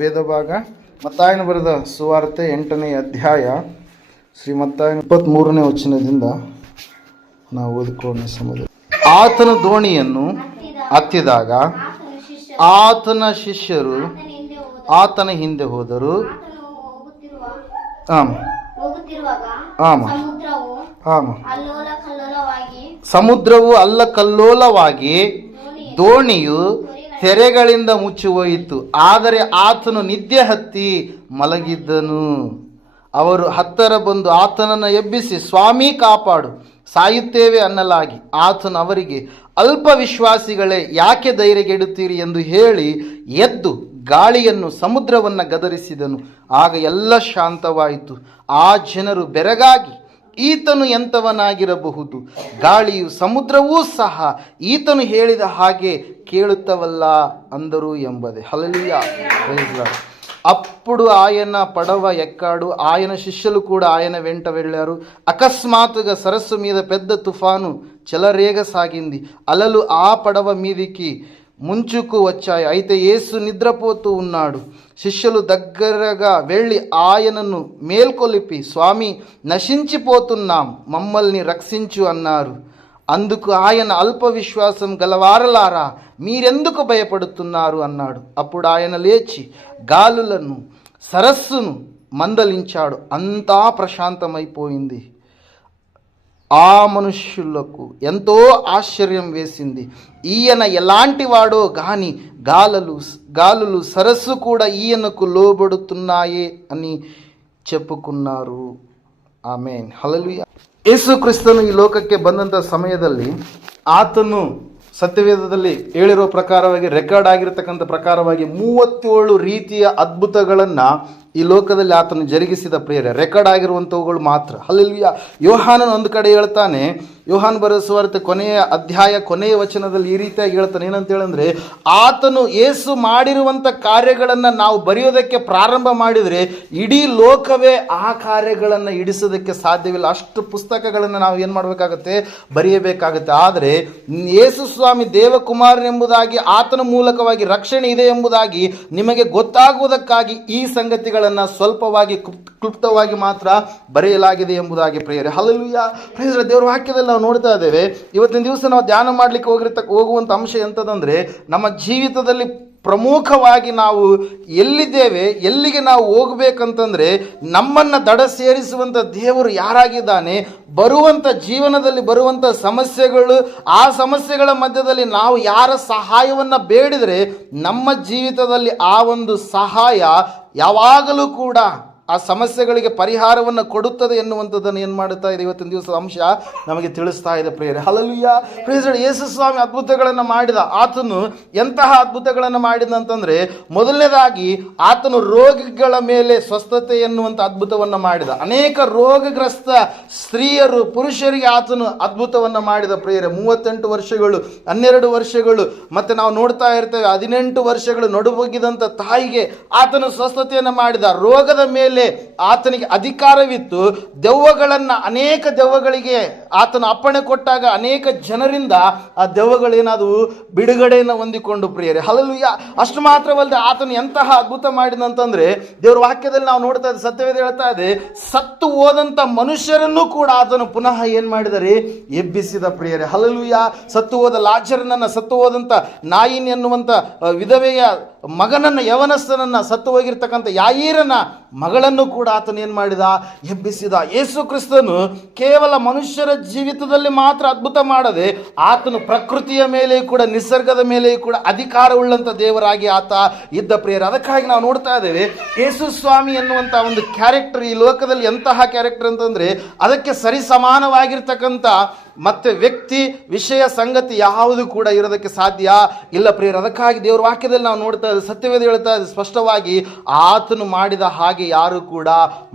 ವೇದ ಭಾಗ ಮತ್ತಾಯನ ಬರೆದ ಸುವಾರ್ತೆ 8ನೇ ಅಧ್ಯಾಯ ಶ್ರೀ ಮತ್ತಾಯನ 23ನೇ ವಚನದಿಂದ ನಾವು ಓದಿಕೊಳ್ಳೋಣ. ಸಮುದ್ರ ಆತನ ದೋಣಿಯನ್ನು ಹತ್ತಿದಾಗ ಆತನ ಶಿಷ್ಯರು ಆತನ ಹಿಂದೆ ಹೋದರು. ಸಮುದ್ರವು ಅಲ್ಲಕಲ್ಲೋಲವಾಗಿ ದೋಣಿಯು ತೆರೆಗಳಿಂದ ಮುಚ್ಚಿ ಹೋಯಿತು. ಆದರೆ ಆತನು ನಿದ್ದೆ ಹತ್ತಿ ಮಲಗಿದ್ದನು. ಅವರು ಹತ್ತಿರ ಬಂದು ಆತನನ್ನು ಎಬ್ಬಿಸಿ, ಸ್ವಾಮಿ ಕಾಪಾಡು, ಸಾಯುತ್ತೇವೆ ಅನ್ನಲಾಗಿ. ಆತನು ಅವರಿಗೆ, ಅಲ್ಪ ವಿಶ್ವಾಸಿಗಳೇ, ಯಾಕೆ ಧೈರ್ಯಗೆಡುತ್ತೀರಿ ಎಂದು ಹೇಳಿ ಎದ್ದು ಗಾಳಿಯನ್ನು ಸಮುದ್ರವನ್ನು ಗದರಿಸಿದನು. ಆಗ ಎಲ್ಲ ಶಾಂತವಾಯಿತು. ಆ ಜನರು ಬೆರಗಾಗಿ, ಈತನು ಎಂಥವನಾಗಿರಬಹುದು, ಗಾಳಿಯು ಸಮುದ್ರವೂ ಸಹ ಈತನು ಹೇಳಿದ ಹಾಗೆ ಕೇಳುತ್ತವಲ್ಲ ಅಂದರು ಎಂಬುದೇ. Hallelujah, praise Lord. అప్పుడు ఆయన పడవ ఎక్కాడు, ఆయన శిష్యులు కూడా ఆయన వెంట వెళ్ళారు. అకస్మాత్తుగా సరస్సు మీద పెద్ద తుఫాను చెలరేగసాగింది. అలలు ఆ పడవ మీదికి ముంచుకు వచ్చాయి. అయితే యేసు నిద్రపోతూ ఉన్నాడు. శిష్యులు దగ్గరగా వెళ్ళి ఆయనను మేల్కొలిపి, స్వామి, నశించిపోతున్నాం, మమ్మల్ని రక్షించు అన్నారు. అందుకు ఆయన, అల్ప విశ్వాసం గలవారలారా, మీరెందుకు భయపడుతున్నారు అన్నాడు. అప్పుడు ఆయన లేచి గాలులను సరస్సును మందలించాడు. అంతా ప్రశాంతమైపోయింది. ఆ మనుష్యులకు ఎంతో ఆశ్చర్యం వేసింది. ఈయన ఎలాంటి వాడో గాని గాలులు సరస్సు కూడా ఈయనకు లోబడుతున్నాయే అని చెప్పుకున్నారు. ಆಮೇನ್, ಹಲ್ಲೆಲೂಯಾ. ಯೇಸು ಕ್ರಿಸ್ತನು ಈ ಲೋಕಕ್ಕೆ ಬಂದಂಥ ಸಮಯದಲ್ಲಿ ಆತನು ಸತ್ಯವೇದದಲ್ಲಿ ಹೇಳಿರೋ ಪ್ರಕಾರವಾಗಿ, ರೆಕಾರ್ಡ್ ಆಗಿರತಕ್ಕಂಥ ಪ್ರಕಾರವಾಗಿ 37 ರೀತಿಯ ಅದ್ಭುತಗಳನ್ನು ಈ ಲೋಕದಲ್ಲಿ ಆತನು ಜರುಗಿಸಿದ ಪ್ರಿಯರೇ. ರೆಕಾರ್ಡ್ ಆಗಿರುವಂಥವುಗಳು ಮಾತ್ರ. ಹಲ್ಲೆಲೂಯಾ. ಯೋಹಾನನು ಒಂದು ಕಡೆ ಹೇಳ್ತಾನೆ, ಯೋಹಾನ್ ಬರೆದ ಸುವಾರ್ತೆ ಕೊನೆಯ ಅಧ್ಯಾಯ ಕೊನೆಯ ವಚನದಲ್ಲಿ ಈ ರೀತಿಯಾಗಿ ಹೇಳ್ತಾನೆ. ಏನಂತ ಹೇಳಿದ್ರೆ, ಆತನು ಯೇಸು ಮಾಡಿರುವಂಥ ಕಾರ್ಯಗಳನ್ನು ನಾವು ಬರೆಯೋದಕ್ಕೆ ಪ್ರಾರಂಭ ಮಾಡಿದರೆ ಇಡೀ ಲೋಕವೇ ಆ ಕಾರ್ಯಗಳನ್ನು ಇಡಿಸೋದಕ್ಕೆ ಸಾಧ್ಯವಿಲ್ಲ. ಅಷ್ಟು ಪುಸ್ತಕಗಳನ್ನು ನಾವು ಏನು ಮಾಡಬೇಕಾಗತ್ತೆ, ಬರೆಯಬೇಕಾಗುತ್ತೆ. ಆದರೆ ಯೇಸು ಸ್ವಾಮಿ ದೇವಕುಮಾರನೆಂಬುದಾಗಿ, ಆತನ ಮೂಲಕವಾಗಿ ರಕ್ಷಣೆ ಇದೆ ಎಂಬುದಾಗಿ ನಿಮಗೆ ಗೊತ್ತಾಗುವುದಕ್ಕಾಗಿ ಈ ಸಂಗತಿಗಳನ್ನು ಸ್ವಲ್ಪವಾಗಿ ಕ್ಲುಪ್ತವಾಗಿ ಮಾತ್ರ ಬರೆಯಲಾಗಿದೆ ಎಂಬುದಾಗಿ ಪ್ರಿಯರೇ. Hallelujah, praise Lord. ದೇವರ ವಾಕ್ಯದಲ್ಲಿ ನಾವು ನೋಡ್ತಾ ಇದ್ದೇವೆ. ಇವತ್ತಿನ ದಿವಸ ನಾವು ಧ್ಯಾನ ಮಾಡಲಿಕ್ಕೆ ಹೋಗುವಂಥ ಅಂಶ ಎಂಥದಂದರೆ, ನಮ್ಮ ಜೀವಿತದಲ್ಲಿ ಪ್ರಮುಖವಾಗಿ ನಾವು ಎಲ್ಲಿದ್ದೇವೆ, ಎಲ್ಲಿಗೆ ನಾವು ಹೋಗಬೇಕಂತಂದರೆ, ನಮ್ಮನ್ನು ದಡ ಸೇರಿಸುವಂಥ ದೇವರು ಯಾರಾಗಿದ್ದಾನೆ, ಬರುವಂಥ ಜೀವನದಲ್ಲಿ ಬರುವಂಥ ಸಮಸ್ಯೆಗಳು, ಆ ಸಮಸ್ಯೆಗಳ ಮಧ್ಯದಲ್ಲಿ ನಾವು ಯಾರ ಸಹಾಯವನ್ನು ಬೇಡಿದರೆ ನಮ್ಮ ಜೀವಿತದಲ್ಲಿ ಆ ಒಂದು ಸಹಾಯ ಯಾವಾಗಲೂ ಕೂಡ ಆ ಸಮಸ್ಯೆಗಳಿಗೆ ಪರಿಹಾರವನ್ನು ಕೊಡುತ್ತದೆ ಎನ್ನುವಂಥದ್ದನ್ನು ಏನು ಮಾಡುತ್ತಾ ಇದೆ ಇವತ್ತಿನ ದಿವಸದ ಅಂಶ ನಮಗೆ ತಿಳಿಸ್ತಾ ಇದೆ ಪ್ರಿಯರೇ. Hallelujah, praise Lord. ಯೇಸು ಸ್ವಾಮಿ ಅದ್ಭುತಗಳನ್ನು ಮಾಡಿದ. ಆತನು ಎಂತಹ ಅದ್ಭುತಗಳನ್ನು ಮಾಡಿದಂತಂದರೆ, ಮೊದಲನೇದಾಗಿ ಆತನು ರೋಗಿಗಳ ಮೇಲೆ ಸ್ವಸ್ಥತೆ ಎನ್ನುವಂಥ ಅದ್ಭುತವನ್ನು ಮಾಡಿದ. ಅನೇಕ ರೋಗಗ್ರಸ್ತ ಸ್ತ್ರೀಯರು, ಪುರುಷರಿಗೆ ಆತನು ಅದ್ಭುತವನ್ನು ಮಾಡಿದ ಪ್ರಿಯರೇ. 38 ವರ್ಷಗಳು, 12 ವರ್ಷಗಳು, ಮತ್ತು ನಾವು ನೋಡ್ತಾ ಇರ್ತೇವೆ 18 ವರ್ಷಗಳು ನಡುಬೊಗ್ಗಿದಂಥ ತಾಯಿಗೆ ಆತನು ಸ್ವಸ್ಥತೆಯನ್ನು ಮಾಡಿದ. ರೋಗದ ಮೇಲೆ ಆತನಿಗೆ ಅಧಿಕಾರವಿತ್ತು. ದೆವ್ವಗಳನ್ನು, ಅನೇಕ ದೆವ್ವಗಳಿಗೆ ಆತನು ಅಪ್ಪಣೆ ಕೊಟ್ಟಾಗ ಅನೇಕ ಜನರಿಂದ ಆ ದೆವ್ವಗಳೇನಾದವು ಬಿಡುಗಡೆಯನ್ನು ಹೊಂದಿಕೊಂಡು ಪ್ರಿಯರೇ. ಹಲ್ಲೆಲೂಯಾ. ಅಷ್ಟು ಮಾತ್ರವಲ್ಲದೆ ಆತನು ಎಂತಹ ಅದ್ಭುತ ಮಾಡಿದಂತಂದ್ರೆ, ದೇವರ ವಾಕ್ಯದಲ್ಲಿ ನಾವು ನೋಡ್ತಾ ಇದ್ದ, ಸತ್ಯವೇದ ಹೇಳ್ತಾ ಇದೆ, ಸತ್ತು ಹೋದಂಥ ಮನುಷ್ಯರನ್ನು ಕೂಡ ಆತನು ಪುನಃ ಏನು ಮಾಡಿದರೆ, ಎಬ್ಬಿಸಿದ ಪ್ರಿಯರೇ. ಹಲ್ಲೆಲೂಯಾ. ಸತ್ತು ಹೋದ ಲಾಜರನನ್ನು, ಸತ್ತು ಹೋದಂಥ ನಾಯಿನ್ ಎನ್ನುವಂಥ ವಿಧವೆಯ ಮಗನನ್ನು, ಯವನಸ್ಥನನ್ನು, ಸತ್ತು ಹೋಗಿರ್ತಕ್ಕಂಥ ಯಾಯೀರನ ಮಗಳನ್ನು ಕೂಡ ಆತನು ಏನು ಮಾಡಿದ, ಎಬ್ಬಿಸಿದ. ಯೇಸು ಕ್ರಿಸ್ತನು ಕೇವಲ ಮನುಷ್ಯರ ಜೀವಿತದಲ್ಲಿ ಮಾತ್ರ ಅದ್ಭುತ ಮಾಡದೆ, ಆತನು ಪ್ರಕೃತಿಯ ಮೇಲೆ ಕೂಡ, ನಿಸರ್ಗದ ಮೇಲೆ ಕೂಡ ಅಧಿಕಾರವುಳ್ಳಂಥ ದೇವರಾಗಿ ಆತ ಇದ್ದ ಪ್ರಿಯರೇ. ಅದಕ್ಕಾಗಿ ನಾವು ನೋಡ್ತಾ ಇದ್ದೇವೆ, ಯೇಸು ಸ್ವಾಮಿ ಎನ್ನುವಂಥ ಒಂದು ಕ್ಯಾರೆಕ್ಟರ್ ಈ ಲೋಕದಲ್ಲಿ ಎಂತಹ ಕ್ಯಾರೆಕ್ಟರ್ ಅಂತಂದರೆ, ಅದಕ್ಕೆ ಸರಿಸಮಾನವಾಗಿರ್ತಕ್ಕಂಥ ಮತ್ತೆ ವ್ಯಕ್ತಿ, ವಿಷಯ, ಸಂಗತಿ ಯಾವುದು ಕೂಡ ಇರೋದಕ್ಕೆ ಸಾಧ್ಯ ಇಲ್ಲ ಪ್ರಿಯರೇ. ಅದಕ್ಕಾಗಿ ದೇವರ ವಾಕ್ಯದಲ್ಲಿ ನಾವು ನೋಡ್ತಾ ಇದ್ದೇವೆ, ಸತ್ಯವೇದ ಹೇಳ್ತಾ ಇದೆ ಸ್ಪಷ್ಟವಾಗಿ, ಆತನು ಮಾಡಿದ ಹಾಗೆ ಯಾರು ಕೂಡ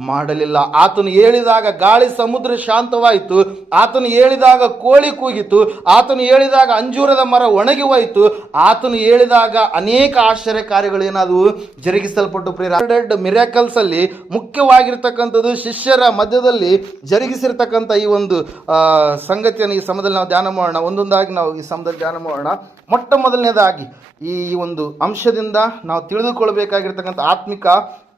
ಮಾಡಲಿಲ್ಲ. ಆತನು ಹೇಳಿದಾಗ ಗಾಳಿ ಸಮುದ್ರ ಶಾಂತವಾಯಿತು, ಆತನು ಹೇಳಿದಾಗ ಕೋಳಿ ಕೂಗಿತು, ಆತನು ಹೇಳಿದಾಗ ಅಂಜೂರದ ಮರ ಒಣಗಿ ಹೋಯಿತು, ಆತನು ಹೇಳಿದಾಗ ಅನೇಕ ಆಶ್ಚರ್ಯ ಕಾರ್ಯಗಳು ಏನಾದವು, ಜರುಗಿಸಲ್ಪಟ್ಟು ಪ್ರಿಯರೇ. ಮಿರಾಕಲ್ಸ್ ಅಲ್ಲಿ ಮುಖ್ಯವಾಗಿರ್ತಕ್ಕಂಥದ್ದು ಶಿಷ್ಯರ ಮಧ್ಯದಲ್ಲಿ ಜರುಗಿಸಿರ್ತಕ್ಕಂಥ ಈ ಒಂದು ಸಂಗತಿ ಸಂಗತಿಯನ್ನು ಈ ಸಮಯದಲ್ಲಿ ನಾವು ಧ್ಯಾನ ಮಾಡೋಣ. ಒಂದೊಂದಾಗಿ ನಾವು ಈ ಸಮಯದಲ್ಲಿ ಧ್ಯಾನ ಮಾಡೋಣ. ಮೊಟ್ಟ ಮೊದಲನೇದಾಗಿ ಈ ಒಂದು ಅಂಶದಿಂದ ನಾವು ತಿಳಿದುಕೊಳ್ಬೇಕಾಗಿರ್ತಕ್ಕಂಥ ಆತ್ಮಿಕ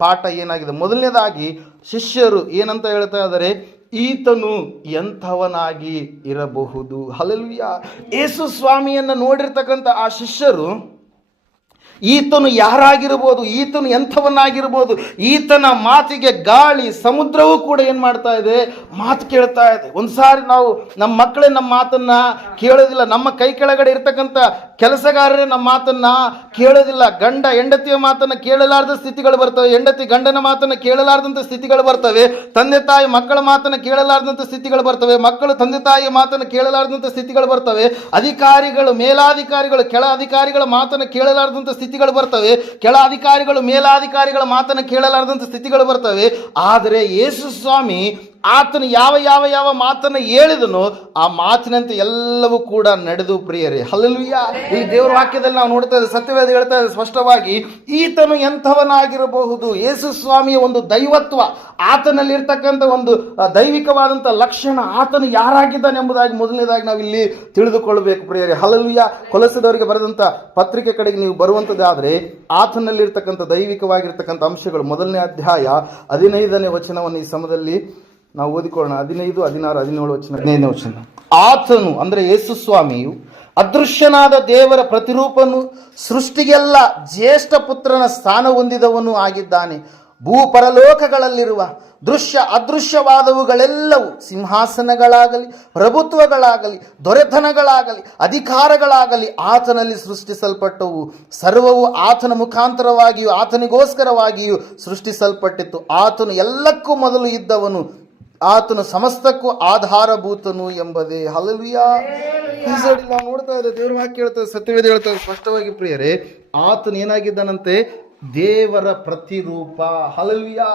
ಪಾಠ ಏನಾಗಿದೆ? ಮೊದಲನೇದಾಗಿ ಶಿಷ್ಯರು ಏನಂತ ಹೇಳ್ತಾ ಇದ್ದಾರೆ? ಈತನು ಎಂಥವನಾಗಿ ಇರಬಹುದು. ಹಲ್ಲೆಲೂಯಾ. ಯೇಸು ಸ್ವಾಮಿಯನ್ನು ನೋಡಿರ್ತಕ್ಕಂಥ ಆ ಶಿಷ್ಯರು ಈತನು ಯಾರಾಗಿರ್ಬೋದು, ಈತನು ಎಂಥವನ್ನಾಗಿರ್ಬೋದು, ಈತನ ಮಾತಿಗೆ ಗಾಳಿ ಸಮುದ್ರವೂ ಕೂಡ ಏನು ಮಾಡ್ತಾ ಇದೆ? ಮಾತು ಕೇಳ್ತಾ ಇದೆ. ಒಂದ್ಸಾರಿ ನಾವು ನಮ್ಮ ಮಕ್ಕಳೇ ನಮ್ಮ ಮಾತನ್ನ ಕೇಳೋದಿಲ್ಲ, ನಮ್ಮ ಕೈ ಕೆಳಗಡೆ ಇರ್ತಕ್ಕಂಥ ಕೆಲಸಗಾರರೇ ನಮ್ಮ ಮಾತನ್ನ ಕೇಳೋದಿಲ್ಲ. ಗಂಡ ಹೆಂಡತಿಯ ಮಾತನ್ನ ಕೇಳಲಾರ್ದ ಸ್ಥಿತಿಗಳು ಬರ್ತವೆ, ಹೆಂಡತಿ ಗಂಡನ ಮಾತನ್ನ ಕೇಳಲಾರ್ದಂಥ ಸ್ಥಿತಿಗಳು ಬರ್ತವೆ, ತಂದೆ ತಾಯಿ ಮಕ್ಕಳ ಮಾತನ್ನ ಕೇಳಲಾರ್ದಂಥ ಸ್ಥಿತಿಗಳು ಬರ್ತವೆ, ಮಕ್ಕಳು ತಂದೆ ತಾಯಿಯ ಮಾತನ್ನು ಕೇಳಲಾರ್ದಂಥ ಸ್ಥಿತಿಗಳು ಬರ್ತವೆ, ಅಧಿಕಾರಿಗಳು ಮೇಲಾಧಿಕಾರಿಗಳು ಕೆಳ ಅಧಿಕಾರಿಗಳ ಮಾತನ್ನು ಕೇಳಲಾರ್ದಂಥ ಸ್ಥಿತಿಗಳು ಬರ್ತವೆ, ಕೆಳ ಅಧಿಕಾರಿಗಳು ಮೇಲಾಧಿಕಾರಿಗಳ ಮಾತನ್ನು ಕೇಳಲಾರದಂಥ ಸ್ಥಿತಿಗಳು ಬರ್ತವೆ. ಆದರೆ ಯೇಸು ಸ್ವಾಮಿ ಆತನು ಯಾವ ಯಾವ ಯಾವ ಮಾತನ್ನು ಹೇಳಿದನೋ ಆ ಮಾತಿನಂತೆ ಎಲ್ಲವೂ ಕೂಡ ನಡೆದು ಪ್ರಿಯರೇ. ಹಲ್ಲೆಲೂಯಾ. ಈ ದೇವರ ವಾಕ್ಯದಲ್ಲಿ ನಾವು ನೋಡ್ತಾ ಇದ್ದೇವೆ, ಸತ್ಯವೇದ ಹೇಳ್ತಾ ಇದೆ ಸ್ಪಷ್ಟವಾಗಿ, ಈತನು ಎಂಥವನಾಗಿರಬಹುದು. ಯೇಸು ಸ್ವಾಮಿಯ ಒಂದು ದೈವತ್ವ, ಆತನಲ್ಲಿ ಇರ್ತಕ್ಕಂಥ ಒಂದು ದೈವಿಕವಾದಂಥ ಲಕ್ಷಣ, ಆತನು ಯಾರಾಗಿದ್ದಾನೆ ಎಂಬುದಾಗಿ ಮೊದಲನೇದಾಗಿ ನಾವು ಇಲ್ಲಿ ತಿಳಿದುಕೊಳ್ಳಬೇಕು ಪ್ರಿಯರೇ. ಹಲ್ಲೆಲೂಯಾ. ಕೊಲೊಸ್ಸೆದವರಿಗೆ ಬರೆದಂಥ ಪತ್ರಿಕೆ ಕಡೆಗೆ ನೀವು ಬರುವಂಥದ್ದಾದರೆ ಆತನಲ್ಲಿರ್ತಕ್ಕಂಥ ದೈವಿಕವಾಗಿರ್ತಕ್ಕಂಥ ಅಂಶಗಳು, ಮೊದಲನೇ ಅಧ್ಯಾಯ 15ನೇ ವಚನವನ್ನು ಈ ಸಮಯದಲ್ಲಿ ನಾವು ಓದಿಕೊಳ್ಳೋಣ. 15, 16, 17 ವಚನ, 15ನೇ ವಚನ. ಆತನು ಅಂದರೆ ಯೇಸು ಸ್ವಾಮಿಯು ಅದೃಶ್ಯನಾದ ದೇವರ ಪ್ರತಿರೂಪನು, ಸೃಷ್ಟಿಗೆಲ್ಲ ಜ್ಯೇಷ್ಠ ಪುತ್ರನ ಸ್ಥಾನ ಹೊಂದಿದವನು ಆಗಿದ್ದಾನೆ. ಭೂಪರಲೋಕಗಳಲ್ಲಿರುವ ದೃಶ್ಯ ಅದೃಶ್ಯವಾದವುಗಳೆಲ್ಲವೂ, ಸಿಂಹಾಸನಗಳಾಗಲಿ, ಪ್ರಭುತ್ವಗಳಾಗಲಿ, ದೊರೆತನಗಳಾಗಲಿ, ಅಧಿಕಾರಗಳಾಗಲಿ ಆತನಲ್ಲಿ ಸೃಷ್ಟಿಸಲ್ಪಟ್ಟವು. ಸರ್ವವು ಆತನ ಮುಖಾಂತರವಾಗಿಯೂ ಆತನಿಗೋಸ್ಕರವಾಗಿಯೂ ಸೃಷ್ಟಿಸಲ್ಪಟ್ಟಿತ್ತು. ಆತನು ಎಲ್ಲಕ್ಕೂ ಮೊದಲು ಇದ್ದವನು, ಆತನು ಸಮಸ್ತಕ್ಕೂ ಆಧಾರಭೂತನು ಎಂಬುದೇ. ಹಲ್ಲೆಲೂಯಾ. ನಾವು ನೋಡ್ತಾ ಇದ್ದೇವೆ, ದೇವರ ವಾಕ್ಯ ಹೇಳ್ತದೆ, ಸತ್ಯವೇದ ಹೇಳ್ತದೆ ಸ್ಪಷ್ಟವಾಗಿ ಪ್ರಿಯರೇ, ಆತನು ಏನಾಗಿದ್ದಾನಂತೆ? ದೇವರ ಪ್ರತಿರೂಪ. Hallelujah.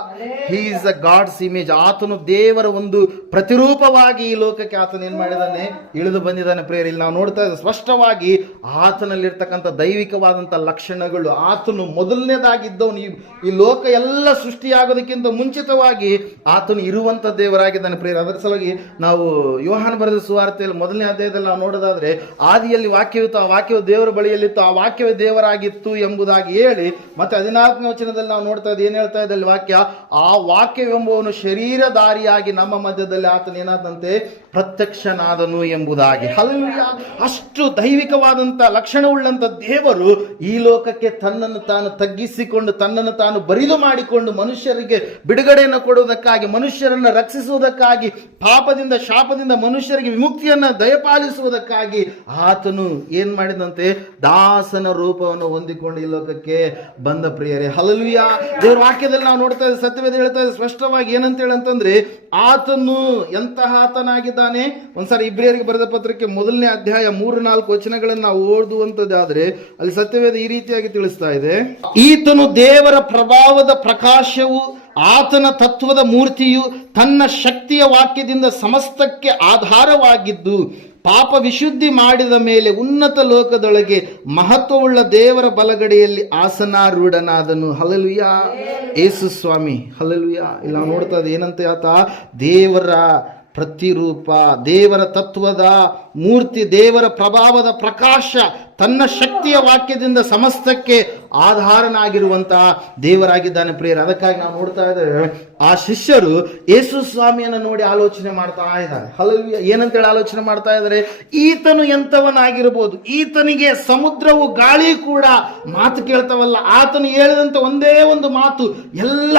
He is a God's image. ಆತನು ದೇವರ ಒಂದು ಪ್ರತಿರೂಪವಾಗಿ ಈ ಲೋಕಕ್ಕೆ ಆತನು ಏನ್ ಮಾಡಿದಾನೆ? ಇಳಿದು ಬಂದಿದ್ದಾನೆ ಪ್ರಿಯರೇ. ಇಲ್ಲಿ ನಾವು ನೋಡ್ತಾ ಇದ್ದೇವೆ ಸ್ಪಷ್ಟವಾಗಿ ಆತನಲ್ಲಿರ್ತಕ್ಕಂಥ ದೈವಿಕವಾದಂಥ ಲಕ್ಷಣಗಳು. ಆತನು ಮೊದಲನೇದಾಗಿದ್ದವನು. ಈ ಲೋಕ ಎಲ್ಲ ಸೃಷ್ಟಿಯಾಗೋದಕ್ಕಿಂತ ಮುಂಚಿತವಾಗಿ ಆತನು ಇರುವಂಥ ದೇವರಾಗಿದ್ದಾನೆ ಪ್ರಿಯರೇ. ಅದರ ಸಲುವಾಗಿ ನಾವು ಯೋಹಾನ ಬರೆದ ಸುವಾರ್ತೆಯಲ್ಲಿ 1ನೇ ಅಧ್ಯಾಯದಲ್ಲಿ ನಾವು ನೋಡೋದಾದ್ರೆ, ಆದಿಯಲ್ಲಿ ವಾಕ್ಯವಿತ್ತು, ಆ ವಾಕ್ಯವು ದೇವರ ಬಳಿಯಲ್ಲಿತ್ತು, ಆ ವಾಕ್ಯವೇ ದೇವರಾಗಿತ್ತು ಎಂಬುದಾಗಿ ಹೇಳಿ, ಮತ್ತೆ 14ನೇ ವಚನದಲ್ಲಿ ನಾವು ನೋಡ್ತಾ ಇದ್ದೀವಿ, ಏನ್ ಹೇಳ್ತಾ ಇದ್ದಲ್ಲಿ ವಾಕ್ಯ? ಆ ವಾಕ್ಯವೆಂಬುವನು ಶರೀರಧಾರಿಯಾಗಿ ನಮ್ಮ ಮಧ್ಯದಲ್ಲಿ ಆತನ ಏನಾದಂತೆ? ಪ್ರತ್ಯಕ್ಷನಾದನು ಎಂಬುದಾಗಿ. ಹಲ್ಲೆಲೂಯಾ. ಅಷ್ಟು ದೈವಿಕವಾದಂಥ ಲಕ್ಷಣವುಳ್ಳಂಥ ದೇವರು ಈ ಲೋಕಕ್ಕೆ ತನ್ನನ್ನು ತಾನು ತಗ್ಗಿಸಿಕೊಂಡು, ತನ್ನನ್ನು ತಾನು ಬರಿದು ಮಾಡಿಕೊಂಡು, ಮನುಷ್ಯರಿಗೆ ಬಿಡುಗಡೆಯನ್ನು ಕೊಡುವುದಕ್ಕಾಗಿ, ಮನುಷ್ಯರನ್ನು ರಕ್ಷಿಸುವುದಕ್ಕಾಗಿ, ಪಾಪದಿಂದ ಶಾಪದಿಂದ ಮನುಷ್ಯರಿಗೆ ವಿಮುಕ್ತಿಯನ್ನು ದಯಪಾಲಿಸುವುದಕ್ಕಾಗಿ ಆತನು ಏನ್ ಮಾಡಿದಂತೆ? ದಾಸನ ರೂಪವನ್ನು ಹೊಂದಿಕೊಂಡು ಈ ಲೋಕಕ್ಕೆ ಬಂದ ಪ್ರಿಯರೇ. ಹಲ್ಲೆಲೂಯಾ. ದೇವರ ವಾಕ್ಯದಲ್ಲಿ ನಾವು ನೋಡ್ತಾ ಇದ್ದೇವೆ, ಸತ್ಯವೇದ ಹೇಳ್ತಾ ಇದೆ ಸ್ಪಷ್ಟವಾಗಿ ಏನಂತ ಹೇಳಂತಂದ್ರೆ, ಆತನು ಎಂತಹ ಆತನಾಗಿದ್ದಾನೆ? ಒಂದ್ಸಾರಿ ಇಬ್ರಿಯರಿಗೆ ಬರೆದ ಪತ್ರಕ್ಕೆ 1ನೇ ಅಧ್ಯಾಯ 3-4 ವಚನಗಳನ್ನು ನಾವು ಓದುವಂತದ್ದಾದ್ರೆ ಅಲ್ಲಿ ಸತ್ಯವೇದ ಈ ರೀತಿಯಾಗಿ ತಿಳಿಸ್ತಾ ಇದೆ, ಈತನು ದೇವರ ಪ್ರಭಾವದ ಪ್ರಕಾಶವು, ಆತನ ತತ್ವದ ಮೂರ್ತಿಯು, ತನ್ನ ಶಕ್ತಿಯ ವಾಕ್ಯದಿಂದ ಸಮಸ್ತಕ್ಕೆ ಆಧಾರವಾಗಿದ್ದು, ಪಾಪ ವಿಶುದ್ಧಿ ಮಾಡಿದ ಮೇಲೆ ಉನ್ನತ ಲೋಕದೊಳಗೆ ಮಹತ್ವವುಳ್ಳ ದೇವರ ಬಲಗಡೆಯಲ್ಲಿ ಆಸನಾರೂಢನಾದನು. ಹಲ್ಲೆಲೂಯಾ. ಯೇಸು ಸ್ವಾಮಿ. ಹಲ್ಲೆಲೂಯಾ. ಇಲ್ಲಿ ನಾವು ನೋಡ್ತಾ ಇದ್ದೀವಿ ಏನಂತ? ಆತ ದೇವರ ಪ್ರತಿರೂಪ, ದೇವರ ತತ್ವದ ಮೂರ್ತಿ, ದೇವರ ಪ್ರಭಾವದ ಪ್ರಕಾಶ, ತನ್ನ ಶಕ್ತಿಯ ವಾಕ್ಯದಿಂದ ಸಮಸ್ತಕ್ಕೆ ಆಧಾರನಾಗಿರುವಂತಹ ದೇವರಾಗಿದ್ದಾನೆ ಪ್ರಿಯರೇ. ಅದಕ್ಕಾಗಿ ನಾವು ನೋಡ್ತಾ ಇದ್ದೇವೆ, ಆ ಶಿಷ್ಯರು ಯೇಸು ಸ್ವಾಮಿಯನ್ನು ನೋಡಿ ಆಲೋಚನೆ ಮಾಡ್ತಾ ಇದ್ದಾರೆ. ಹಲ್ಲೆಲೂಯಾ. ಏನಂತೇಳಿ ಆಲೋಚನೆ ಮಾಡ್ತಾ ಇದ್ದಾರೆ? ಈತನು ಎಂಥವನಾಗಿರ್ಬೋದು? ಈತನಿಗೆ ಸಮುದ್ರವು ಗಾಳಿ ಕೂಡ ಮಾತು ಕೇಳ್ತವಲ್ಲ. ಆತನು ಹೇಳಿದಂತ ಒಂದೇ ಒಂದು ಮಾತು ಎಲ್ಲ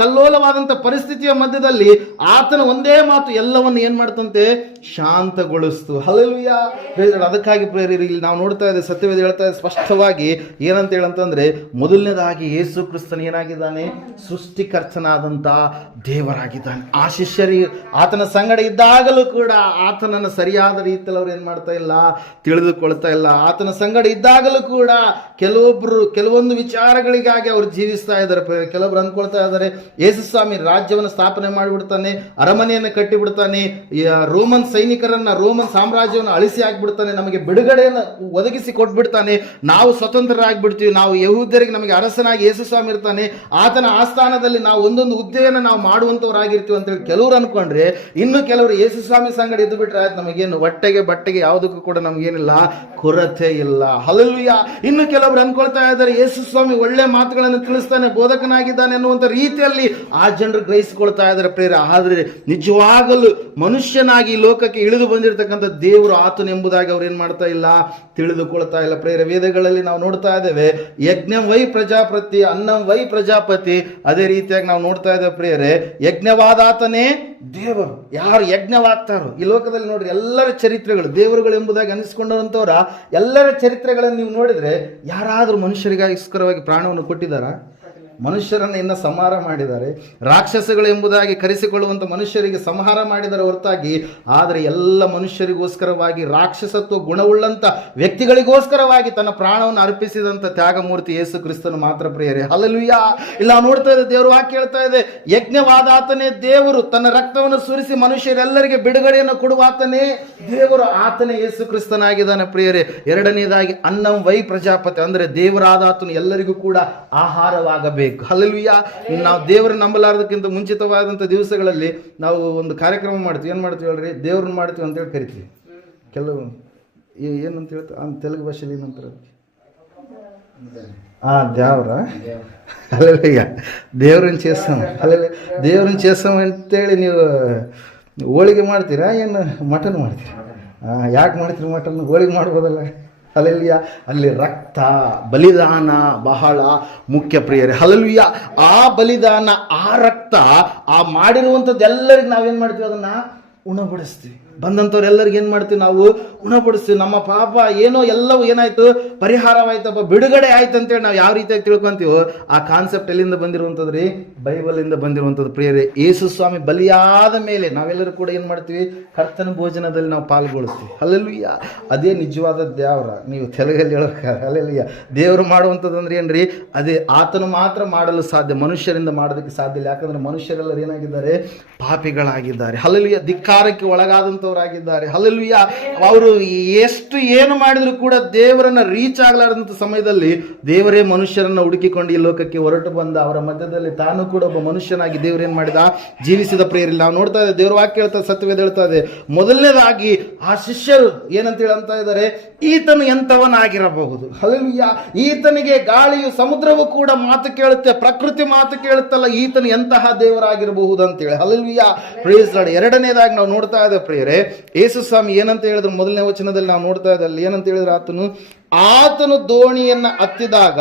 ಕಲ್ಲೋಲವಾದಂಥ ಪರಿಸ್ಥಿತಿಯ ಮಧ್ಯದಲ್ಲಿ ಆತನ ಒಂದೇ ಮಾತು ಎಲ್ಲವನ್ನು ಏನ್ ಮಾಡ್ತಂತೆ? ಶಾಂತಗೊಳಿಸ್ತು. ಹಲ್ಲೆಲೂಯಾ. ಅದಕ್ಕಾಗಿ ಪ್ರಿಯರೇ, ಇಲ್ಲಿ ನಾವು ನೋಡ್ತಾ ಇದ್ದೇವೆ, ಸತ್ಯವೇದ ಹೇಳ್ತಾ ಇದೆ ಸ್ಪಷ್ಟವಾಗಿ ಏನಂತ ಹೇಳಂತಂದ್ರೆ, ಮೊದಲನೇದಾಗಿ ಯೇಸು ಕ್ರಿಸ್ತನ ಏನಾಗಿದ್ದಾನೆ? ಸೃಷ್ಟಿಕರ್ತನಾದಂತ ದೇವರಾಗಿದ್ದಾನೆ. ಆ ಶಿಷ್ಯರಿಗೆ ಆತನ ಸಂಗಡ ಇದ್ದಾಗಲೂ ಕೂಡ ಆತನನ್ನು ಸರಿಯಾದ ರೀತಿಯಲ್ಲಿ ಅವ್ರು ಏನ್ ಮಾಡ್ತಾ ಇಲ್ಲ? ತಿಳಿದುಕೊಳ್ತಾ ಇಲ್ಲ. ಆತನ ಸಂಗಡ ಇದ್ದಾಗಲೂ ಕೂಡ ಕೆಲವೊಂದು ವಿಚಾರಗಳಿಗಾಗಿ ಅವ್ರು ಜೀವಿಸ್ತಾ ಇದ್ದಾರೆ. ಕೆಲವೊಬ್ರು ಅಂದ್ಕೊಳ್ತಾ ಇದ್ದಾರೆ, ಯೇಸು ಸ್ವಾಮಿ ರಾಜ್ಯವನ್ನು ಸ್ಥಾಪನೆ ಮಾಡಿಬಿಡ್ತಾನೆ, ಅರಮನೆಯನ್ನು ಕಟ್ಟಿಬಿಡ್ತಾನೆ, ರೋಮನ್ ಸೈನಿಕರನ್ನ, ರೋಮನ್ ಸಾಮ್ರಾಜ್ಯವನ್ನು ಅಳಿಸಿ ಹಾಕ್ಬಿಡ್ತಾನೆ, ನಮಗೆ ಬಿಡುಗಡೆಯನ್ನು ಒದಗಿಸಿ ಕೊಟ್ಬಿಡ್ತಾನೆ, ನಾವು ಸ್ವತಂತ್ರ ಸ್ವತಂತ್ರರಾಗ್ಬಿಡ್ತೀವಿ. ನಾವು ಯಹೂದ್ಯರಿಗೆ ನಮಗೆ ಅರಸನಾಗಿ ಯೇಸು ಸ್ವಾಮಿ ಇರ್ತಾನೆ, ಆತನ ಆಸ್ಥಾನದಲ್ಲಿ ನಾವು ಒಂದೊಂದು ಹುದ್ದೆಯನ್ನು ನಾವು ಮಾಡುವಂಥವ್ರಾಗಿರ್ತೀವಿ ಅಂತೇಳಿ ಕೆಲವರು ಅನ್ಕೊಂಡ್ರೆ, ಇನ್ನು ಕೆಲವರು ಯೇಸು ಸ್ವಾಮಿ ಸಂಗಡ ಇದ್ದು ಬಿಟ್ರೆ ಆಯ್ತು, ನಮಗೇನು ಹೊಟ್ಟೆಗೆ ಬಟ್ಟೆಗೆ ಯಾವುದಕ್ಕೂ ಕೂಡ ನಮಗೇನಿಲ್ಲ, ಕೊರತೆ ಇಲ್ಲ. ಹಲ್ಲೆಲೂಯಾ. ಇನ್ನು ಕೆಲವರು ಅನ್ಕೊಳ್ತಾ ಇದ್ದಾರೆ, ಯೇಸು ಸ್ವಾಮಿ ಒಳ್ಳೆ ಮಾತುಗಳನ್ನು ತಿಳಿಸ್ತಾನೆ, ಬೋಧಕನಾಗಿದ್ದಾನೆ ಅನ್ನುವಂಥ ರೀತಿಯಲ್ಲಿ ಆ ಜನರು ಗ್ರಹಿಸಿಕೊಳ್ತಾ ಇದ್ದಾರೆ ಪ್ರೇರ. ಆದರೆ ನಿಜವಾಗಲೂ ಮನುಷ್ಯನಾಗಿ ಈ ಲೋಕಕ್ಕೆ ಇಳಿದು ಬಂದಿರತಕ್ಕಂಥ ದೇವರು ಆತನು ಎಂಬುದಾಗಿ ಅವ್ರು ಏನ್ ಮಾಡ್ತಾ ಇಲ್ಲ, ತಿಳಿದುಕೊಳ್ತಾ ಇಲ್ಲ ಪ್ರೇರ. ವೇದಗಳಲ್ಲಿ ನಾವು ನೋಡ್ತಾ ಇದ್ದೇವೆ, ಯಜ್ಞಂ ವೈ ಪ್ರಜಾಪತಿ ಅನ್ನಂ ವೈ ಪ್ರಜಾಪತಿ. ಅದೇ ರೀತಿಯಾಗಿ ನಾವು ನೋಡ್ತಾ ಇದ್ದೇವೆ ಪ್ರೇರೆ, ಯಜ್ಞವಾದಾತನೇ ದೇವರು. ಯಾರು ಯಜ್ಞವಾಗ್ತಾರೋ ಈ ಲೋಕದಲ್ಲಿ ನೋಡ್ರಿ, ಎಲ್ಲರ ಚರಿತ್ರೆಗಳು ದೇವರುಗಳು ಎಂಬುದಾಗಿ ಅನಿಸ್ಕೊಂಡಂತವ್ರ ಎಲ್ಲರ ಚರಿತ್ರೆಗಳನ್ನು ನೀವು ನೋಡಿದ್ರೆ, ಯಾರಾದ್ರೂ ಮನುಷ್ಯರಿಗೋಸ್ಕರವಾಗಿ ಪ್ರಾಣವನ್ನು ಕೊಟ್ಟಿದ್ದಾರಾ? ಮನುಷ್ಯರನ್ನು ಇನ್ನು ಸಂಹಾರ ಮಾಡಿದ್ದಾರೆ. ರಾಕ್ಷಸಗಳು ಎಂಬುದಾಗಿ ಕರೆಸಿಕೊಳ್ಳುವಂಥ ಮನುಷ್ಯರಿಗೆ ಸಂಹಾರ ಮಾಡಿದರೆ ಹೊರತಾಗಿ, ಆದರೆ ಎಲ್ಲ ಮನುಷ್ಯರಿಗೋಸ್ಕರವಾಗಿ ರಾಕ್ಷಸತ್ವ ಗುಣವುಳ್ಳಂಥ ವ್ಯಕ್ತಿಗಳಿಗೋಸ್ಕರವಾಗಿ ತನ್ನ ಪ್ರಾಣವನ್ನು ಅರ್ಪಿಸಿದಂಥ ತ್ಯಾಗಮೂರ್ತಿ ಯೇಸು ಕ್ರಿಸ್ತನು ಮಾತ್ರ ಪ್ರಿಯರೇ. ಹಲ್ಲೆಲೂಯಾ. ಇಲ್ಲ ನೋಡ್ತಾ ಇದೆ, ದೇವರು ವಾಕ್ಯ ಹೇಳ್ತಾ ಇದೆ, ಯಜ್ಞವಾದಾತನೇ ದೇವರು, ತನ್ನ ರಕ್ತವನ್ನು ಸುರಿಸಿ ಮನುಷ್ಯರೆಲ್ಲರಿಗೆ ಬಿಡುಗಡೆಯನ್ನು ಕೊಡುವ ಆತನೇ ದೇವರು, ಆತನೇ ಯೇಸು ಕ್ರಿಸ್ತನಾಗಿದ್ದಾನೆ ಪ್ರಿಯರೇ. ಎರಡನೇದಾಗಿ ಅನ್ನಂ ವೈ ಪ್ರಜಾಪತಿ, ಅಂದರೆ ದೇವರಾದಾತನು ಎಲ್ಲರಿಗೂ ಕೂಡ ಆಹಾರವಾಗಬೇಕು. ಹಲ್ಲೆಲೂಯಾ. ನಾವು ದೇವರನ್ನ ನಂಬಲಾರದಕ್ಕಿಂತ ಮುಂಚಿತವಾದಂಥ ದಿವಸಗಳಲ್ಲಿ ನಾವು ಒಂದು ಕಾರ್ಯಕ್ರಮ ಮಾಡ್ತೀವಿ. ಏನು ಮಾಡ್ತೀವಿ ಹೇಳ್ರಿ? ದೇವ್ರನ್ನ ಮಾಡ್ತೀವಿ ಅಂತೇಳಿ ಕರಿತೀವಿ. ಕೆಲವು ಏನಂತ ಹೇಳ್ತಾರೆ ತೆಲುಗು ಭಾಷೆಯಲ್ಲಿ ಏನಂತಾರೆ, ದೇವ್ರ ಹಲ್ಲೆಲೂಯಾ, ದೇವ್ರನ್ನ చేస్తాం. ಹಲ್ಲೆಲೂಯಾ. ದೇವ್ರನ್ನ చేస్తాం ಅಂತೇಳಿ ನೀವು ಹೋಳಿಗೆ ಮಾಡ್ತೀರಾ, ಏನು ಮಟನ್ ಮಾಡ್ತೀರಾ? ಯಾಕೆ ಮಾಡ್ತೀರಿ ಮಟನ್? ಹೋಳಿಗೆ ಮಾಡ್ಬೋದಲ್ಲ. ಹಲ್ಲೆಲೂಯಾ. ಅಲ್ಲಿ ರಕ್ತ ಬಲಿದಾನ ಬಹಳ ಮುಖ್ಯ ಪ್ರಿಯರೇ. ಹಲ್ಲೆಲೂಯಾ. ಆ ಬಲಿದಾನ, ಆ ರಕ್ತ, ಆ ಮಾಡಿರುವಂಥದ್ದು ಎಲ್ಲರಿಗೆ ನಾವೇನು ಮಾಡ್ತೀವಿ, ಅದನ್ನ ಉಣಬಡಿಸ್ತೀವಿ. ಬಂದಂಥವ್ರೆಲ್ಲರಿಗೆ ಏನು ಮಾಡ್ತೀವಿ, ನಾವು ಉಣಬಡಿಸ್ತೀವಿ. ನಮ್ಮ ಪಾಪ ಏನೋ ಎಲ್ಲವೂ ಏನಾಯ್ತು, ಪರಿಹಾರವಾಯ್ತಪ್ಪ, ಬಿಡುಗಡೆ ಆಯ್ತು ಅಂತೇಳಿ ನಾವು ಯಾವ ರೀತಿಯಾಗಿ ತಿಳ್ಕೊಂತೀವೋ ಆ ಕಾನ್ಸೆಪ್ಟ್ ಎಲ್ಲಿಂದ ಬಂದಿರುವಂಥದ್ದು ರೀ? ಬೈಬಲಿಂದ ಬಂದಿರುವಂಥದ್ದು ಪ್ರಿಯರೇ. ಯೇಸು ಸ್ವಾಮಿ ಬಲಿಯಾದ ಮೇಲೆ ನಾವೆಲ್ಲರೂ ಕೂಡ ಏನು ಮಾಡ್ತೀವಿ, ಕರ್ತನ ಭೋಜನದಲ್ಲಿ ನಾವು ಪಾಲ್ಗೊಳ್ತೀವಿ. ಹಲ್ಲೆಲೂಯಾ. ಅದೇ ನಿಜವಾದ ದೇವ್ರ. ನೀವು ತೆಲುಗಲ್ಲಿ ಹೇಳೋಕೆ ಹಲ್ಲೆಲೂಯಾ. ದೇವರು ಮಾಡುವಂಥದ್ದು ಅಂದ್ರೆ ಏನ್ರಿ? ಅದೇ ಆತನು ಮಾತ್ರ ಮಾಡಲು ಸಾಧ್ಯ, ಮನುಷ್ಯರಿಂದ ಮಾಡೋದಕ್ಕೆ ಸಾಧ್ಯ ಇಲ್ಲ. ಯಾಕಂದ್ರೆ ಮನುಷ್ಯರೆಲ್ಲರೂ ಏನಾಗಿದ್ದಾರೆ, ಪಾಪಿಗಳಾಗಿದ್ದಾರೆ. ಹಲ್ಲೆಲೂಯಾ. ಧಿಕ್ಕಾರಕ್ಕೆ ಒಳಗಾದಂಥವರಾಗಿದ್ದಾರೆ. ಹಲ್ಲೆಲೂಯಾ. ಅವರು ಎಷ್ಟು ಏನು ಮಾಡಿದ್ರು ಕೂಡ ದೇವರನ್ನ ರೀಚ್ ಆಗಲಾರದಂಥ ಸಮಯದಲ್ಲಿ ದೇವರೇ ಮನುಷ್ಯರನ್ನ ಹುಡುಕಿಕೊಂಡು ಈ ಲೋಕಕ್ಕೆ ಹೊರಟು ಬಂದ. ಅವರ ಮಧ್ಯದಲ್ಲಿ ತಾನು ಕೂಡ ಒಬ್ಬ ಮನುಷ್ಯನಾಗಿ ದೇವರೇನ್ ಮಾಡಿದ, ಜೀವಿಸಿದ ಪ್ರಿಯರಿಲ್ಲ. ನಾವು ನೋಡ್ತಾ ಇದ್ದೇವೆ, ದೇವರ ವಾಕ್ಯ ಹೇಳ್ತಾ, ಸತ್ಯವೇದ ಹೇಳ್ತಾ ಇದೆ, ಮೊದಲನೇದಾಗಿ ಆ ಶಿಷ್ಯರು ಏನಂತ ಹೇಳಂತ ಇದ್ದಾರೆ, ಈತನು ಎಂತವನಾಗಿರಬಹುದು. ಹಲ್ಲೆಲೂಯಾ. ಈತನಿಗೆ ಗಾಳಿಯು ಸಮುದ್ರವೂ ಕೂಡ ಮಾತು ಕೇಳುತ್ತೆ, ಪ್ರಕೃತಿ ಮಾತು ಕೇಳುತ್ತಲ್ಲ, ಈತನು ಎಂತಹ ದೇವರಾಗಿರಬಹುದು ಅಂತೇಳಿ. ಹಲ್ಲೆಲೂಯಾ. Praise Lord. ಎರಡನೇದಾಗಿ ನಾವು ನೋಡ್ತಾ ಇದ್ದೇವೆ ಪ್ರಿಯರೇ, ಯೇಸು ಸ್ವಾಮಿ ಏನಂತ ಹೇಳಿದ್ರು, ಮೊದಲನೇ ವಚನದಲ್ಲಿ ನಾವು ನೋಡ್ತಾ ಇದ್ದಲ್ಲಿ ಏನಂತ ಹೇಳಿದ್ರೆ, ಆತನು ದೋಣಿಯನ್ನ ಹತ್ತಿದಾಗ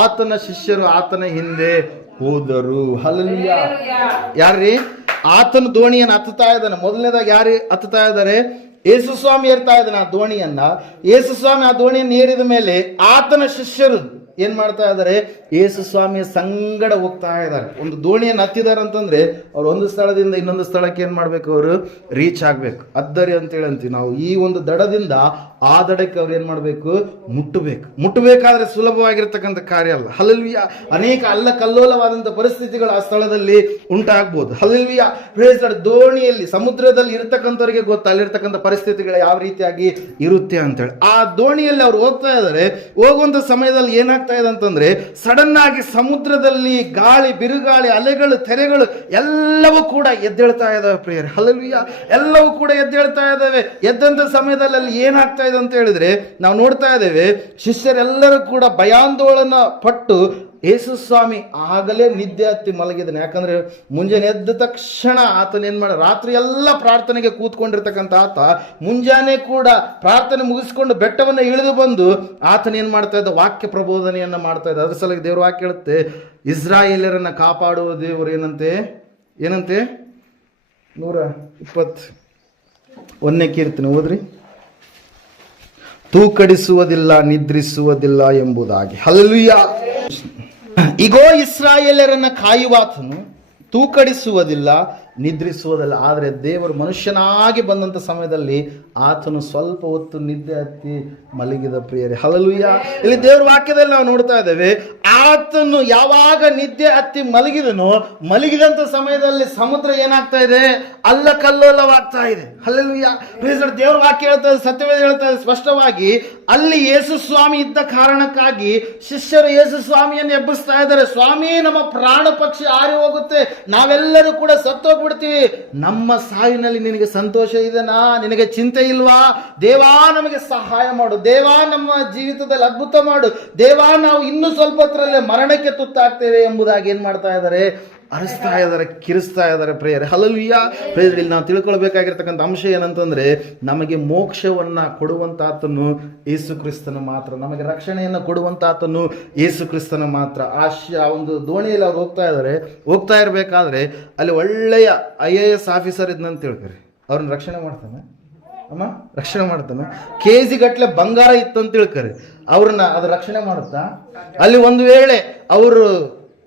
ಆತನ ಶಿಷ್ಯರು ಆತನ ಹಿಂದೆ ಹೋದರು. ಹಲ್ಲೆಲೂಯಾ. ಯಾರ್ರೀ? ಆತನು ದೋಣಿಯನ್ನು ಹತ್ತುತ್ತಾ ಇದ್ದಾನೆ. ಮೊದಲನೇದಾಗಿ ಯಾರು ಹತ್ತುತ್ತಾ ಇದ್ದಾರೆ? ಯೇಸು ಸ್ವಾಮಿ ಏರ್ತಾ ಇದ್ದಾನೆ ಆ ದೋಣಿಯನ್ನ. ಯೇಸು ಸ್ವಾಮಿ ಆ ದೋಣಿಯನ್ನು ಏರಿದ ಮೇಲೆ ಆತನ ಶಿಷ್ಯರು ಏನ್ ಮಾಡ್ತಾ ಇದ್ದಾರೆ, ಯೇಸು ಸ್ವಾಮಿಯ ಸಂಗಡ ಹೋಗ್ತಾ ಇದ್ದಾರೆ. ಒಂದು ದೋಣಿಯನ್ನು ಹತ್ತಿದ್ದಾರೆ ಅಂತಂದ್ರೆ ಅವ್ರು ಒಂದು ಸ್ಥಳದಿಂದ ಇನ್ನೊಂದು ಸ್ಥಳಕ್ಕೆ ಏನ್ ಮಾಡ್ಬೇಕು, ಅವರು ರೀಚ್ ಆಗ್ಬೇಕು. ಅದ್ದರಿ ಅಂತೇಳಿ ಅಂತೀವಿ ನಾವು. ಈ ಒಂದು ದಡದಿಂದ ಆ ದಡಕ್ಕೆ ಅವ್ರು ಏನ್ ಮಾಡ್ಬೇಕು, ಮುಟ್ಟಬೇಕಾದ್ರೆ ಸುಲಭವಾಗಿರ್ತಕ್ಕಂಥ ಕಾರ್ಯ ಅಲ್ಲ. ಹಲ್ಲೆಲೂಯಾ. ಅನೇಕ ಅಲ್ಲಕಲ್ಲೋಲವಾದಂಥ ಪರಿಸ್ಥಿತಿಗಳು ಆ ಸ್ಥಳದಲ್ಲಿ ಉಂಟಾಗ್ಬೋದು. ಹಲ್ಲೆಲೂಯಾ. Praise lord. ದೋಣಿಯಲ್ಲಿ ಸಮುದ್ರದಲ್ಲಿ ಇರ್ತಕ್ಕಂಥವ್ರಿಗೆ ಗೊತ್ತು ಅಲ್ಲಿರ್ತಕ್ಕಂಥ ಪರಿಸ್ಥಿತಿಗಳು ಯಾವ ರೀತಿಯಾಗಿ ಇರುತ್ತೆ ಅಂತೇಳಿ. ಆ ದೋಣಿಯಲ್ಲಿ ಅವ್ರು ಹೋಗ್ತಾ ಇದ್ದಾರೆ. ಹೋಗುವಂತ ಸಮಯದಲ್ಲಿ ಏನಾಗ್ತಾ ಇದೆ ಅಂತಂದ್ರೆ, ಸಡನ್ ಆಗಿ ಸಮುದ್ರದಲ್ಲಿ ಗಾಳಿ, ಬಿರುಗಾಳಿ, ಅಲೆಗಳು, ತೆರೆಗಳು ಎಲ್ಲವೂ ಕೂಡ ಎದ್ದೇಳ್ತಾ ಇದಾವೆ ಪ್ರಿಯರೇ. ಹಲ್ಲೆಲೂಯಾ. ಎಲ್ಲವೂ ಕೂಡ ಎದ್ದೇಳ್ತಾ ಇದ್ದಾವೆ. ಎದ್ದಂತ ಸಮಯದಲ್ಲಿ ಅಲ್ಲಿ ಏನಾಗ್ತಾ ಇದೆ ಅಂತ ಹೇಳಿದ್ರೆ, ನಾವು ನೋಡ್ತಾ ಇದ್ದೇವೆ, ಶಿಷ್ಯರೆಲ್ಲರೂ ಕೂಡ ಭಯಾಂದೋಳನ ಪಟ್ಟು ಯೇಸು ಸ್ವಾಮಿ ಆಗಲೇ ನಿದ್ದೆ ಹತ್ತಿ ಮಲಗಿದ್ದಾನೆ. ಯಾಕಂದ್ರೆ ಮುಂಜಾನೆ ಎದ್ದ ತಕ್ಷಣ ಆತನ ಏನ್ ಮಾಡ, ರಾತ್ರಿ ಎಲ್ಲ ಪ್ರಾರ್ಥನೆಗೆ ಕೂತ್ಕೊಂಡಿರ್ತಕ್ಕಂಥ ಆತ ಮುಂಜಾನೆ ಕೂಡ ಪ್ರಾರ್ಥನೆ ಮುಗಿಸ್ಕೊಂಡು ಬೆಟ್ಟವನ್ನು ಇಳಿದು ಬಂದು ಆತನ ಏನ್ ಮಾಡ್ತಾ ಇದ್ದ, ವಾಕ್ಯ ಪ್ರಬೋಧನೆಯನ್ನ ಮಾಡ್ತಾ ಇದ್ದ. ಅದ್ರ ಸಲುವಾಗಿ ದೇವ್ರ ವಾಕ್ಯ ಹೇಳುತ್ತೆ, ಇಸ್ರಾಯೇಲರನ್ನ ಕಾಪಾಡುವ ದೇವರು ಏನಂತೆ 121ನೇ ಕೀರ್ತನೆ ಓದ್ರಿ. ತೂಕಡಿಸುವುದಿಲ್ಲ, ನಿದ್ರಿಸುವುದಿಲ್ಲ ಎಂಬುದಾಗಿ. ಹಲ್ಲೆಲೂಯಾ. ಇಗೋ ಇಸ್ರಾಯೇಲರನ್ನ ಕಾಯುವಾತನು ತೂಕಡಿಸುವುದಿಲ್ಲ, ನಿದ್ರಿಸುವುದಲ್ಲ. ಆದರೆ ದೇವರು ಮನುಷ್ಯನಾಗಿ ಬಂದಂಥ ಸಮಯದಲ್ಲಿ ಆತನು ಸ್ವಲ್ಪ ಹೊತ್ತು ನಿದ್ದೆ ಹತ್ತಿ ಮಲಗಿದ ಪ್ರಿಯರೇ. ಹಲ್ಲೆಲೂಯಾ. ಇಲ್ಲಿ ದೇವರ ವಾಕ್ಯದಲ್ಲಿ ನಾವು ನೋಡ್ತಾ ಇದ್ದೇವೆ, ಆತನು ಯಾವಾಗ ನಿದ್ದೆ ಹತ್ತಿ ಮಲಗಿದಂಥ ಸಮಯದಲ್ಲಿ ಸಮುದ್ರ ಏನಾಗ್ತಾ ಇದೆ? ಅಲ್ಲಕಲ್ಲೋಲವಾಗ್ತಾ ಇದೆ. ಹಲ್ಲೆಲೂಯಾ. ದೇವರ ವಾಕ್ಯ ಹೇಳ್ತಾ ಇದೆ, ಸತ್ಯವೇದ ಹೇಳ್ತಾ ಇದೆ ಸ್ಪಷ್ಟವಾಗಿ, ಅಲ್ಲಿ ಯೇಸು ಸ್ವಾಮಿ ಇದ್ದ ಕಾರಣಕ್ಕಾಗಿ ಶಿಷ್ಯರು ಯೇಸು ಸ್ವಾಮಿಯನ್ನು ಎಬ್ಬಿಸ್ತಾ ಇದ್ದಾರೆ. ಸ್ವಾಮಿ, ನಮ್ಮ ಪ್ರಾಣ ಪಕ್ಷಿ ಹಾರಿ ಹೋಗುತ್ತೆ, ನಾವೆಲ್ಲರೂ ಕೂಡ ಸತ್ತೋಗ್ಬಿಡ್ತೀವಿ, ನಮ್ಮ ಸಾವಿನಲ್ಲಿ ನಿನಗೆ ಸಂತೋಷ ಇದೆನಾ? ನಿನಗೆ ಚಿಂತೆ ಇಲ್ವಾ? ದೇವಾ ನಮಗೆ ಸಹಾಯ ಮಾಡು, ದೇವಾ ನಮ್ಮ ಜೀವಿತದಲ್ಲಿ ಅದ್ಭುತ ಮಾಡು, ದೇವಾ ನಾವು ಇನ್ನೂ ಸ್ವಲ್ಪ ಹೊತ್ತರಲ್ಲೇ ಮರಣಕ್ಕೆ ತುತ್ತಾಗ್ತೇವೆ ಎಂಬುದಾಗಿ ಏನ್ ಮಾಡ್ತಾ ಇದ್ದಾರೆ? ಅರಿಸ್ತಾ ಇದ್ದಾರೆ, ಕಿರಿಸ್ತಾ ಇದ್ದಾರೆ ಪ್ರಿಯರೇ. ಹಲ್ಲೆಲೂಯಾ. ಪ್ರಿಯರೇ, ಇಲ್ಲಿ ನಾವು ತಿಳ್ಕೊಳ್ಬೇಕಾಗಿರ್ತಕ್ಕಂಥ ಅಂಶ ಏನಂತಂದ್ರೆ, ನಮಗೆ ಮೋಕ್ಷವನ್ನ ಕೊಡುವಂತಾತನು ಯೇಸು ಕ್ರಿಸ್ತನು ಮಾತ್ರ, ನಮಗೆ ರಕ್ಷಣೆಯನ್ನು ಕೊಡುವಂತಾತನು ಯೇಸು ಕ್ರಿಸ್ತನು ಮಾತ್ರ. ಆ ಒಂದು ದೋಣಿಯಲ್ಲಿ ಅವ್ರು ಹೋಗ್ತಾ ಇರಬೇಕಾದ್ರೆ ಅಲ್ಲಿ ಒಳ್ಳೆಯ IAS ಆಫೀಸರ್ ಇದ್ನಂತ ತಿಳ್ಕೊರಿ, ಅವ್ರನ್ನ ರಕ್ಷಣೆ ಮಾಡ್ತಾನೆ ರಕ್ಷಣೆ ಮಾಡ್ತಾನೆ. KG ಗಟ್ಲೆ ಬಂಗಾರ ಇತ್ತು ಅಂತ ತಿಳ್ಕೊರಿ, ಅವ್ರನ್ನ ಅದು ರಕ್ಷಣೆ ಮಾಡುತ್ತಾ? ಅಲ್ಲಿ ಒಂದು ವೇಳೆ ಅವರು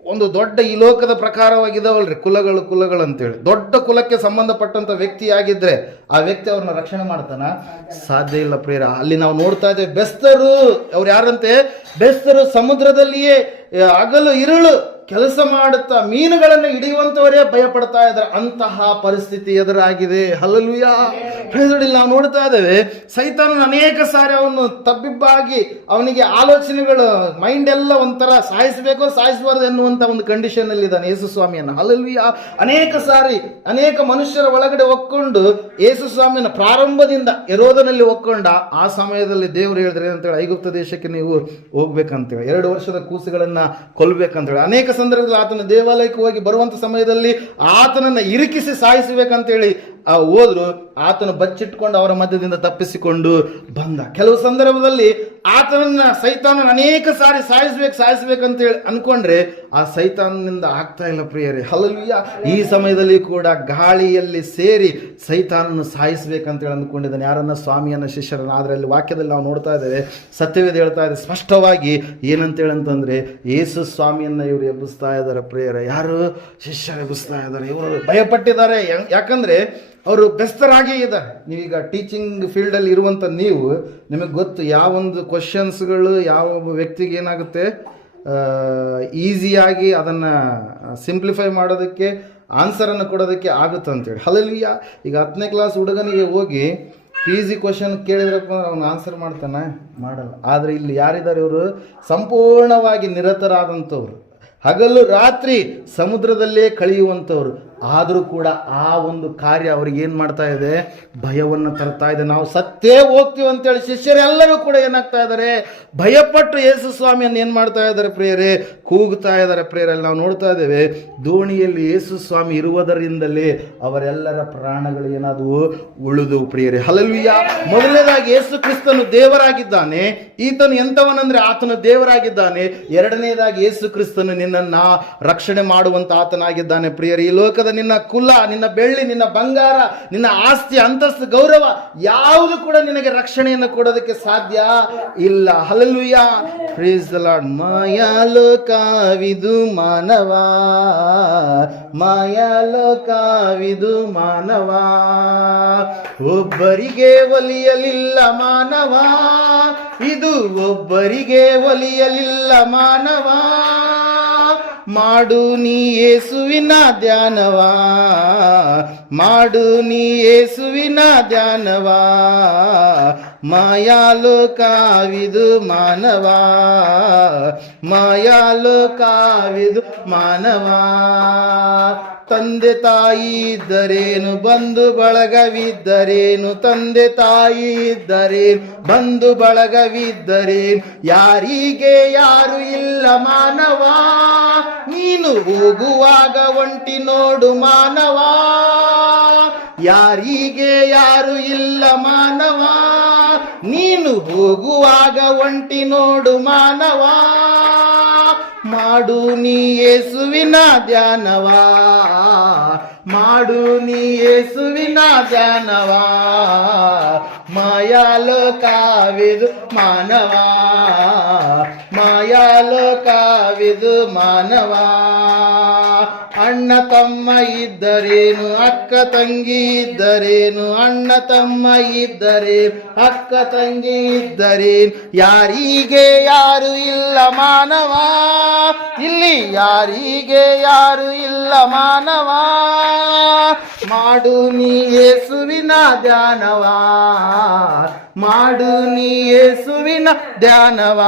ಒಂದು ದೊಡ್ಡ ಈ ಲೋಕದ ಪ್ರಕಾರವಾಗಿದ್ದಾವಲ್ರಿ, ಕುಲಗಳು ಅಂತೇಳಿ, ದೊಡ್ಡ ಕುಲಕ್ಕೆ ಸಂಬಂಧಪಟ್ಟಂತ ವ್ಯಕ್ತಿ ಆಗಿದ್ರೆ ಆ ವ್ಯಕ್ತಿ ಅವ್ರನ್ನ ರಕ್ಷಣೆ ಮಾಡ್ತಾನ? ಸಾಧ್ಯ ಇಲ್ಲ ಪ್ರಿಯರ. ಅಲ್ಲಿ ನಾವು ನೋಡ್ತಾ ಇದ್ದೇವೆ, ಬೆಸ್ತರು, ಅವ್ರು ಯಾರಂತೆ? ಬೆಸ್ತರು ಸಮುದ್ರದಲ್ಲಿಯೇ ಹಗಲು ಇರುಳು ಕೆಲಸ ಮಾಡುತ್ತಾ ಮೀನುಗಳನ್ನು ಹಿಡಿಯುವಂತವರೇ ಭಯ ಪಡ್ತಾ ಇದ್ದಾರೆ. ಅಂತಹ ಪರಿಸ್ಥಿತಿ ಎದುರಾಗಿದೆ. ಹಲ್ಲೆಲೂಯಾ. ನಾವು ನೋಡ್ತಾ ಇದ್ದೇವೆ, ಸೈತಾನನ ಅನೇಕ ಸಾರಿ ಅವನು ತಬ್ಬಿಬ್ಬಾಗಿ ಅವನಿಗೆ ಆಲೋಚನೆಗಳು, ಮೈಂಡ್ ಎಲ್ಲ ಒಂಥರ ಸಾಯಿಸಬೇಕೋ ಸಾಯಿಸಬಾರ್ದು ಎನ್ನುವಂತ ಒಂದು ಕಂಡೀಷನ್ ಅಲ್ಲಿ ಇದ್ದಾನೆ ಯೇಸು ಸ್ವಾಮಿಯನ್ನ. ಹಲ್ಲೆಲೂಯಾ. ಅನೇಕ ಸಾರಿ ಅನೇಕ ಮನುಷ್ಯರ ಒಳಗಡೆ ಒಕ್ಕೊಂಡು ಯೇಸು ಸ್ವಾಮಿಯನ್ನ ಪ್ರಾರಂಭದಿಂದ ಹೆರೋದನಲ್ಲಿ ಒಕ್ಕೊಂಡ. ಆ ಸಮಯದಲ್ಲಿ ದೇವರು ಹೇಳಿದ್ರೆ ಅಂತೇಳಿ, ಐಗುಪ್ತ ದೇಶಕ್ಕೆ ನೀವು ಹೋಗ್ಬೇಕಂತೇಳಿ, 2 ವರ್ಷದ ಕೂಸುಗಳನ್ನ ಕೊಲ್ಬೇಕಂತೇಳಿ, ಅನೇಕ ಸಂದರ್ಭದಲ್ಲಿ ಆತನ ದೇವಾಲಯಕ್ಕೆ ಹೋಗಿ ಬರುವಂತ ಸಮಯದಲ್ಲಿ ಆತನನ್ನ ಇರಿಕಿಸಿ ಸಾಯಿಸಬೇಕಂತೇಳಿ ಹೋದ್ರು. ಆತನು ಬಚ್ಚಿಟ್ಕೊಂಡು ಅವರ ಮಧ್ಯದಿಂದ ತಪ್ಪಿಸಿಕೊಂಡು ಬಂದ. ಕೆಲವು ಸಂದರ್ಭದಲ್ಲಿ ಆತನನ್ನ ಸೈತಾನ ಅನೇಕ ಸಾರಿ ಸಾಯಿಸ್ಬೇಕಂತೇಳಿ ಅನ್ಕೊಂಡ್ರೆ ಆ ಸೈತಾನನಿಂದ ಆಗ್ತಾ ಇಲ್ಲ ಪ್ರಿಯರೇ. ಹಲ್ಲೆಲೂಯಾ. ಈ ಸಮಯದಲ್ಲಿ ಕೂಡ ಗಾಳಿಯಲ್ಲಿ ಸೇರಿ ಸೈತಾನನ್ನು ಸಾಯಿಸ್ಬೇಕಂತೇಳಿ ಅಂದ್ಕೊಂಡಿದ್ದಾನೆ. ಯಾರನ್ನ? ಸ್ವಾಮಿಯನ್ನ, ಶಿಷ್ಯರನ್ನ. ಆದ್ರೆ ಅಲ್ಲಿ ವಾಕ್ಯದಲ್ಲಿ ನಾವು ನೋಡ್ತಾ ಇದ್ದೇವೆ, ಸತ್ಯವೇದ ಹೇಳ್ತಾ ಇದೆ ಸ್ಪಷ್ಟವಾಗಿ ಏನಂತೇಳಿ ಅಂತಂದ್ರೆ, ಯೇಸು ಸ್ವಾಮಿಯನ್ನ ಇವರು ಎಬ್ಬಿಸ್ತಾ ಇದ್ದಾರೆ ಪ್ರಿಯರೇ. ಯಾರು? ಶಿಷ್ಯರು ಎಬ್ಬಿಸ್ತಾ ಇದ್ದಾರೆ. ಇವರು ಭಯಪಟ್ಟಿದ್ದಾರೆ. ಯಾಕಂದ್ರೆ ಅವರು ಬೆಸ್ತರಾಗೇ ಇದ್ದಾರೆ. ನೀವೀಗ ಟೀಚಿಂಗ್ ಫೀಲ್ಡಲ್ಲಿ ಇರುವಂಥ ನಿಮಗೆ ಗೊತ್ತು, ಯಾವೊಂದು ಕ್ವಶನ್ಸ್ಗಳು ಯಾವ ವ್ಯಕ್ತಿಗೆ ಏನಾಗುತ್ತೆ, ಈಸಿಯಾಗಿ ಅದನ್ನು ಸಿಂಪ್ಲಿಫೈ ಮಾಡೋದಕ್ಕೆ, ಆನ್ಸರನ್ನು ಕೊಡೋದಕ್ಕೆ ಆಗುತ್ತೆ ಅಂತೇಳಿ. ಹಲ್ಲೆಲೂಯಾ. ಈಗ 10ನೇ ಕ್ಲಾಸ್ ಹುಡುಗನಿಗೆ ಹೋಗಿ PG ಕ್ವಶನ್ ಕೇಳಿದ್ರಪ್ಪ ಅಂದ್ರೆ ಅವನು ಆನ್ಸರ್ ಮಾಡ್ತಾನೆ? ಮಾಡಲ್ಲ. ಆದರೆ ಇಲ್ಲಿ ಯಾರಿದ್ದಾರೆ? ಇವರು ಸಂಪೂರ್ಣವಾಗಿ ನಿರತರಾದಂಥವ್ರು, ಹಗಲು ರಾತ್ರಿ ಸಮುದ್ರದಲ್ಲೇ ಕಳೆಯುವಂಥವ್ರು. ಆದರೂ ಕೂಡ ಆ ಒಂದು ಕಾರ್ಯ ಅವ್ರಿಗೆ ಏನು ಮಾಡ್ತಾ ಇದೆ? ಭಯವನ್ನು ತರ್ತಾ ಇದೆ. ನಾವು ಸತ್ತೇ ಹೋಗ್ತೀವಿ ಅಂತೇಳಿ ಶಿಷ್ಯರೆಲ್ಲರೂ ಕೂಡ ಏನಾಗ್ತಾ ಇದ್ದಾರೆ? ಭಯಪಟ್ಟು ಯೇಸು ಸ್ವಾಮಿಯನ್ನು ಏನು ಮಾಡ್ತಾ ಇದ್ದಾರೆ ಪ್ರಿಯರೇ? ಕೂಗ್ತಾ ಇದ್ದಾರೆ ಪ್ರಿಯರಲ್ಲಿ. ನಾವು ನೋಡ್ತಾ ಇದ್ದೇವೆ, ದೋಣಿಯಲ್ಲಿ ಯೇಸು ಸ್ವಾಮಿ ಇರುವುದರಿಂದಲೇ ಅವರೆಲ್ಲರ ಪ್ರಾಣಗಳು ಏನಾದವು? ಉಳಿದು ಪ್ರಿಯರೇ. ಹಲ್ಲೆಲೂಯಾ. ಮೊದಲನೇದಾಗಿ ಯೇಸು ಕ್ರಿಸ್ತನು ದೇವರಾಗಿದ್ದಾನೆ. ಈತನು ಎಂತವನಂದ್ರೆ ಆತನು ದೇವರಾಗಿದ್ದಾನೆ. ಎರಡನೇದಾಗಿ ಯೇಸು ಕ್ರಿಸ್ತನು ನಿನ್ನನ್ನ ರಕ್ಷಣೆ ಮಾಡುವಂತ ಆತನಾಗಿದ್ದಾನೆ ಪ್ರಿಯರೇ. ಈ ಲೋಕದ ನಿನ್ನ ಕುಲ, ನಿನ್ನ ಬೆಳ್ಳಿ, ನಿನ್ನ ಬಂಗಾರ, ನಿನ್ನ ಆಸ್ತಿ, ಅಂತಸ್ತು, ಗೌರವ ಯಾವುದು ಕೂಡ ನಿನಗೆ ರಕ್ಷಣೆಯನ್ನು ಕೊಡೋದಕ್ಕೆ ಸಾಧ್ಯ ಇಲ್ಲ. ಹಲ್ಲೆಲೂಯಾ. Praise the Lord. ಮಾಯಾಲೋಕವಿದು ಮಾನವ, ಮಾಯಾಲೋಕವಿದು ಮಾನವ, ಒಬ್ಬರಿಗೆ ಒಲಿಯಲಿಲ್ಲ ಮಾನವ, ಇದು ಒಬ್ಬರಿಗೆ ಒಲಿಯಲಿಲ್ಲ ಮಾನವ. ಮಾಡು ನೀ ಯೇಸುವಿನ ಧ್ಯಾನವ, ಮಾಡು ನೀ ಯೇಸುವಿನ ಧ್ಯಾನವ, ಮಾಯಾಲೋಕವಿದು ಮಾನವ, ಮಾಯಾಲೋಕವಿದು ಮಾನವ. ತಂದೆ ತಾಯಿ ಇದ್ದರೇನು, ಬಂಧು ಬಳಗವಿದ್ದರೇನು, ತಂದೆ ತಾಯಿ ಇದ್ದರೇನು, ಬಂಧು ಬಳಗವಿದ್ದರೇನು, ಯಾರಿಗೆ ಯಾರು ಇಲ್ಲ ಮಾನವ. ನೀನು ಹೋಗುವಾಗ ಒಂಟಿ ನೋಡು ಮಾನವ, ಯಾರಿಗೆ ಯಾರು ಇಲ್ಲ ಮಾನವ. ನೀನು ಹೋಗುವಾಗ ಒಂಟಿ ನೋಡು ಮಾನವ. ಮಾಡು ನೀ ಯೇಸುವಿನ ಧ್ಯಾನವ, ಮಾಡು ನೀ ಯೇಸುವಿನ ಧ್ಯಾನವ, ಮಾಯಾಲೋಕವಿದು ಮಾನವ, ಮಾಯಾಲೋಕವಿದು ಮಾನವ. ಅಣ್ಣ ತಮ್ಮ ಇದ್ದರೇನು, ಅಕ್ಕ ತಂಗಿ ಇದ್ದರೇನು, ಅಣ್ಣ ತಮ್ಮ ಇದ್ದರೆ ಅಕ್ಕ ತಂಗಿ ಇದ್ದರೇನು, ಯಾರಿಗೆ ಯಾರು ಇಲ್ಲ ಮಾನವ, ಇಲ್ಲಿ ಯಾರಿಗೆ ಯಾರು ಇಲ್ಲ ಮಾನವ, ಮಾಡು ನೀ ಯೇಸುವಿನ ಧ್ಯಾನವ, ಮಾಡು ನೀ ಯೇಸುವಿನ ಧ್ಯಾನವ,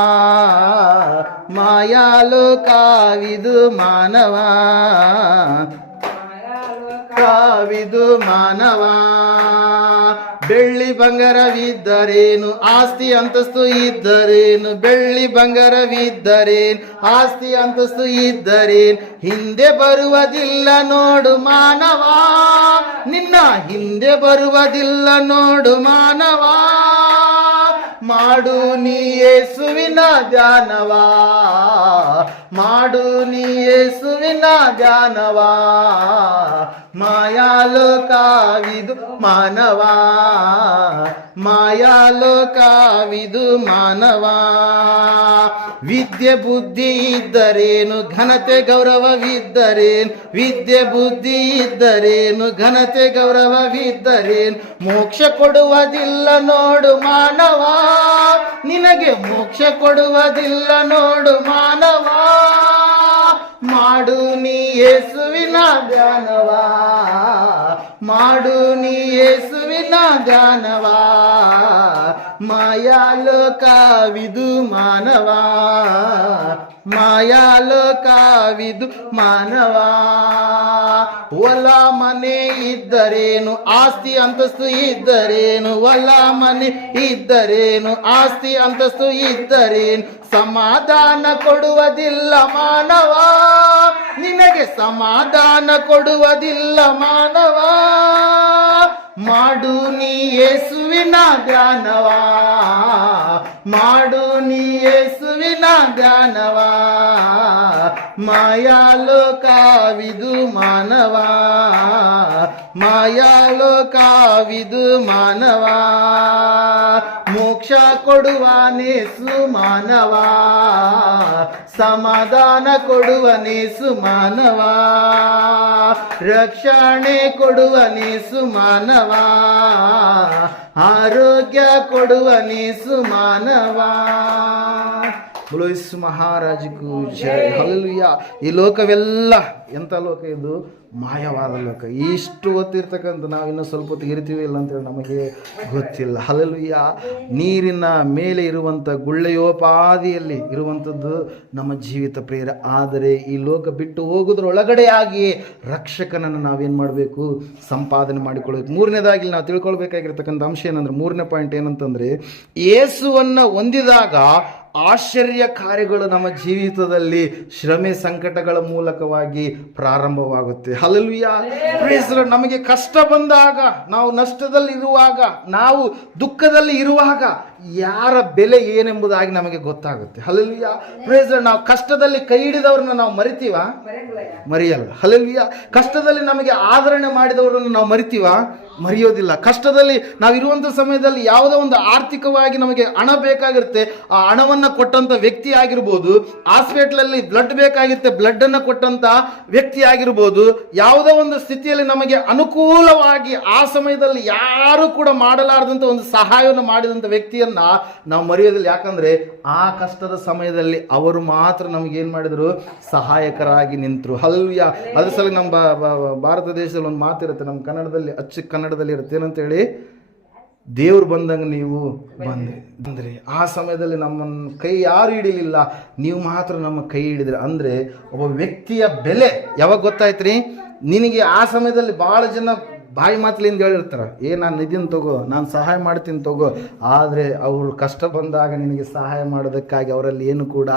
ಮಾಯಾಲೋಕವಿದು ಮಾನವ, ಕಾವಿದು ಮಾನವ. ಬೆಳ್ಳಿ ಬಂಗಾರವಿದ್ದರೇನು, ಆಸ್ತಿ ಅಂತಸ್ತು ಇದ್ದರೇನು, ಬೆಳ್ಳಿ ಬಂಗಾರವಿದ್ದರೇನು, ಆಸ್ತಿ ಅಂತಸ್ತು ಇದ್ದರೇನು, ಹಿಂದೆ ಬರುವುದಿಲ್ಲ ನೋಡು ಮಾನವ, ನಿನ್ನ ಹಿಂದೆ ಬರುವುದಿಲ್ಲ ನೋಡು ಮಾನವ, ಮಾಡು ನೀ ಯೇಸುವಿನ ಧ್ಯಾನವ, ಮಾಡು ನೀ ಯೇಸುವಿನ ಧ್ಯಾನವ, ಮಾಯಾಲೋಕವಿದು ಮಾನವ, ಮಾಯಾಲೋಕವಿದು ಮಾನವ. ವಿದ್ಯೆ ಬುದ್ಧಿ ಇದ್ದರೇನು, ಘನತೆ ಗೌರವವಿದ್ದರೇನು, ವಿದ್ಯೆ ಬುದ್ಧಿ ಇದ್ದರೇನು, ಘನತೆ ಗೌರವವಿದ್ದರೇನು, ಮೋಕ್ಷ ಕೊಡುವುದಿಲ್ಲ ನೋಡು ಮಾನವ, ನಿನಗೆ ಮೋಕ್ಷ ಕೊಡುವುದಿಲ್ಲ ನೋಡು ಮಾನವ, ಮಾಡು ನೀ ಯೇಸುವಿನ ಧ್ಯಾನವ, ಮಾಡು ನೀ ಯೇಸುವಿನ ಧ್ಯಾನವ, ಮಾಯಾಲೋಕವಿದು ಮಾನವ, ಮಾಯಾಲೋಕವಿದು ಮಾನವ. ಹೊಲ ಮನೆ ಇದ್ದರೇನು, ಆಸ್ತಿ ಅಂತಸ್ತು ಇದ್ದರೇನು, ಹೊಲ ಮನೆ ಇದ್ದರೇನು, ಆಸ್ತಿ ಅಂತಸ್ತು ಇದ್ದರೇನು, ಸಮಾಧಾನ ಕೊಡುವುದಿಲ್ಲ ಮಾನವ, ನಿನಗೆ ಸಮಾಧಾನ ಕೊಡುವುದಿಲ್ಲ ಮಾನವ, ಮಾಡು ನೀ ಯೇಸುವಿನ ಧ್ಯಾನವ, ಮಾಡು ನೀ ಯೇಸುವಿನ ಧ್ಯಾನವ, ಮಾಯಾಲೋಕವಿದು ಮಾನವ, ಮಾಯಾಲೋಕವಿದು ಮಾನವ. ಮೋಕ್ಷ ಕೊಡುವನೇಸು ಮಾನವ, ಸಮಾಧಾನ ಕೊಡುವನೇಸು ಮಾನವ, ರಕ್ಷಣೆ ಕೊಡುವನೇಸು ಮಾನವ, ಆರೋಗ್ಯ ಕೊಡುವನೇಸು ಮಾನವ. बोलो यीशु महाराज को जय ಹಲ್ಲೆಲೂಯಾ. ಈ ಲೋಕವೆಲ್ಲ ಎಂಥ ಲೋಕ ಇದು? ಮಾಯವಾದ ಲೋಕ. ಇಷ್ಟು ಹೊತ್ತಿರ್ತಕ್ಕಂಥ ನಾವು ಇನ್ನೂ ಸ್ವಲ್ಪ ಹೊತ್ತಿಗೆ ಇರ್ತೀವಿ ಇಲ್ಲ ಅಂತೇಳಿ ನಮಗೆ ಗೊತ್ತಿಲ್ಲ. ಹಲ್ಲೆಲೂಯಾ. ನೀರಿನ ಮೇಲೆ ಇರುವಂಥ ಗುಳ್ಳೆಯೋಪಾದಿಯಲ್ಲಿ ಇರುವಂಥದ್ದು ನಮ್ಮ ಜೀವಿತ ಪ್ರೇರ. ಆದರೆ ಈ ಲೋಕ ಬಿಟ್ಟು ಹೋಗೋದ್ರೊಳಗಡೆಯಾಗಿ ರಕ್ಷಕನನ್ನು ನಾವೇನು ಮಾಡಬೇಕು? ಸಂಪಾದನೆ ಮಾಡಿಕೊಳ್ಳಬೇಕು. ಮೂರನೇದಾಗಿ ನಾವು ತಿಳ್ಕೊಳ್ಬೇಕಾಗಿರ್ತಕ್ಕಂಥ ಅಂಶ ಏನಂದ್ರೆ, ಮೂರನೇ ಪಾಯಿಂಟ್ ಏನಂತಂದರೆ, ಯೇಸುವನ್ನು ಹೊಂದಿದಾಗ ಆಶ್ಚರ್ಯ ಕಾರ್ಯಗಳು ನಮ್ಮ ಜೀವಿತದಲ್ಲಿ ಶ್ರಮೆ ಸಂಕಟಗಳ ಮೂಲಕವಾಗಿ ಪ್ರಾರಂಭವಾಗುತ್ತೆ. ಹಲ್ಲೆಲೂಯಾ. Praise lord. ನಮಗೆ ಕಷ್ಟ ಬಂದಾಗ, ನಾವು ನಷ್ಟದಲ್ಲಿ ಇರುವಾಗ, ನಾವು ದುಃಖದಲ್ಲಿ ಇರುವಾಗ ಯಾರ ಬೆಲೆ ಏನೆಂಬುದಾಗಿ ನಮಗೆ ಗೊತ್ತಾಗುತ್ತೆ. ಹಲ್ಲೆಲೂಯಾ. Praise Lord. ನಾವು ಕಷ್ಟದಲ್ಲಿ ಕೈ ಹಿಡಿದವ್ರನ್ನ ನಾವು ಮರಿತೀವ? ಮರೆಯಲ್ಲ. ಹಲ್ಲೆಲೂಯಾ. ಕಷ್ಟದಲ್ಲಿ ನಮಗೆ ಆದರಣೆ ಮಾಡಿದವರನ್ನು ನಾವು ಮರಿತೀವ? ಮರೆಯೋದಿಲ್ಲ. ಕಷ್ಟದಲ್ಲಿ ನಾವಿರುವಂಥ ಸಮಯದಲ್ಲಿ ಯಾವುದೋ ಒಂದು ಆರ್ಥಿಕವಾಗಿ ನಮಗೆ ಹಣ ಬೇಕಾಗಿರುತ್ತೆ, ಆ ಹಣವನ್ನು ಕೊಟ್ಟಂಥ ವ್ಯಕ್ತಿ ಆಗಿರ್ಬೋದು, ಹಾಸ್ಪಿಟ್ಲಲ್ಲಿ ಬ್ಲಡ್ ಬೇಕಾಗಿರುತ್ತೆ, ಬ್ಲಡ್ ಅನ್ನು ಕೊಟ್ಟಂತ ವ್ಯಕ್ತಿ ಆಗಿರ್ಬೋದು, ಯಾವುದೋ ಒಂದು ಸ್ಥಿತಿಯಲ್ಲಿ ನಮಗೆ ಅನುಕೂಲವಾಗಿ ಆ ಸಮಯದಲ್ಲಿ ಯಾರು ಕೂಡ ಮಾಡಲಾರದಂಥ ಒಂದು ಸಹಾಯವನ್ನು ಮಾಡಿದಂಥ ವ್ಯಕ್ತಿಯನ್ನ ನಾವು ಮರೆಯೋದಿಲ್ಲ. ಯಾಕಂದ್ರೆ ಆ ಕಷ್ಟದ ಸಮಯದಲ್ಲಿ ಅವರು ಮಾತ್ರ ನಮಗೆ ಏನ್ ಮಾಡಿದ್ರು? ಸಹಾಯಕರಾಗಿ ನಿಂತರು. ಹಲ್ಲೆಲೂಯಾ. ಅದ್ರ ಸಲ ನಮ್ಮ ಭಾರತ ದೇಶದಲ್ಲಿ ಒಂದು ಮಾತಿರುತ್ತೆ, ನಮ್ಮ ಕನ್ನಡದಲ್ಲಿ ಕನ್ನಡದಲ್ಲಿ ಇರುತ್ತೆ, ಏನಂತೇಳಿ, ದೇವ್ರು ಬಂದಂಗೆ ನೀವು ಬಂದ್ರಿ. ಆ ಸಮಯದಲ್ಲಿ ನಮ್ಮನ್ನು ಕೈ ಯಾರು ಹಿಡಿಲಿಲ್ಲ, ನೀವು ಮಾತ್ರ ನಮ್ಮ ಕೈ ಹಿಡಿದ್ರಿ. ಅಂದರೆ ಒಬ್ಬ ವ್ಯಕ್ತಿಯ ಬೆಲೆ ಯಾವಾಗ ಗೊತ್ತಾಯ್ತ್ರಿ? ನಿನಗೆ ಆ ಸಮಯದಲ್ಲಿ ಭಾಳ ಜನ ಬಾಯಿ ಮಾತಲಿಂದ ಹೇಳಿರ್ತಾರೆ, ನಾನು ನಿಧಿನ ತಗೋ, ನಾನು ಸಹಾಯ ಮಾಡ್ತೀನಿ ತಗೋ. ಆದರೆ ಅವರು ಕಷ್ಟ ಬಂದಾಗ ನಿನಗೆ ಸಹಾಯ ಮಾಡೋದಕ್ಕಾಗಿ ಅವರಲ್ಲಿ ಏನು ಕೂಡ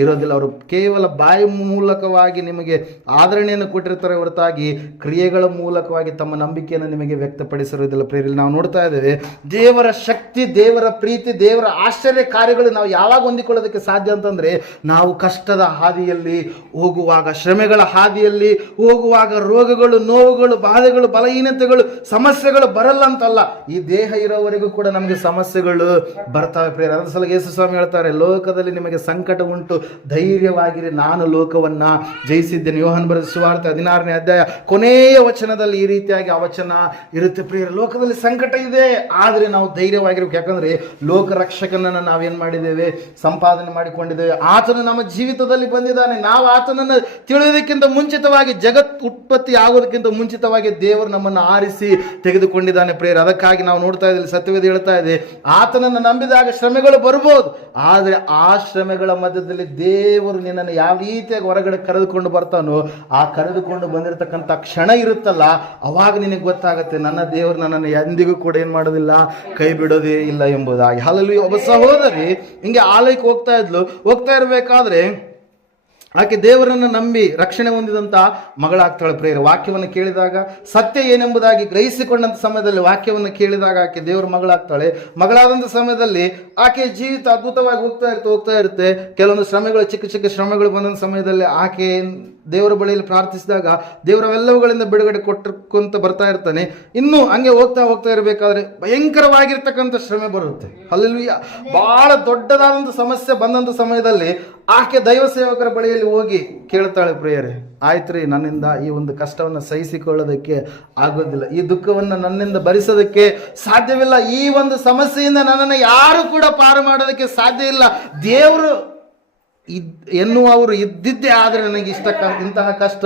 ಇರೋದಿಲ್ಲ. ಅವರು ಕೇವಲ ಬಾಯಿ ಮೂಲಕವಾಗಿ ನಿಮಗೆ ಆದರಣೆಯನ್ನು ಕೊಟ್ಟಿರ್ತಾರೆ ಹೊರತಾಗಿ ಕ್ರಿಯೆಗಳ ಮೂಲಕವಾಗಿ ತಮ್ಮ ನಂಬಿಕೆಯನ್ನು ನಿಮಗೆ ವ್ಯಕ್ತಪಡಿಸಿರೋದಿಲ್ಲ. ಪ್ರೇರಿಲ್ ನಾವು ನೋಡ್ತಾ ಇದ್ದೇವೆ, ದೇವರ ಶಕ್ತಿ, ದೇವರ ಪ್ರೀತಿ, ದೇವರ ಆಶ್ಚರ್ಯ ಕಾರ್ಯಗಳು ನಾವು ಯಾವಾಗ ಹೊಂದಿಕೊಳ್ಳೋದಕ್ಕೆ ಸಾಧ್ಯ ಅಂತಂದರೆ, ನಾವು ಕಷ್ಟದ ಹಾದಿಯಲ್ಲಿ ಹೋಗುವಾಗ, ಶ್ರಮೆಗಳ ಹಾದಿಯಲ್ಲಿ ಹೋಗುವಾಗ, ರೋಗಗಳು, ನೋವುಗಳು, ಬಾಧೆಗಳು, ಬಲಹೀನತೆ ನ್ಯೂನತೆಗಳು ಸಮಸ್ಯೆಗಳು ಬರಲ್ಲ ಅಂತಲ್ಲ, ಈ ದೇಹ ಇರೋವರೆಗೂ ಕೂಡ ನಮಗೆ ಸಮಸ್ಯೆಗಳು ಬರ್ತಾವೆ ಪ್ರಿಯರೇ. ಅದರ ಸಲ ಯೇಸು ಸ್ವಾಮಿ ಹೇಳ್ತಾರೆ, ಲೋಕದಲ್ಲಿ ನಿಮಗೆ ಸಂಕಟ ಉಂಟು, ಧೈರ್ಯವಾಗಿರಿ, ನಾನು ಲೋಕವನ್ನ ಜಯಿಸಿದ್ದೇನೆ. ಯೋಹಾನ ಬರೆದ ಸುವಾರ್ತೆ 16ನೇ ಅಧ್ಯಾಯ ಕೊನೆಯ ವಚನದಲ್ಲಿ ಈ ರೀತಿಯಾಗಿ ಆ ವಚನ ಇರುತ್ತೆ ಪ್ರಿಯರೇ. ಲೋಕದಲ್ಲಿ ಸಂಕಟ ಇದೆ, ಆದರೆ ನಾವು ಧೈರ್ಯವಾಗಿರ್ಬೇಕು. ಯಾಕಂದ್ರೆ ಲೋಕ ರಕ್ಷಕನನ್ನು ನಾವೇನ್ ಮಾಡಿದ್ದೇವೆ, ಸಂಪಾದನೆ ಮಾಡಿಕೊಂಡಿದ್ದೇವೆ. ಆತನು ನಮ್ಮ ಜೀವಿತದಲ್ಲಿ ಬಂದಿದ್ದಾನೆ. ನಾವು ಆತನನ್ನು ತಿಳಿಯೋದಕ್ಕಿಂತ ಮುಂಚಿತವಾಗಿ, ಜಗತ್ ಉತ್ಪತ್ತಿ ಆಗೋದಕ್ಕಿಂತ ಮುಂಚಿತವಾಗಿ ದೇವರು ನಮ್ಮನ್ನು ಆರಿಸಿ ತೆಗೆದುಕೊಂಡಿದ್ದಾನೆ ಪ್ರಿಯರೇ. ಅದಕ್ಕಾಗಿ ನಾವು ನೋಡ್ತಾ ಇದ್ದೀವಿ, ಸತ್ಯವೇದ ಹೇಳ್ತಾ ಇದೆ, ಆತನನ್ನು ನಂಬಿದಾಗ ಶ್ರಮೆಗಳು ಬರ್ಬೋದು, ಆದರೆ ಆ ಶ್ರಮೆಗಳ ಮಧ್ಯದಲ್ಲಿ ದೇವರು ನಿನ್ನನ್ನು ಯಾವ ರೀತಿಯಾಗಿ ಹೊರಗಡೆ ಕರೆದುಕೊಂಡು ಬರ್ತಾನೋ, ಆ ಕರೆದುಕೊಂಡು ಬಂದಿರತಕ್ಕಂಥ ಕ್ಷಣ ಇರುತ್ತಲ್ಲ, ಅವಾಗ ನಿನಗೆ ಗೊತ್ತಾಗುತ್ತೆ, ನನ್ನ ದೇವರು ನನ್ನನ್ನು ಎಂದಿಗೂ ಕೂಡ ಏನ್ ಮಾಡೋದಿಲ್ಲ, ಕೈ ಬಿಡೋದೇ ಇಲ್ಲ ಎಂಬುದಾಗಿ. ಹಲ್ಲೆಲೂಯಾ. ಒಬ್ಬ ಸಹೋದರಿ ಹಿಂಗೆ ಆಲಯಕ್ಕೆ ಹೋಗ್ತಾ ಇರಬೇಕಾದ್ರೆ ಆಕೆ ದೇವರನ್ನು ನಂಬಿ ರಕ್ಷಣೆ ಹೊಂದಿದಂತ ಮಗಳಾಗ್ತಾಳೆ ಪ್ರಿಯರೇ. ವಾಕ್ಯವನ್ನು ಕೇಳಿದಾಗ ಸತ್ಯ ಏನೆಂಬುದಾಗಿ ಗ್ರಹಿಸಿಕೊಂಡಂತ ಸಮಯದಲ್ಲಿ ವಾಕ್ಯವನ್ನು ಕೇಳಿದಾಗ ಆಕೆ ದೇವರ ಮಗಳಾಗ್ತಾಳೆ. ಮಗಳಾದಂಥ ಸಮಯದಲ್ಲಿ ಆಕೆ ಜೀವಿತ ಅದ್ಭುತವಾಗಿ ಹೋಗ್ತಾ ಇರುತ್ತೆ. ಕೆಲವೊಂದು ಶ್ರಮೆಗಳು, ಚಿಕ್ಕ ಚಿಕ್ಕ ಶ್ರಮೆಗಳು ಬಂದ ಸಮಯದಲ್ಲಿ ಆಕೆ ದೇವರ ಬಳಿಯಲ್ಲಿ ಪ್ರಾರ್ಥಿಸಿದಾಗ ದೇವರವೆಲ್ಲವುಗಳಿಂದ ಬಿಡುಗಡೆ ಕೊಟ್ಟುಕೊಂತ ಬರ್ತಾ ಇರ್ತಾನೆ. ಇನ್ನು ಹಂಗೆ ಹೋಗ್ತಾ ಇರಬೇಕಾದ್ರೆ ಭಯಂಕರವಾಗಿರ್ತಕ್ಕಂಥ ಶ್ರಮೆ ಬರುತ್ತೆ. ಹಲ್ಲೆಲೂಯಾ. ಬಹಳ ದೊಡ್ಡದಾದಂಥ ಸಮಸ್ಯೆ ಬಂದಂಥ ಸಮಯದಲ್ಲಿ ಆಕೆ ದೈವ ಸೇವಕರ ಬಳಿಯಲ್ಲಿ ಹೋಗಿ ಕೇಳ್ತಾಳೆ, ಪ್ರಿಯರೇ, ಆಯ್ತ್ರಿ, ನನ್ನಿಂದ ಈ ಒಂದು ಕಷ್ಟವನ್ನು ಸಹಿಸಿಕೊಳ್ಳೋದಕ್ಕೆ ಆಗೋದಿಲ್ಲ, ಈ ದುಃಖವನ್ನು ನನ್ನಿಂದ ಭರಿಸೋದಕ್ಕೆ ಸಾಧ್ಯವಿಲ್ಲ, ಈ ಒಂದು ಸಮಸ್ಯೆಯಿಂದ ನನ್ನನ್ನು ಯಾರು ಕೂಡ ಪಾರು ಮಾಡೋದಕ್ಕೆ ಸಾಧ್ಯ ಇಲ್ಲ, ದೇವರು ಎನ್ನುವರು ಇದ್ದಿದ್ದೇ ಆದರೆ ನನಗೆ ಇಂತಹ ಕಷ್ಟ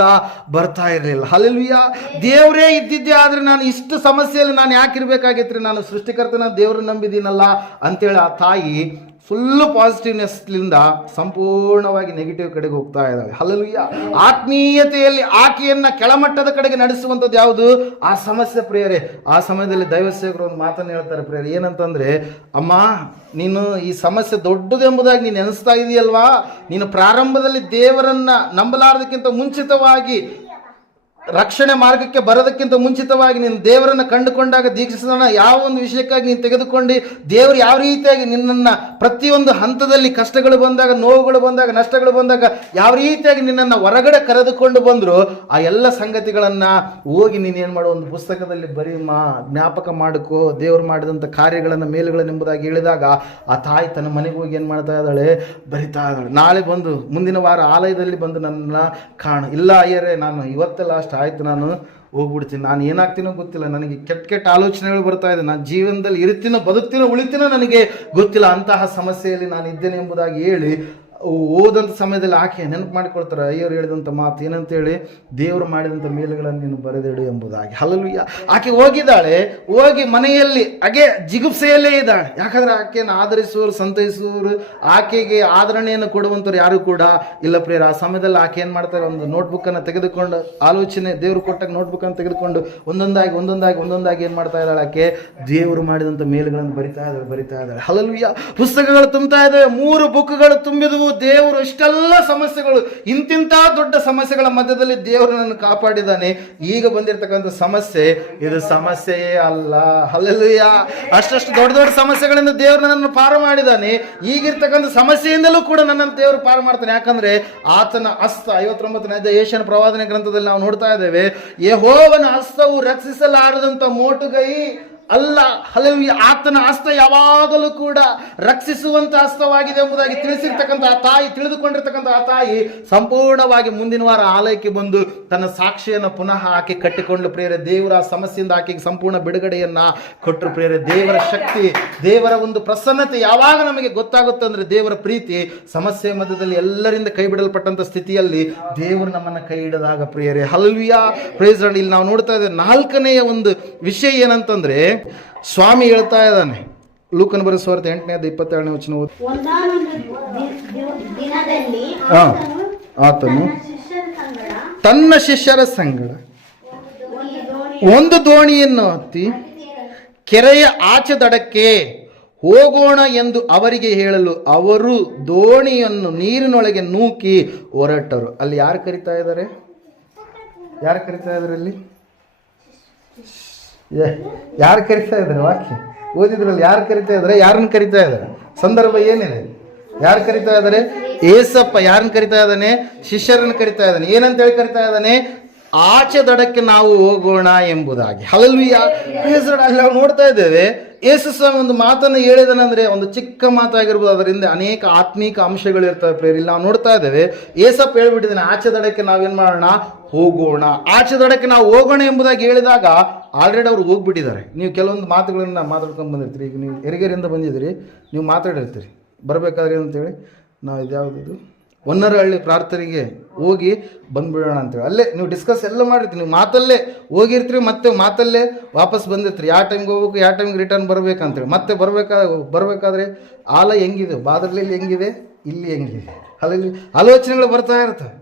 ಬರ್ತಾ ಇರಲಿಲ್ಲ. ಹಲ್ಲೆಲೂಯಾ. ದೇವರೇ ಇದ್ದಿದ್ದೇ ಆದರೆ ನಾನು ಇಷ್ಟು ಸಮಸ್ಯೆಯಲ್ಲಿ ನಾನು ಯಾಕಿರ್ಬೇಕಾಗಿತ್ರಿ, ನಾನು ಸೃಷ್ಟಿಕರ್ತನ ದೇವರು ನಂಬಿದ್ದೀನಲ್ಲ ಅಂತೇಳಿ ಆ ತಾಯಿ ಫುಲ್ಲು ಪಾಸಿಟಿವ್ನೆಸ್ಲಿಂದ ಸಂಪೂರ್ಣವಾಗಿ ನೆಗೆಟಿವ್ ಕಡೆಗೆ ಹೋಗ್ತಾ ಇದ್ದಾಳೆ. ಹಲ್ಲೆಲೂಯಾ. ಆತ್ಮೀಯತೆಯಲ್ಲಿ ಆಕೆಯನ್ನ ಕೆಳಮಟ್ಟದ ಕಡೆಗೆ ನಡೆಸುವಂಥದ್ದು ಯಾವುದು, ಆ ಸಮಸ್ಯೆ ಪ್ರಿಯರೇ. ಆ ಸಮಯದಲ್ಲಿ ದೈವ ಸೇವಕರು ಒಂದು ಮಾತನ್ನು ಹೇಳ್ತಾರೆ ಪ್ರಿಯರೇ, ಏನಂತಂದ್ರೆ, ಅಮ್ಮ, ನೀನು ಈ ಸಮಸ್ಯೆ ದೊಡ್ಡದೆಂಬುದಾಗಿ ನೀನು ಎನಿಸ್ತಾ ಇದೆಯಲ್ವಾ, ನೀನು ಪ್ರಾರಂಭದಲ್ಲಿ ದೇವರನ್ನ ನಂಬಲಾರದಕ್ಕಿಂತ ಮುಂಚಿತವಾಗಿ, ರಕ್ಷಣೆ ಮಾರ್ಗಕ್ಕೆ ಬರೋದಕ್ಕಿಂತ ಮುಂಚಿತವಾಗಿ ನೀನು ದೇವರನ್ನು ಕಂಡುಕೊಂಡಾಗ, ದೀಕ್ಷಿಸೋಣ ಯಾವ ಒಂದು ವಿಷಯಕ್ಕಾಗಿ ನೀನು ತೆಗೆದುಕೊಂಡು ದೇವರು ಯಾವ ರೀತಿಯಾಗಿ ನಿನ್ನನ್ನು ಪ್ರತಿಯೊಂದು ಹಂತದಲ್ಲಿ ಕಷ್ಟಗಳು ಬಂದಾಗ, ನೋವುಗಳು ಬಂದಾಗ, ನಷ್ಟಗಳು ಬಂದಾಗ ಯಾವ ರೀತಿಯಾಗಿ ನಿನ್ನನ್ನು ಹೊರಗಡೆ ಕರೆದುಕೊಂಡು ಬಂದರು, ಆ ಎಲ್ಲ ಸಂಗತಿಗಳನ್ನು ಹೋಗಿ ನೀನೇನು ಮಾಡೋ, ಒಂದು ಪುಸ್ತಕದಲ್ಲಿ ಜ್ಞಾಪಕ ಮಾಡಿಕೋ, ದೇವರು ಮಾಡಿದಂಥ ಕಾರ್ಯಗಳನ್ನು, ಮೇಲುಗಳನ್ನೆಂಬುದಾಗಿ ಹೇಳಿದಾಗ ಆ ತಾಯಿ ತನ್ನ ಮನೆಗೆ ಹೋಗಿ ಏನು ಮಾಡ್ತಾ ಇದ್ದಾಳೆ, ಬರಿತಾ ಇದ್ದಾಳೆ. ನಾಳೆ ಬಂದು ಮುಂದಿನ ವಾರ ಆಲಯದಲ್ಲಿ ಬಂದು ನನ್ನನ್ನು ಕಾಣು. ಇಲ್ಲ ಅಯ್ಯರೇ, ನಾನು ಇವತ್ತೇ ಲಾಸ್ಟ್ ಆಯ್ತು, ನಾನು ಹೋಗ್ಬಿಡ್ತೀನಿ, ನಾನು ಏನಾಗ್ತೀನೋ ಗೊತ್ತಿಲ್ಲ, ನನಗೆ ಕೆಟ್ಟ ಆಲೋಚನೆಗಳು ಬರ್ತಾ ಇದೆ, ನಾನು ಜೀವನದಲ್ಲಿ ಇರ್ತೀನೋ ಬದುಕ್ತೀನೋ ಉಳಿತೀನೋ ನನಗೆ ಗೊತ್ತಿಲ್ಲ, ಅಂತಹ ಸಮಸ್ಯೆಯಲ್ಲಿ ನಾನು ಇದ್ದೇನೆ ಎಂಬುದಾಗಿ ಹೇಳಿ ಓದಂಥ ಸಮಯದಲ್ಲಿ ಆಕೆ ನೆನಪು ಮಾಡಿಕೊಳ್ತಾರೆ, ಅಯ್ಯವರು ಹೇಳಿದಂಥ ಮಾತು ಏನಂತೇಳಿ, ದೇವರು ಮಾಡಿದಂಥ ಮೇಲುಗಳನ್ನು ನೀನು ಬರೆದಿಡು ಎಂಬುದಾಗಿ. ಹಲ್ಲೆಲೂಯಾ. ಆಕೆ ಹೋಗಿದ್ದಾಳೆ, ಹೋಗಿ ಮನೆಯಲ್ಲಿ ಹಾಗೆ ಜಿಗುಪ್ಸೆಯಲ್ಲೇ ಇದ್ದಾಳೆ. ಯಾಕಂದ್ರೆ ಆಕೆಯನ್ನು ಆಧರಿಸುವವರು, ಸಂತೈಸುವವರು, ಆಕೆಗೆ ಆದರಣೆಯನ್ನು ಕೊಡುವಂಥವ್ರು ಯಾರು ಕೂಡ ಇಲ್ಲ ಪ್ರಿಯರ. ಆ ಸಮಯದಲ್ಲಿ ಆಕೆ ಏನು ಮಾಡ್ತಾರೆ, ಒಂದು ನೋಟ್ಬುಕ್ಕನ್ನು ತೆಗೆದುಕೊಂಡು, ಆಲೋಚನೆ ದೇವರು ಕೊಟ್ಟಾಗ ನೋಟ್ಬುಕ್ಕನ್ನು ತೆಗೆದುಕೊಂಡು ಒಂದೊಂದಾಗಿ ಏನು ಮಾಡ್ತಾ ಇದ್ದಾಳೆ, ಆಕೆ ದೇವರು ಮಾಡಿದಂಥ ಮೇಲುಗಳನ್ನು ಬರಿತಾ ಇದ್ದಾಳೆ. ಹಲ್ಲೆಲೂಯಾ. ಪುಸ್ತಕಗಳು ತುಂಬ್ತಾ ಇದ್ದಾವೆ, 3 ಬುಕ್ಗಳು ತುಂಬಿದವು. ದೇವರು ಇಷ್ಟೆಲ್ಲ ಸಮಸ್ಯೆಗಳು, ಇಂತಿಂತ ದೊಡ್ಡ ಸಮಸ್ಯೆಗಳ ಮಧ್ಯದಲ್ಲಿ ದೇವರು ನನ್ನನ್ನು ಕಾಪಾಡಿದ್ದಾನೆ. ಈಗ ಬಂದಿರತಕ್ಕಂಥ ಸಮಸ್ಯೆ ಇದು ಸಮಸ್ಯೆಯೇ ಅಲ್ಲ. ಹಲ್ಲೆಲೂಯಾ. ಅಷ್ಟು ದೊಡ್ಡ ಸಮಸ್ಯೆಗಳಿಂದ ದೇವರು ನನ್ನನ್ನು ಪಾರು ಮಾಡಿದ್ದಾನೆ. ಈಗಿರ್ತಕ್ಕಂಥ ಸಮಸ್ಯೆಯಿಂದಲೂ ಕೂಡ ನನ್ನನ್ನು ದೇವರು ಪಾರು ಮಾಡ್ತಾನೆ. ಯಾಕಂದ್ರೆ ಆತನ ಹಸ್ತ, 59ನೇ ಏಷ್ಯನ ಪ್ರವಾದನೆ ಗ್ರಂಥದಲ್ಲಿ ನಾವು ನೋಡ್ತಾ ಇದ್ದೇವೆ, ಯೆಹೋವನ ಹಸ್ತವು ರಕ್ಷಿಸಲಾರದಂತ ಮೋಟುಗೈ ಅಲ್ಲ. ಹಲ್ಲೆಲೂಯಾ. ಆತನ ಹಸ್ತ ಯಾವಾಗಲೂ ಕೂಡ ರಕ್ಷಿಸುವಂತ ಹಸ್ತವಾಗಿದೆ ಎಂಬುದಾಗಿ ತಿಳಿಸಿರ್ತಕ್ಕಂಥ ಆ ತಾಯಿ, ತಿಳಿದುಕೊಂಡಿರ್ತಕ್ಕಂಥ ಆ ತಾಯಿ ಸಂಪೂರ್ಣವಾಗಿ ಮುಂದಿನ ವಾರ ಆಲಯಕ್ಕೆ ಬಂದು ತನ್ನ ಸಾಕ್ಷಿಯನ್ನು ಪುನಃ ಆಕೆ ಕಟ್ಟಿಕೊಂಡು ಪ್ರಿಯರೇ, ದೇವರ ಆ ಸಮಸ್ಯೆಯಿಂದ ಆಕೆಗೆ ಸಂಪೂರ್ಣ ಬಿಡುಗಡೆಯನ್ನ ಕೊಟ್ಟರು ಪ್ರಿಯರೇ. ದೇವರ ಶಕ್ತಿ, ದೇವರ ಒಂದು ಪ್ರಸನ್ನತೆ ಯಾವಾಗ ನಮಗೆ ಗೊತ್ತಾಗುತ್ತೆ ಅಂದ್ರೆ, ದೇವರ ಪ್ರೀತಿ ಸಮಸ್ಯೆ ಮಧ್ಯದಲ್ಲಿ ಎಲ್ಲರಿಂದ ಕೈ ಬಿಡಲ್ಪಟ್ಟಂತ ಸ್ಥಿತಿಯಲ್ಲಿ ದೇವರು ನಮ್ಮನ್ನ ಕೈ ಹಿಡಿದಾಗ ಪ್ರಿಯರೇ. ಹಲ್ಲೆಲೂಯಾ. Praise Lord. ಇಲ್ಲಿ ನಾವು ನೋಡ್ತಾ ಇದ್ದೇವೆ 4ನೆಯ ಒಂದು ವಿಷಯ ಏನಂತಂದ್ರೆ, ಸ್ವಾಮಿ ಹೇಳ್ತಾ ಇದ್ದಾನೆ, ಲೂಕನ ಬರೆದ ಸುವಾರ್ತೆ 8ನೇ-27ನೇ ವಚನ ಓದಿ. ಆತನು ತನ್ನ ಶಿಷ್ಯರ ಸಂಗಡ ಒಂದು ದೋಣಿಯನ್ನು ಹತ್ತಿ ಕೆರೆಯ ಆಚೆ ದಡಕ್ಕೆ ಹೋಗೋಣ ಎಂದು ಅವರಿಗೆ ಹೇಳಲು ಅವರು ದೋಣಿಯನ್ನು ನೀರಿನೊಳಗೆ ನೂಕಿ ಹೊರಟರು. ಅಲ್ಲಿ ಯಾರು ಕರಿತಾ ಇದ್ದಾರೆ? ಅಲ್ಲಿ ಯಾರು ಕರಿತಾ ಇದ್ದಾರೆ? ವಾಕ್ಯ ಓದಿದ್ರಲ್ಲಿ ಯಾರು ಕರಿತಾ ಇದ್ದಾರೆ? ಯಾರನ್ನು ಕರಿತಾ ಇದ್ದಾರೆ? ಸಂದರ್ಭ ಏನಿದೆ? ಯಾರು ಕರಿತಾ ಇದ್ದಾರೆ? ಏಸಪ್ಪ ಯಾರನ್ನು ಕರಿತಾ ಇದ್ದಾನೆ? ಶಿಷ್ಯರನ್ನು ಕರಿತಾ ಇದ್ದಾನೆ. ಏನಂತ ಹೇಳಿ ಕರಿತಾ ಇದ್ದಾನೆ? ಆಚೆ ದಡಕ್ಕೆ ನಾವು ಹೋಗೋಣ ಎಂಬುದಾಗಿ. ಹಲ್ಲೆಲೂಯಾ. ಅಲ್ಲಿ ನಾವು ನೋಡ್ತಾ ಇದ್ದೇವೆ, ಯೇಸು ಸ್ವಾಮಿ ಒಂದು ಮಾತನ್ನು ಹೇಳಿದನಂದ್ರೆ ಒಂದು ಚಿಕ್ಕ ಮಾತಾಗಿರ್ಬೋದು, ಅದರಿಂದ ಅನೇಕ ಆತ್ಮೀಕ ಅಂಶಗಳು ಇರ್ತವೆ ಪ್ರೇರಿ. ಇಲ್ಲಿ ನಾವು ನೋಡ್ತಾ ಇದ್ದೇವೆ, ಏಸಪ್ಪ ಹೇಳ್ಬಿಟ್ಟಿದ್ದಾನೆ, ಆಚೆ ದಡಕ್ಕೆ ನಾವೇನ್ ಮಾಡೋಣ, ಹೋಗೋಣ. ಆಚೆ ದಡಕ್ಕೆ ನಾವು ಹೋಗೋಣ ಎಂಬುದಾಗಿ ಹೇಳಿದಾಗ ಆಲ್ರೆಡಿ ಅವ್ರು ಹೋಗ್ಬಿಟ್ಟಿದ್ದಾರೆ. ನೀವು ಕೆಲವೊಂದು ಮಾತುಗಳನ್ನ ಮಾತಾಡ್ಕೊಂಡು ಬಂದಿರ್ತೀರಿ. ಈಗ ನೀವು ಹೆರಿಗೆರೆಯಿಂದ ಬಂದಿದ್ದೀರಿ, ನೀವು ಮಾತಾಡಿರ್ತೀರಿ ಬರಬೇಕಾದ್ರೆ ಅಂತೇಳಿ, ನಾವು ಇದ್ಯಾವುದು ಹೊನ್ನರಹಳ್ಳಿ ಪ್ರಾರ್ಥನೆಗೆ ಹೋಗಿ ಬಂದ್ಬಿಡೋಣ ಅಂತೇಳಿ ಅಲ್ಲೇ ನೀವು ಡಿಸ್ಕಸ್ ಎಲ್ಲ ಮಾಡಿರ್ತೀರಿ. ನೀವು ಮಾತಲ್ಲೇ ಹೋಗಿರ್ತೀರಿ, ಮತ್ತೆ ಮಾತಲ್ಲೇ ವಾಪಸ್ ಬಂದಿರ್ತೀರಿ. ಯಾವ ಟೈಮ್ಗೆ ಹೋಗ್ಬೇಕು, ಯಾವ ಟೈಮ್ಗೆ ರಿಟರ್ನ್ ಬರ್ಬೇಕಂತೇಳಿ. ಮತ್ತೆ ಬರಬೇಕಾದ್ರೆ ಆಲಯ ಹೆಂಗಿದೆ, ಬಾದರ್ಲಿಯಲ್ಲಿ ಹೆಂಗಿದೆ, ಇಲ್ಲಿ ಹೆಂಗಿದೆ, ಅಲ್ಲಿ ಆಲೋಚನೆಗಳು ಬರ್ತಾ ಇರ್ತವೆ.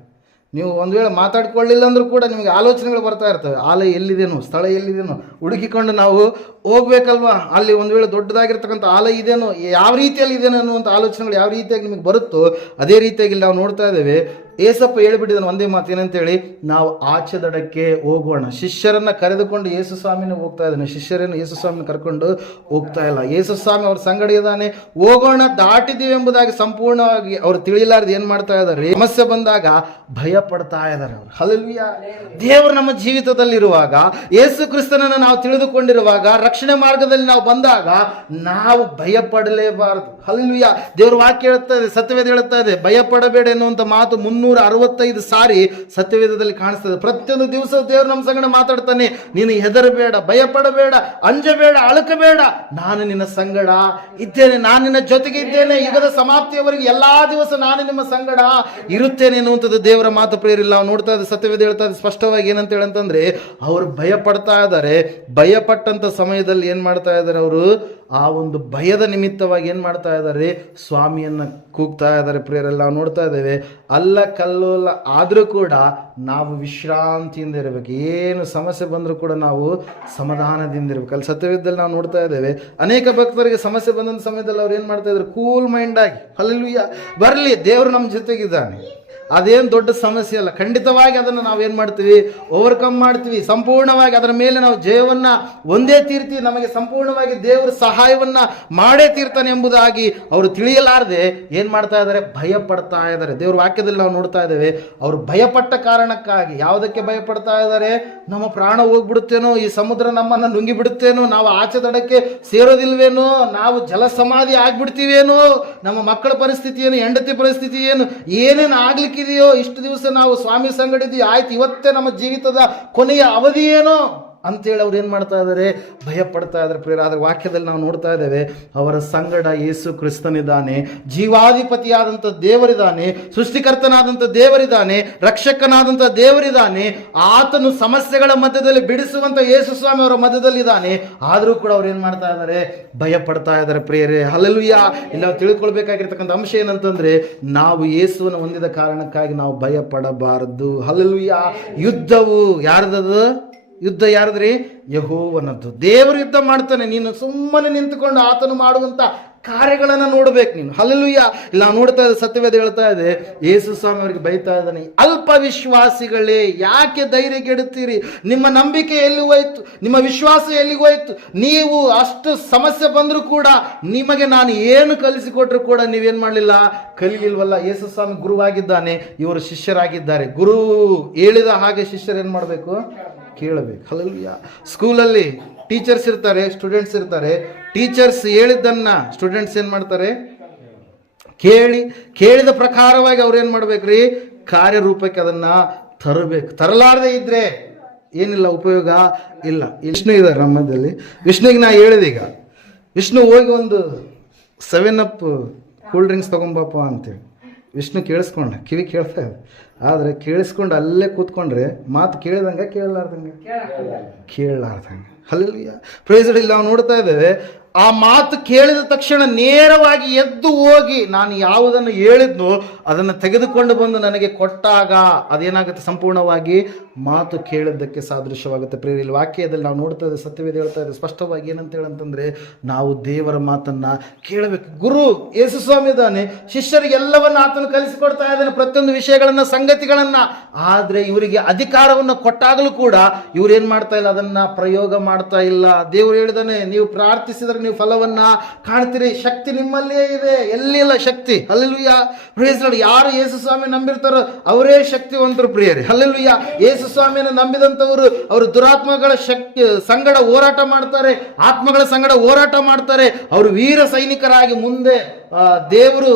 ನೀವು ಒಂದು ವೇಳೆ ಮಾತಾಡ್ಕೊಳ್ಳಿಲ್ಲ ಅಂದ್ರೂ ಕೂಡ ನಿಮಗೆ ಆಲೋಚನೆಗಳು ಬರ್ತಾ ಇರ್ತವೆ. ಆಲಯ ಎಲ್ಲಿದೇನೋ, ಸ್ಥಳ ಎಲ್ಲಿದೇನೋ ಹುಡುಕಿಕೊಂಡು ನಾವು ಹೋಗ್ಬೇಕಲ್ವಾ. ಅಲ್ಲಿ ಒಂದು ವೇಳೆ ದೊಡ್ಡದಾಗಿರ್ತಕ್ಕಂಥ ಆಲಯ ಇದೇನೋ, ಯಾವ ರೀತಿಯಲ್ಲಿ ಇದೇನೋ ಅನ್ನುವಂಥ ಆಲೋಚನೆಗಳು ಯಾವ ರೀತಿಯಾಗಿ ನಿಮಗೆ ಬರುತ್ತೋ ಅದೇ ರೀತಿಯಾಗಿ ನಾವು ನೋಡ್ತಾ ಇದ್ದೇವೆ. ಏಸಪ್ಪ ಹೇಳ್ಬಿಟ್ಟಿದ್ದಾನೆ ಒಂದೇ ಮಾತು, ಏನಂತೇಳಿ, ನಾವು ಆಚೆ ದಡಕ್ಕೆ ಹೋಗೋಣ. ಶಿಷ್ಯರನ್ನ ಕರೆದುಕೊಂಡು ಯೇಸು ಸ್ವಾಮಿನ ಹೋಗ್ತಾ ಇದ್ದಾನೆ, ಶಿಷ್ಯರನ್ನು ಯೇಸು ಸ್ವಾಮಿನ ಕರ್ಕೊಂಡು ಹೋಗ್ತಾ ಇಲ್ಲ. ಯೇಸು ಸ್ವಾಮಿ ಅವ್ರ ಸಂಗಡ ಇದ್ದಾನೆ. ಹೋಗೋಣ, ದಾಟಿದ್ದೀವಿ ಎಂಬುದಾಗಿ ಸಂಪೂರ್ಣವಾಗಿ ಅವ್ರು ತಿಳಿಲಾರ್ದು ಏನ್ ಮಾಡ್ತಾ ಇದ್ದಾರೆ, ಸಮಸ್ಯೆ ಬಂದಾಗ ಭಯ ಪಡ್ತಾ ಇದ್ದಾರೆ ಅವರು. ಹಲ್ಲೆಲೂಯಾ. ದೇವರು ನಮ್ಮ ಜೀವಿತದಲ್ಲಿರುವಾಗ, ಯೇಸು ಕ್ರಿಸ್ತನನ್ನು ನಾವು ತಿಳಿದುಕೊಂಡಿರುವಾಗ, ರಕ್ಷಣೆ ಮಾರ್ಗದಲ್ಲಿ ನಾವು ಬಂದಾಗ ನಾವು ಭಯ ಪಡಲೇಬಾರದು. ಹಲ್ಲೆಲೂಯಾ. ದೇವರ ವಾಕ್ಯ ಹೇಳುತ್ತಾ ಇದೆ, ಸತ್ಯವೇದ ಹೇಳುತ್ತಾ ಇದೆ, ಭಯ ಪಡಬೇಡ ಎನ್ನುವಂತ ಮಾತು 365 ಸಾರಿ ಸತ್ಯವೇದದಲ್ಲಿ ಕಾಣಿಸ್ತದೆ. ಪ್ರತಿಯೊಂದು ದಿವಸ ದೇವರು ನಮ್ಮ ಸಂಗಡ ಮಾತಾಡ್ತಾನೆ. ನೀನು ಹೆದರಬೇಡ, ಭಯ ಪಡಬೇಡ, ಅಂಜಬೇಡ, ಅಳಕಬೇಡ, ನಾನು ನಿನ್ನ ಸಂಗಡ ಇದ್ದೇನೆ, ನಾನು ನಿನ್ನ ಜೊತೆಗೆ ಇದ್ದೇನೆ, ಯುಗದ ಸಮಾಪ್ತಿಯವರೆಗೆ ಎಲ್ಲಾ ದಿವಸ ನಾನು ನಿಮ್ಮ ಸಂಗಡ ಇರುತ್ತೇನೆ ಎನ್ನುವಂಥದ್ದು ದೇವರ ಮಾತು ಪ್ರೇರಿಲ್ಲ. ನಾವು ನೋಡ್ತಾ ಇದ್ದ ಸತ್ಯವೇದ ಹೇಳ್ತಾ ಇದ್ದ ಸ್ಪಷ್ಟವಾಗಿ ಏನಂತ ಹೇಳಂತಂದ್ರೆ, ಅವರು ಭಯ ಪಡ್ತಾ ಇದ್ದಾರೆ. ಭಯ ಪಟ್ಟಂತ ಸಮಯದಲ್ಲಿ ಏನ್ ಮಾಡ್ತಾ ಇದ್ದಾರೆ, ಅವರು ಆ ಒಂದು ಭಯದ ನಿಮಿತ್ತವಾಗಿ ಏನ್ ಮಾಡ್ತಾ ಇದ್ದಾರೆ, ಸ್ವಾಮಿಯನ್ನ ಕೂಗ್ತಾ ಇದ್ದಾರೆ ಪ್ರೇರೆಲ್ಲ. ನಾವು ನೋಡ್ತಾ ಇದ್ದೇವೆ, ಅಲ್ಲ ಕಲ್ಲೋಲ ಆದರೂ ಕೂಡ ನಾವು ವಿಶ್ರಾಂತಿಯಿಂದ ಇರಬೇಕು. ಏನು ಸಮಸ್ಯೆ ಬಂದರೂ ಕೂಡ ನಾವು ಸಮಾಧಾನದಿಂದ ಇರಬೇಕು. ಅಲ್ಲಿ ಸತ್ಯವೇದದಲ್ಲಿ ನಾವು ನೋಡ್ತಾ ಇದ್ದೇವೆ, ಅನೇಕ ಭಕ್ತರಿಗೆ ಸಮಸ್ಯೆ ಬಂದಂಥ ಸಮಯದಲ್ಲಿ ಅವ್ರು ಏನು ಮಾಡ್ತಾ ಇದ್ರು, ಕೂಲ್ ಮೈಂಡ್ ಆಗಿ, ಹಲ್ಲೆಲೂಯಾ, ಬರಲಿ, ದೇವರು ನಮ್ಮ ಜೊತೆಗಿದ್ದಾನೆ, ಅದೇನು ದೊಡ್ಡ ಸಮಸ್ಯೆ ಅಲ್ಲ, ಖಂಡಿತವಾಗಿ ಅದನ್ನು ನಾವೇನು ಮಾಡ್ತೀವಿ, ಓವರ್ಕಮ್ ಮಾಡ್ತೀವಿ, ಸಂಪೂರ್ಣವಾಗಿ ಅದರ ಮೇಲೆ ನಾವು ಜಯವನ್ನ ಒಂದೇ ತೀರ್ತೀವಿ, ನಮಗೆ ಸಂಪೂರ್ಣವಾಗಿ ದೇವರ ಸಹಾಯವನ್ನ ಮಾಡೇ ತೀರ್ತಾನೆ ಎಂಬುದಾಗಿ ಅವರು ತಿಳಿಯಲಾರದೆ ಏನು ಮಾಡ್ತಾ ಇದ್ದಾರೆ, ಭಯ ಪಡ್ತಾ ಇದ್ದಾರೆ. ದೇವರ ವಾಕ್ಯದಲ್ಲಿ ನಾವು ನೋಡ್ತಾ ಇದ್ದೇವೆ, ಅವರು ಭಯಪಟ್ಟ ಕಾರಣಕ್ಕಾಗಿ ಯಾವುದಕ್ಕೆ ಭಯ ಪಡ್ತಾ ಇದ್ದಾರೆ, ನಮ್ಮ ಪ್ರಾಣ ಹೋಗ್ಬಿಡುತ್ತೇನೋ, ಈ ಸಮುದ್ರ ನಮ್ಮನ್ನು ನುಂಗಿ ಬಿಡುತ್ತೇನೋ, ನಾವು ಆಚೆ ದಡಕ್ಕೆ ಸೇರೋದಿಲ್ವೇನೋ, ನಾವು ಜಲ ಸಮಾಧಿ ಆಗ್ಬಿಡ್ತೀವೇನೋ, ನಮ್ಮ ಮಕ್ಕಳ ಪರಿಸ್ಥಿತಿ ಏನು, ಹೆಂಡತಿ ಪರಿಸ್ಥಿತಿ ಏನು, ಏನೇನು ಆಗ್ಲಿಕ್ಕೆ ಇದೆಯೋ, ಇಷ್ಟು ದಿವಸ ನಾವು ಸ್ವಾಮಿ ಸಂಗಡಿದ್ದೀವಿ, ಆಯ್ತು ಇವತ್ತೇ ನಮ್ಮ ಜೀವಿತದ ಕೊನೆಯ ಅವಧಿ ಏನೋ ಅಂತೇಳಿ ಅವ್ರು ಏನು ಮಾಡ್ತಾ ಇದ್ದಾರೆ, ಭಯ ಪಡ್ತಾ ಇದ್ದಾರೆ ಪ್ರಿಯರೇ. ಅದರ ವಾಕ್ಯದಲ್ಲಿ ನಾವು ನೋಡ್ತಾ ಇದ್ದೇವೆ, ಅವರ ಸಂಗಡ ಯೇಸು ಕ್ರಿಸ್ತನಿದ್ದಾನೆ, ಜೀವಾಧಿಪತಿಯಾದಂಥ ದೇವರಿದ್ದಾನೆ, ಸೃಷ್ಟಿಕರ್ತನಾದಂಥ ದೇವರಿದ್ದಾನೆ, ರಕ್ಷಕನಾದಂಥ ದೇವರಿದ್ದಾನೆ. ಆತನು ಸಮಸ್ಯೆಗಳ ಮಧ್ಯದಲ್ಲಿ ಬಿಡಿಸುವಂಥ ಯೇಸು ಸ್ವಾಮಿ ಅವರ ಮಧ್ಯದಲ್ಲಿದ್ದಾನೆ. ಆದರೂ ಕೂಡ ಅವ್ರು ಏನು ಮಾಡ್ತಾ ಇದ್ದಾರೆ, ಭಯ ಪಡ್ತಾ ಇದ್ದಾರೆ ಪ್ರಿಯರೇ. ಹಲ್ಲೆಲೂಯಾ. ಇಲ್ಲಿ ನಾವು ತಿಳ್ಕೊಳ್ಬೇಕಾಗಿರ್ತಕ್ಕಂಥ ಅಂಶ ಏನಂತಂದ್ರೆ, ನಾವು ಯೇಸುವನ್ನು ಹೊಂದಿದ ಕಾರಣಕ್ಕಾಗಿ ನಾವು ಭಯ ಪಡಬಾರದು. ಹಲ್ಲೆಲೂಯಾ. ಯುದ್ಧವು ಯಾರ್ದದು? ಯುದ್ಧ ಯಾರದ್ರಿ? ಯೆಹೋವನದ್ದು. ದೇವರು ಯುದ್ಧ ಮಾಡ್ತಾನೆ, ನೀನು ಸುಮ್ಮನೆ ನಿಂತುಕೊಂಡು ಆತನು ಮಾಡುವಂತ ಕಾರ್ಯಗಳನ್ನು ನೋಡ್ಬೇಕು ನೀನು. ಹಲ್ಲೆಲೂಯಾ. ಇಲ್ಲ ನಾವು ನೋಡ್ತಾ ಇದ್ದ ಸತ್ಯವೇದ ಹೇಳ್ತಾ ಇದೆ, ಯೇಸು ಸ್ವಾಮಿ ಅವರಿಗೆ ಬೈತಾ ಇದ್ದಾನೆ, ಅಲ್ಪ ವಿಶ್ವಾಸಿಗಳೇ, ಯಾಕೆ ಧೈರ್ಯ ಕೆಡುತ್ತೀರಿ? ನಿಮ್ಮ ನಂಬಿಕೆ ಎಲ್ಲಿ ಹೋಯ್ತು? ನಿಮ್ಮ ವಿಶ್ವಾಸ ಎಲ್ಲಿಗೆ ಹೋಯ್ತು? ನೀವು ಅಷ್ಟು ಸಮಸ್ಯೆ ಬಂದರೂ ಕೂಡ ನಿಮಗೆ ನಾನು ಏನು ಕಲಿಸಿಕೊಟ್ರು ಕೂಡ ನೀವೇನ್ ಮಾಡಲಿಲ್ಲ, ಕಲಿಲಿಲ್ವಲ್ಲ. ಯೇಸು ಸ್ವಾಮಿ ಗುರುವಾಗಿದ್ದಾನೆ, ಇವರು ಶಿಷ್ಯರಾಗಿದ್ದಾರೆ. ಗುರು ಹೇಳಿದ ಹಾಗೆ ಶಿಷ್ಯರು ಏನ್ ಮಾಡಬೇಕು, ಕೇಳಬೇಕು. ಹಲ್ಲೆಲೂಯಾ. ಸ್ಕೂಲಲ್ಲಿ ಟೀಚರ್ಸ್ ಇರ್ತಾರೆ, ಸ್ಟೂಡೆಂಟ್ಸ್ ಇರ್ತಾರೆ. ಟೀಚರ್ಸ್ ಹೇಳಿದ್ದನ್ನ ಸ್ಟೂಡೆಂಟ್ಸ್ ಏನ್ ಮಾಡ್ತಾರೆ, ಕೇಳಿದ ಪ್ರಕಾರವಾಗಿ ಅವ್ರು ಏನ್ ಮಾಡ್ಬೇಕ್ರಿ, ಕಾರ್ಯರೂಪಕ್ಕೆ ಅದನ್ನ ತರಬೇಕು. ತರಲಾರದೆ ಇದ್ರೆ ಏನಿಲ್ಲ, ಉಪಯೋಗ ಇಲ್ಲ. ವಿಷ್ಣು ಇದ್ದಾರೆ ನಮ್ಮದಲ್ಲಿ. ವಿಷ್ಣುಗೆ ನಾ ಹೇಳಿದೆ, ಈಗ ವಿಷ್ಣು ಹೋಗಿ ಒಂದು 7up ಕೂಲ್ ಡ್ರಿಂಕ್ಸ್ ತಗೊಂಬಪ್ಪ ಅಂತೇಳಿ. ವಿಷ್ಣು ಕೇಳಿಸ್ಕೊಂಡ, ಕಿವಿ ಕೇಳ್ತಾ ಇದೆ, ಆದರೆ ಕೇಳಿಸ್ಕೊಂಡು ಅಲ್ಲೇ ಕೂತ್ಕೊಂಡ್ರೆ ಮಾತು ಕೇಳಿದಂಗೆ ಕೇಳಲಾರ್ದಂಗೆ. ಹಲ್ಲೆಲೂಯಾ. Praise the Lord. ನಾವು ನೋಡ್ತಾ ಇದ್ದೇವೆ, ಆ ಮಾತು ಕೇಳಿದ ತಕ್ಷಣ ನೇರವಾಗಿ ಎದ್ದು ಹೋಗಿ ನಾನು ಯಾವುದನ್ನು ಹೇಳಿದ್ನೋ ಅದನ್ನು ತೆಗೆದುಕೊಂಡು ಬಂದು ನನಗೆ ಕೊಟ್ಟಾಗ ಅದೇನಾಗುತ್ತೆ, ಸಂಪೂರ್ಣವಾಗಿ ಮಾತು ಕೇಳಿದ್ದಕ್ಕೆ ಸಾದೃಶ್ಯವಾಗುತ್ತೆ. ಪ್ರೇರಿಲ್ ವಾಕ್ಯದಲ್ಲಿ ನಾವು ನೋಡ್ತಾ ಇದ್ದೇವೆ, ಸತ್ಯವೇದ ಹೇಳ್ತಾ ಇದೆ ಸ್ಪಷ್ಟವಾಗಿ ಏನಂತ ಹೇಳಂತಂದ್ರೆ, ನಾವು ದೇವರ ಮಾತನ್ನ ಕೇಳಬೇಕು. ಗುರು ಯೇಸು ಸ್ವಾಮಿ ಇದ್ದಾನೆ, ಶಿಷ್ಯರಿಗೆ ಎಲ್ಲವನ್ನ ಆತನು ಕಲಿಸಿಕೊಡ್ತಾ ಇದ್ದಾನೆ, ಪ್ರತಿಯೊಂದು ವಿಷಯಗಳನ್ನ, ಸಂಗತಿಗಳನ್ನ. ಆದ್ರೆ ಇವರಿಗೆ ಅಧಿಕಾರವನ್ನು ಕೊಟ್ಟಾಗಲೂ ಕೂಡ ಇವ್ರು ಏನ್ ಮಾಡ್ತಾ ಇಲ್ಲ, ಅದನ್ನ ಪ್ರಯೋಗ ಮಾಡ್ತಾ ಇಲ್ಲ. ದೇವರು ಹೇಳಿದಾನೆ, ನೀವು ಪ್ರಾರ್ಥಿಸಿದ್ರೆ ನೀವು ಫಲವನ್ನ ಕಾಣ್ತೀರಿ. ಶಕ್ತಿ ನಿಮ್ಮಲ್ಲಿಯೇ ಇದೆ, ಎಲ್ಲಿಲ್ಲ ಶಕ್ತಿ. Hallelujah, praise Lord. ಯಾರು ಯೇಸು ಸ್ವಾಮಿ ನಂಬಿರ್ತಾರೋ ಅವರೇ ಶಕ್ತಿವಂತರು ಪ್ರಿಯರೇ. ಹಲ್ಲೆಲೂಯಾ. ಯೇಸು ಸ್ವಾಮಿಯನ್ನು ನಂಬಿದಂಥವರು ಅವರು ದುರಾತ್ಮಗಳ ಸಂಗಡ ಹೋರಾಟ ಮಾಡ್ತಾರೆ, ಆತ್ಮಗಳ ಸಂಗಡ ಹೋರಾಟ ಮಾಡ್ತಾರೆ. ಅವರು ವೀರ ಸೈನಿಕರಾಗಿ ಮುಂದೆ ದೇವರು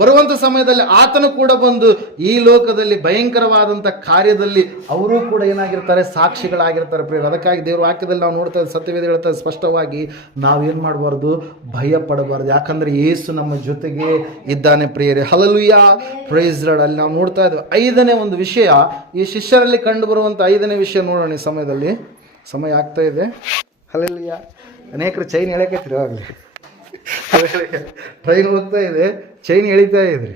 ಬರುವಂತ ಸಮಯದಲ್ಲಿ ಆತನು ಕೂಡ ಬಂದು ಈ ಲೋಕದಲ್ಲಿ ಭಯಂಕರವಾದಂಥ ಕಾರ್ಯದಲ್ಲಿ ಅವರು ಕೂಡ ಏನಾಗಿರ್ತಾರೆ, ಸಾಕ್ಷಿಗಳಾಗಿರ್ತಾರೆ ಪ್ರಿಯರು. ಅದಕ್ಕಾಗಿ ದೇವರು ವಾಕ್ಯದಲ್ಲಿ ನಾವು ನೋಡ್ತಾ ಸತ್ಯವೇದ ಹೇಳ್ತಾ ಸ್ಪಷ್ಟವಾಗಿ ನಾವೇನು ಮಾಡಬಾರ್ದು, ಭಯ ಪಡಬಾರ್ದು. ಯಾಕಂದ್ರೆ ಯೇಸು ನಮ್ಮ ಜೊತೆಗೆ ಇದ್ದಾನೆ ಪ್ರಿಯರೇ. Hallelujah, praise Lord. ಅಲ್ಲಿ ನಾವು ನೋಡ್ತಾ ಇದ್ವಿ 5ನೇ ಒಂದು ವಿಷಯ, ಈ ಶಿಷ್ಯರಲ್ಲಿ ಕಂಡು ಬರುವಂಥ 5ನೇ ವಿಷಯ ನೋಡೋಣ. ಈ ಸಮಯದಲ್ಲಿ ಸಮಯ ಆಗ್ತಾ ಇದೆ. ಹಲ್ಲೆಲೂಯಾ. ಅನೇಕರು ಚೈನ್ ಎಳೆಕತ್ತೀರಿ, ಆಗಲಿ ಟ್ರೈನ್ ಹೋಗ್ತಾ ಇದೆ, ಚೈನ್ ಎಳಿತಾ ಇದ್ರಿ.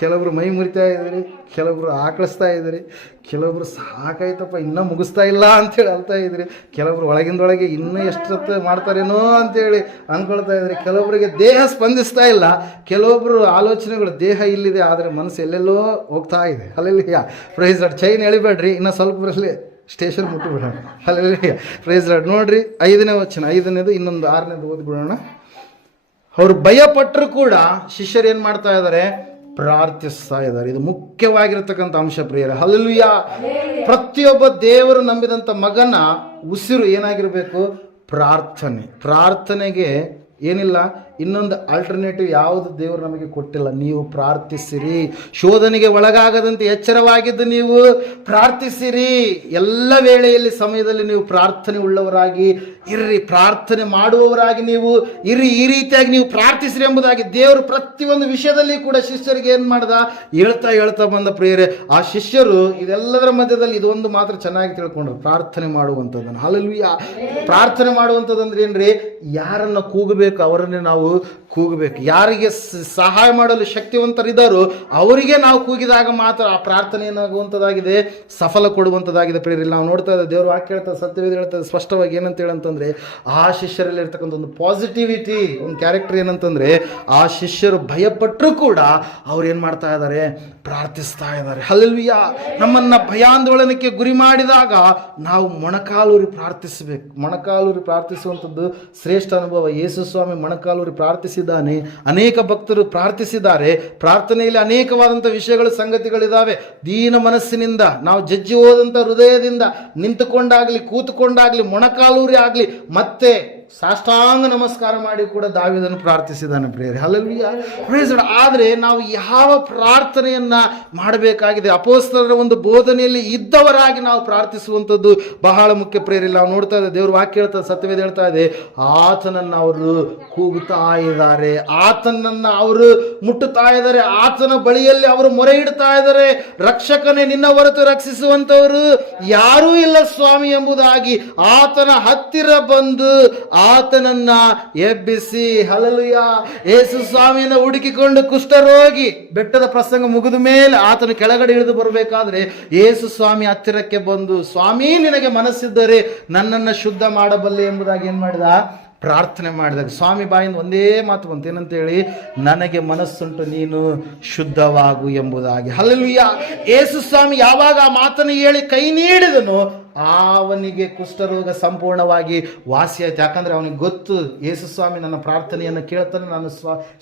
ಕೆಲವರು ಮೈ ಮುರಿತಾ ಇದ್ರಿ, ಕೆಲವರು ಆಕಳಿಸ್ತಾ ಇದ್ರಿ, ಕೆಲವರು ಸಾಕಾಯ್ತಪ್ಪ ಇನ್ನೂ ಮುಗಿಸ್ತಾ ಇಲ್ಲ ಅಂತೇಳಿ ಅಳ್ತಾ ಇದ್ರಿ, ಕೆಲವರು ಒಳಗಿಂದೊಳಗೆ ಇನ್ನೂ ಎಷ್ಟೊತ್ತು ಮಾಡ್ತಾರೇನೋ ಅಂತೇಳಿ ಅಂದ್ಕೊಳ್ತಾ ಇದ್ರಿ, ಕೆಲವರಿಗೆ ದೇಹ ಸ್ಪಂದಿಸ್ತಾ ಇಲ್ಲ, ಕೆಲವೊಬ್ಬರು ಆಲೋಚನೆಗಳು ದೇಹ ಇಲ್ಲಿದೆ ಆದರೆ ಮನಸ್ಸು ಎಲ್ಲೆಲ್ಲೋ ಹೋಗ್ತಾ ಇದೆ. Hallelujah, praise Lord. ಚೈನ್ ಎಳಿಬೇಡ್ರಿ, ಇನ್ನೂ ಸ್ವಲ್ಪ ಬರಲಿ ಸ್ಟೇಷನ್ ಮುಟ್ಟಿಬಿಡೋಣ. Hallelujah, praise Lord. ನೋಡ್ರಿ 5ನೇ ವಚನ, 5ನೇದು ಇನ್ನೊಂದು 6ನೇದು ಓದ್ಬಿಡೋಣ. ಅವರು ಭಯಪಟ್ಟರು ಕೂಡ ಶಿಷ್ಯರು ಏನು ಮಾಡ್ತಾ ಇದ್ದಾರೆ, ಪ್ರಾರ್ಥಿಸ್ತಾ ಇದ್ದಾರೆ. ಇದು ಮುಖ್ಯವಾಗಿರತಕ್ಕಂಥ ಅಂಶ ಪ್ರಿಯರೇ. ಹಲ್ಲೆಲೂಯಾ. ಪ್ರತಿಯೊಬ್ಬ ದೇವರು ನಂಬಿದಂಥ ಮಗನ ಉಸಿರು ಏನಾಗಿರಬೇಕು, ಪ್ರಾರ್ಥನೆ. ಪ್ರಾರ್ಥನೆಗೆ ಏನಿಲ್ಲ, ಇನ್ನೊಂದು ಆಲ್ಟರ್ನೇಟಿವ್ ಯಾವುದು ದೇವರು ನಮಗೆ ಕೊಟ್ಟಿಲ್ಲ. ನೀವು ಪ್ರಾರ್ಥಿಸಿರಿ, ಶೋಧನೆಗೆ ಒಳಗಾಗದಂತೆ ಎಚ್ಚರವಾಗಿದ್ದು ನೀವು ಪ್ರಾರ್ಥಿಸಿರಿ. ಎಲ್ಲ ವೇಳೆಯಲ್ಲಿ ಸಮಯದಲ್ಲಿ ನೀವು ಪ್ರಾರ್ಥನೆ ಉಳ್ಳವರಾಗಿ ಇರ್ರಿ, ಪ್ರಾರ್ಥನೆ ಮಾಡುವವರಾಗಿ ನೀವು ಇರ್ರಿ. ಈ ರೀತಿಯಾಗಿ ನೀವು ಪ್ರಾರ್ಥಿಸಿರಿ ಎಂಬುದಾಗಿ ದೇವರು ಪ್ರತಿಯೊಂದು ವಿಷಯದಲ್ಲಿ ಕೂಡ ಶಿಷ್ಯರಿಗೆ ಏನು ಮಾಡ್ದ, ಹೇಳ್ತಾ ಬಂದ ಪ್ರಿಯರೇ. ಆ ಶಿಷ್ಯರು ಇದೆಲ್ಲದರ ಮಧ್ಯದಲ್ಲಿ ಇದೊಂದು ಮಾತ್ರ ಚೆನ್ನಾಗಿ ತಿಳ್ಕೊಂಡ್ರು, ಪ್ರಾರ್ಥನೆ ಮಾಡುವಂಥದ್ದನ್ನು. ಹಲ್ಲೆಲೂಯಾ. ಪ್ರಾರ್ಥನೆ ಮಾಡುವಂಥದ್ದು ಅಂದ್ರೆ ಏನ್ರಿ, ಯಾರನ್ನು ಕೂಗಬೇಕು ಅವರನ್ನೇ ನಾವು ಕೂಗಬೇಕು. ಯಾರಿಗೆ ಸಹಾಯ ಮಾಡಲು ಶಕ್ತಿವಂತರಿದ್ದಾರೋ ಅವರಿಗೆ ನಾವು ಕೂಗಿದಾಗ ಮಾತ್ರ ಆ ಪ್ರಾರ್ಥನೆ ಏನಾಗುವಂಥದ್ದಾಗಿದೆ, ಸಫಲ ಕೊಡುವಂಥದ್ದಾಗಿದೆ ಪ್ರಿಯರಲ್ಲಿ. ನಾವು ನೋಡ್ತಾ ಇದ್ದೇವೆ, ದೇವರು ವಾಕ್ಯ ಹೇಳ್ತಾರೆ, ಸತ್ಯವೇದ ಹೇಳ್ತಾರೆ ಸ್ಪಷ್ಟವಾಗಿ ಏನಂತ ಹೇಳಂತಂದ್ರೆ, ಆ ಶಿಷ್ಯರಲ್ಲಿ ಇರ್ತಕ್ಕಂಥ ಒಂದು ಪಾಸಿಟಿವಿಟಿ, ಒಂದು ಕ್ಯಾರೆಕ್ಟರ್ ಏನಂತಂದ್ರೆ, ಆ ಶಿಷ್ಯರು ಭಯಪಟ್ಟರು ಕೂಡ ಅವ್ರು ಏನು ಮಾಡ್ತಾ ಇದ್ದಾರೆ, ಪ್ರಾರ್ಥಿಸ್ತಾ ಇದ್ದಾರೆ. ಹಲ್ಲೆಲೂಯಾ. ನಮ್ಮನ್ನ ಭಯಾಂದೋಲನಕ್ಕೆ ಗುರಿ ಮಾಡಿದಾಗ ನಾವು ಮೊಣಕಾಲೂರಿ ಪ್ರಾರ್ಥಿಸಬೇಕು. ಮೊಣಕಾಲೂರಿ ಪ್ರಾರ್ಥಿಸುವಂಥದ್ದು ಶ್ರೇಷ್ಠ ಅನುಭವ. ಯೇಸು ಸ್ವಾಮಿ ಮೊಣಕಾಲೂರಿ ಪ್ರಾರ್ಥಿಸಿದ್ದಾನೆ, ಅನೇಕ ಭಕ್ತರು ಪ್ರಾರ್ಥಿಸಿದ್ದಾರೆ. ಪ್ರಾರ್ಥನೆಯಲ್ಲಿ ಅನೇಕವಾದಂಥ ವಿಷಯಗಳು, ಸಂಗತಿಗಳಿದ್ದಾವೆ. ದೀನ ಮನಸ್ಸಿನಿಂದ ನಾವು ಜಜ್ಜಿ ಹೋದಂಥ ಹೃದಯದಿಂದ ನಿಂತುಕೊಂಡಾಗಲಿ, ಕೂತುಕೊಂಡಾಗಲಿ, ಮೊಣಕಾಲೂರಿ ಆಗಲಿ, ಮತ್ತೆ ಸಾಷ್ಟಾಂಗ ನಮಸ್ಕಾರ ಮಾಡಿ ಕೂಡ ದಾವೀದನು ಪ್ರಾರ್ಥಿಸಿದ್ದಾನೆ ಪ್ರಿಯರೇ. Hallelujah, praise Lord. ಆದರೆ ನಾವು ಯಾವ ಪ್ರಾರ್ಥನೆಯನ್ನ ಮಾಡಬೇಕಾಗಿದೆ, ಅಪೊಸ್ತಲರ ಒಂದು ಬೋಧನೆಯಲ್ಲಿ ಇದ್ದವರಾಗಿ ನಾವು ಪ್ರಾರ್ಥಿಸುವಂಥದ್ದು ಬಹಳ ಮುಖ್ಯ ಪ್ರಿಯರಲ್ಲಿ. ನಾವು ನೋಡ್ತಾ ಇದ್ದೇವೆ, ದೇವರು ವಾಕ್ಯ ಹೇಳ್ತಾ, ಸತ್ಯವೇದ ಹೇಳ್ತಾ ಇದೆ, ಆತನನ್ನು ಅವರು ಕೂಗುತ್ತಾ ಇದ್ದಾರೆ, ಆತನನ್ನು ಅವರು ಮುಟ್ಟುತ್ತಾ ಇದ್ದಾರೆ, ಆತನ ಬಳಿಯಲ್ಲಿ ಅವರು ಮೊರೆ ಇಡ್ತಾ ಇದ್ದಾರೆ. ರಕ್ಷಕನೇ, ನಿನ್ನ ಹೊರತು ರಕ್ಷಿಸುವಂತವರು ಯಾರೂ ಇಲ್ಲ ಸ್ವಾಮಿ ಎಂಬುದಾಗಿ ಆತನ ಹತ್ತಿರ ಬಂದು ಆತನನ್ನ ಎಬ್ಬಿಸಿ. ಹಲ್ಲೆಲೂಯಾ. ಯೇಸು ಸ್ವಾಮಿಯನ್ನು ಹುಡುಕಿಕೊಂಡು ಕುಷ್ಠರೋಗಿ ಬೆಟ್ಟದ ಪ್ರಸಂಗ ಮುಗಿದ ಮೇಲೆ ಆತನು ಕೆಳಗಡೆ ಇಳಿದು ಬರಬೇಕಾದ್ರೆ ಯೇಸು ಸ್ವಾಮಿ ಹತ್ತಿರಕ್ಕೆ ಬಂದು, ಸ್ವಾಮಿ ನಿನಗೆ ಮನಸ್ಸಿದ್ದರೆ ನನ್ನನ್ನು ಶುದ್ಧ ಮಾಡಬಲ್ಲೆ ಎಂಬುದಾಗಿ ಏನು ಮಾಡಿದ, ಪ್ರಾರ್ಥನೆ ಮಾಡಿದಾಗ ಸ್ವಾಮಿ ಬಾಯಿಂದ ಒಂದೇ ಮಾತು ಬಂತು, ಏನಂತೇಳಿ, ನನಗೆ ಮನಸ್ಸುಂಟು, ನೀನು ಶುದ್ಧವಾಗು ಎಂಬುದಾಗಿ. ಹಲ್ಲೆಲೂಯಾ. ಯೇಸು ಸ್ವಾಮಿ ಯಾವಾಗ ಆ ಮಾತನ್ನು ಹೇಳಿ ಕೈ ನೀಡಿದನು, ಅವನಿಗೆ ಕುಷ್ಠರೋಗ ಸಂಪೂರ್ಣವಾಗಿ ವಾಸಿಯಾಯ್ತು. ಯಾಕಂದ್ರೆ ಅವನಿಗೆ ಗೊತ್ತು, ಯೇಸು ಸ್ವಾಮಿ ನನ್ನ ಪ್ರಾರ್ಥನೆಯನ್ನು ಕೇಳ್ತಾನೆ, ನಾನು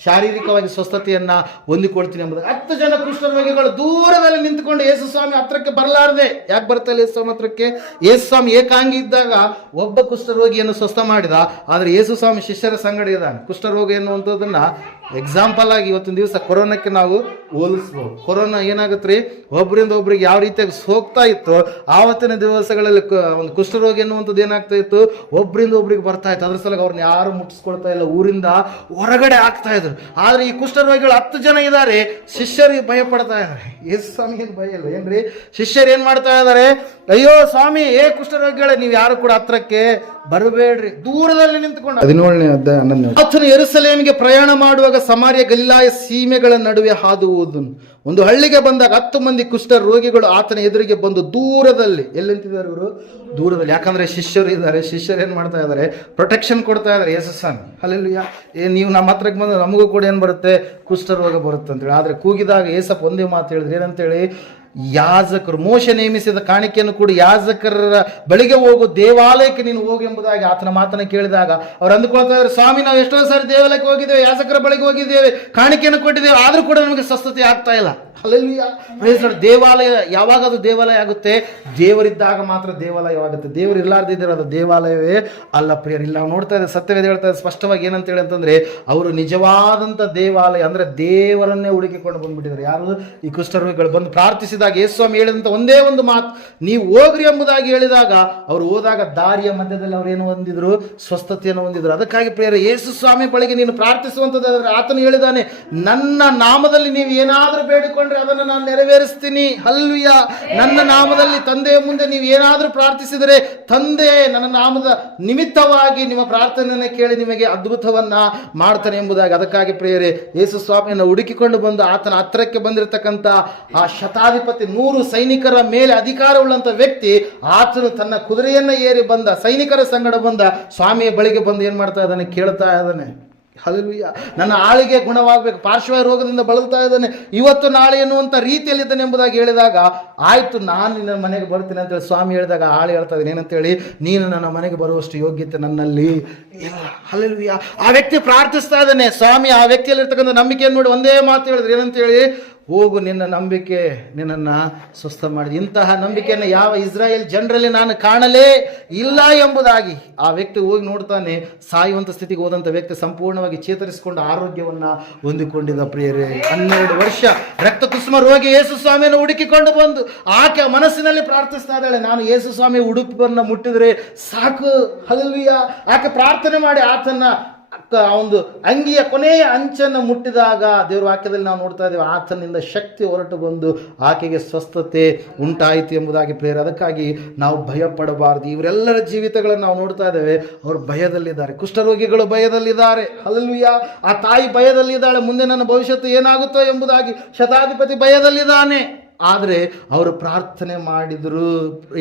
ಶಾರೀರಿಕವಾಗಿ ಸ್ವಸ್ಥತೆಯನ್ನ ಹೊಂದಿಕೊಳ್ತೀನಿ ಎಂಬುದು. 10 ಜನ ಕುಷ್ಠರೋಗಿಗಳು ದೂರದಲ್ಲಿ ನಿಂತುಕೊಂಡು ಯೇಸು ಸ್ವಾಮಿ ಹತ್ರಕ್ಕೆ ಬರಲಾರದೆ, ಯಾಕೆ ಬರ್ತಾ ಯೇಸು ಸ್ವಾಮಿ ಹತ್ರಕ್ಕೆ? ಯೇಸು ಸ್ವಾಮಿ ಏಕಾಂಗಿ ಇದ್ದಾಗ ಒಬ್ಬ ಕುಷ್ಠರೋಗಿಯನ್ನು ಸ್ವಸ್ಥ ಮಾಡಿದ, ಆದರೆ ಯೇಸು ಸ್ವಾಮಿ ಶಿಷ್ಯರ ಸಂಗಡ ಇದ್ದಾನೆ. ಕುಷ್ಠರೋಗ ಎನ್ನುವಂಥದ್ದನ್ನ ಎಕ್ಸಾಂಪಲ್ ಆಗಿ ಇವತ್ತಿನ ದಿವಸ ಕೊರೋನಾಕ್ಕೆ ನಾವು ಹೋಲಿಸ್ಬೋದು. ಕೊರೋನಾ ಏನಾಗುತ್ತೆ ರೀ, ಒಬ್ಬರಿಂದ ಒಬ್ರಿಗೆ ಯಾವ ರೀತಿಯಾಗಿ ಹೋಗ್ತಾ ಇತ್ತು, ಆವತ್ತಿನ ದಿವಸಗಳಲ್ಲಿ ಒಂದು ಕುಷ್ಠರೋಗ ಎನ್ನುವಂಥದ್ದು ಏನಾಗ್ತಾ ಇತ್ತು, ಒಬ್ಬರಿಂದ ಒಬ್ರಿಗೆ ಬರ್ತಾ ಇತ್ತು. ಅದ್ರ ಸಲುವಾಗಿ ಅವ್ರನ್ನ ಯಾರು ಮುಟ್ಟಿಸ್ಕೊಳ್ತಾ ಇಲ್ಲ, ಊರಿಂದ ಹೊರಗಡೆ ಆಗ್ತಾ ಇದ್ರು. ಆದ್ರೆ ಈ ಕುಷ್ಠರೋಗಿಗಳು 10 ಜನ ಇದ್ದಾರೆ, ಶಿಷ್ಯರಿಗೆ ಭಯ ಪಡ್ತಾ ಇದ್ದಾರೆ. ಯೇಸು ಸ್ವಾಮಿಗೆ ಭಯ ಇಲ್ಲ ಏನ್ರಿ? ಶಿಷ್ಯರು ಏನ್ ಮಾಡ್ತಾ ಇದ್ದಾರೆ, ಅಯ್ಯೋ ಸ್ವಾಮಿ, ಕುಷ್ಠರೋಗಿಗಳೇ, ನೀವು ಯಾರು ಕೂಡ ಹತ್ರಕ್ಕೆ ಬರಬೇಡ್ರಿ, ದೂರದಲ್ಲಿ ನಿಂತುಕೊಂಡು. 17ನೇ ಅಧ್ಯಾಯ 11ನೇ. ಆತನು ಯೆರೂಸಲೇಮಿಗೆ ಪ್ರಯಾಣ ಮಾಡುವಾಗ ಸಮಾರ್ಯ ಗಲಿಲಾಯ ಸೀಮೆಗಳ ನಡುವೆ ಹಾದು ಹೋದನು. ಒಂದು ಹಳ್ಳಿಗೆ ಬಂದಾಗ 10 ಮಂದಿ ಕುಷ್ಠ ರೋಗಿಗಳು ಆತನ ಎದುರಿಗೆ ಬಂದು ದೂರದಲ್ಲಿ, ಎಲ್ಲಿ ನಿಂತಿದ್ದಾರೆ ಇವರು, ದೂರದಲ್ಲಿ. ಯಾಕಂದ್ರೆ ಶಿಷ್ಯರು ಇದ್ದಾರೆ, ಶಿಷ್ಯರು ಏನ್ ಮಾಡ್ತಾ ಇದ್ದಾರೆ, ಪ್ರೊಟೆಕ್ಷನ್ ಕೊಡ್ತಾ ಇದ್ದಾರೆ ಯೇಸು ಸ್ವಾಮಿ. ಹಲ್ಲೆಲೂಯಾ. ನೀವು ನಮ್ಮ ಹತ್ರಕ್ಕೆ ಬಂದ್ರೆ ನಮಗೂ ಕೂಡ ಏನ್ ಬರುತ್ತೆ, ಕುಷ್ಠರೋಗ ಬರುತ್ತೆ ಅಂತೇಳಿ. ಆದ್ರೆ ಕೂಗಿದಾಗ ಏಸಪ್ಪ ಒಂದೇ ಮಾತು ಹೇಳಿದ್ರು, ಏನಂತೇಳಿ, ಯಾಜಕರು ಮೋಶೆ ನೇಮಿಸಿದ ಕಾಣಿಕೆಯನ್ನು ಕೂಡ ಯಾಜಕರ ಬಳಿಗೆ ಹೋಗು, ದೇವಾಲಯಕ್ಕೆ ನೀನು ಹೋಗು ಎಂಬುದಾಗಿ ಆತನ ಮಾತನ್ನು ಕೇಳಿದಾಗ ಅವ್ರು ಅಂದುಕೊಳ್ತಾ ಇದ್ದಾರೆ, ಸ್ವಾಮಿ ನಾವು ಎಷ್ಟೋ ಸಾರಿ ದೇವಾಲಯಕ್ಕೆ ಹೋಗಿದ್ದೇವೆ, ಯಾಜಕರ ಬಳಿಗೆ ಹೋಗಿದ್ದೇವೆ, ಕಾಣಿಕೆಯನ್ನು ಕೊಟ್ಟಿದ್ದೇವೆ, ಆದರೂ ಕೂಡ ನಮಗೆ ಸ್ವಸ್ಥತೆ ಆಗ್ತಾ ಇಲ್ಲ. Hallelujah, praise Lord. ದೇವಾಲಯ ಯಾವಾಗ ಅದು ದೇವಾಲಯ ಆಗುತ್ತೆ? ದೇವರಿದ್ದಾಗ ಮಾತ್ರ ದೇವಾಲಯವಾಗುತ್ತೆ. ದೇವರು ಇರ್ಲಾರ್ದಿದ್ರೆ ಅದು ದೇವಾಲಯವೇ ಅಲ್ಲ ಪ್ರಿಯರು. ಇಲ್ಲ, ನಾವು ನೋಡ್ತಾ ಇದ್ದೇವೆ, ಸತ್ಯವೇದ ಹೇಳ್ತಾ ಇದೆ ಸ್ಪಷ್ಟವಾಗಿ ಏನಂತೇಳಿ ಅಂತಂದ್ರೆ, ಅವರು ನಿಜವಾದಂಥ ದೇವಾಲಯ ಅಂದ್ರೆ ದೇವರನ್ನೇ ಹುಡುಕಿಕೊಂಡು ಬಂದ್ಬಿಟ್ಟಿದ್ದಾರೆ. ಯಾರು? ಈ ಕುಷ್ಠರೋಗಿಗಳು ಬಂದು ಪ್ರಾರ್ಥಿಸಿದಾಗ ಯೇಸುಸ್ವಾಮಿ ಹೇಳಿದಂಥ ಒಂದೇ ಒಂದು ಮಾತು, ನೀವು ಹೋಗ್ರಿ ಎಂಬುದಾಗಿ ಹೇಳಿದಾಗ ಅವರು ಹೋದಾಗ ದಾರಿಯ ಮಧ್ಯದಲ್ಲಿ ಅವ್ರು ಏನು ಹೊಂದಿದ್ರು? ಸ್ವಸ್ಥತೆಯನ್ನು ಹೊಂದಿದ್ರು. ಅದಕ್ಕಾಗಿ ಪ್ರಿಯರೇ, ಯೇಸುಸ್ವಾಮಿ ಬಳಿಗೆ ನೀನು ಪ್ರಾರ್ಥಿಸುವಂಥದ್ದಾದ್ರೆ ಆತನು ಹೇಳಿದಾನೆ, ನನ್ನ ನಾಮದಲ್ಲಿ ನೀವು ಏನಾದರೂ ಬೇಡಿಕೊಂಡ್ರೆ ಅದನ್ನು ನಾನು ನೆರವೇರಿಸ್ತೀನಿ. ಹಲ್ಲೆಲೂಯಾ. ನನ್ನ ನಾಮದಲ್ಲಿ ತಂದೆಯ ಮುಂದೆ ನೀವು ಏನಾದರೂ ಪ್ರಾರ್ಥಿಸಿದರೆ ತಂದೆ ನನ್ನ ನಾಮದ ನಿಮಿತ್ತವಾಗಿ ನಿಮ್ಮ ಪ್ರಾರ್ಥನೆಯನ್ನು ಕೇಳಿ ನಿಮಗೆ ಅದ್ಭುತವನ್ನ ಮಾಡ್ತಾನೆ ಎಂಬುದಾಗಿ. ಅದಕ್ಕಾಗಿ ಪ್ರಿಯರೇ, ಯೇಸು ಸ್ವಾಮಿಯನ್ನು ಹುಡುಕಿಕೊಂಡು ಬಂದು ಆತನ ಹತ್ತಿರಕ್ಕೆ ಬಂದಿರತಕ್ಕಂಥ ಆ ಶತಾಧಿಪತಿ, 100 ಸೈನಿಕರ ಮೇಲೆ ಅಧಿಕಾರವುಳ್ಳಂತ ವ್ಯಕ್ತಿ, ಆತನು ತನ್ನ ಕುದುರೆಯನ್ನ ಏರಿ ಬಂದ, ಸೈನಿಕರ ಸಂಗಡ ಬಂದ ಸ್ವಾಮಿಯ ಬಳಿಗೆ ಬಂದು ಏನ್ ಮಾಡ್ತಾ ಇದ್ದಾನೆ? ಕೇಳ್ತಾ ಇದ್ದಾನೆ, ಹಲ್ಲೆಲೂಯಾ, ನನ್ನ ಆಳಿಗೆ ಗುಣವಾಗಬೇಕು, ಪಾರ್ಶ್ವವಾಯು ರೋಗದಿಂದ ಬಳಲ್ತಾ ಇದ್ದಾನೆ, ಇವತ್ತು ನಾಳೆ ಎನ್ನುವಂಥ ರೀತಿಯಲ್ಲಿದ್ದಾನೆ ಎಂಬುದಾಗಿ ಹೇಳಿದಾಗ, ಆಯ್ತು ನಾನು ನಿನ್ನ ಮನೆಗೆ ಬರ್ತೀನಿ ಅಂತೇಳಿ ಸ್ವಾಮಿ ಹೇಳಿದಾಗ ಆಳು ಹೇಳ್ತಾ ಇದ್ದೀನಿ ಏನಂತೇಳಿ, ನೀನು ನನ್ನ ಮನೆಗೆ ಬರುವಷ್ಟು ಯೋಗ್ಯತೆ ನನ್ನಲ್ಲಿ ಇಲ್ಲ. ಹಲ್ಲೆಲೂಯಾ. ಆ ವ್ಯಕ್ತಿ ಪ್ರಾರ್ಥಿಸ್ತಾ ಇದ್ದಾನೆ. ಸ್ವಾಮಿ ಆ ವ್ಯಕ್ತಿಯಲ್ಲಿರ್ತಕ್ಕಂಥ ನಂಬಿಕೆಯನ್ನು ನೋಡಿ ಒಂದೇ ಮಾತು ಹೇಳಿದ್ರು, ಏನಂತೇಳಿ? ಹೋಗು, ನಿನ್ನ ನಂಬಿಕೆ ನಿನ್ನನ್ನು ಸ್ವಸ್ಥ ಮಾಡಿದೆ. ಇಂತಹ ನಂಬಿಕೆಯನ್ನು ಯಾವ ಇಸ್ರಾಯೇಲ್ ಜನರಲ್ಲಿ ನಾನು ಕಾಣಲೇ ಇಲ್ಲ ಎಂಬುದಾಗಿ ಆ ವ್ಯಕ್ತಿ ಹೋಗಿ ನೋಡ್ತಾನೆ. ಸಾಯುವಂಥ ಸ್ಥಿತಿಗೆ ಹೋದಂಥ ವ್ಯಕ್ತಿ ಸಂಪೂರ್ಣವಾಗಿ ಚೇತರಿಸಿಕೊಂಡು ಆರೋಗ್ಯವನ್ನು ಹೊಂದಿಕೊಂಡಿದ್ದ ಪ್ರಿಯರೇ. 12 ವರ್ಷ ರಕ್ತ ಕುಸುಮ ರೋಗಿ ಯೇಸು ಸ್ವಾಮಿಯನ್ನು ಹುಡುಕಿಕೊಂಡು ಬಂದು ಆಕೆ ಮನಸ್ಸಿನಲ್ಲಿ ಪ್ರಾರ್ಥಿಸ್ತಾ ಇದ್ದಾಳೆ, ನಾನು ಯೇಸು ಸ್ವಾಮಿ ಉಡುಪನ್ನು ಮುಟ್ಟಿದ್ರೆ ಸಾಕು. ಹಲ್ಲೆಲೂಯಾ. ಆಕೆ ಪ್ರಾರ್ಥನೆ ಮಾಡಿ ಆತನ ಒಂದು ಅಂಗಿಯ ಕೊನೆಯ ಅಂಚನ್ನು ಮುಟ್ಟಿದಾಗ ದೇವರ ವಾಕ್ಯದಲ್ಲಿ ನಾವು ನೋಡ್ತಾ ಇದ್ದೇವೆ, ಆತನಿಂದ ಶಕ್ತಿ ಹೊರಟು ಬಂದು ಆಕೆಗೆ ಸ್ವಸ್ಥತೆ ಉಂಟಾಯಿತು ಎಂಬುದಾಗಿ ಪ್ರೇರ. ಅದಕ್ಕಾಗಿ ನಾವು ಭಯ ಪಡಬಾರದು. ಇವರೆಲ್ಲರ ಜೀವಿತಗಳನ್ನು ನಾವು ನೋಡ್ತಾ ಇದ್ದೇವೆ, ಅವರು ಭಯದಲ್ಲಿದ್ದಾರೆ. ಕುಷ್ಠರೋಗಿಗಳು ಭಯದಲ್ಲಿದ್ದಾರೆ. ಹಲ್ಲೆಲೂಯಾ. ಆ ತಾಯಿ ಭಯದಲ್ಲಿದ್ದಾಳೆ, ಮುಂದೆ ನನ್ನ ಭವಿಷ್ಯತ್ತು ಏನಾಗುತ್ತೋ ಎಂಬುದಾಗಿ. ಶತಾಧಿಪತಿ ಭಯದಲ್ಲಿದ್ದಾನೆ. ಆದರೆ ಅವರು ಪ್ರಾರ್ಥನೆ ಮಾಡಿದರು.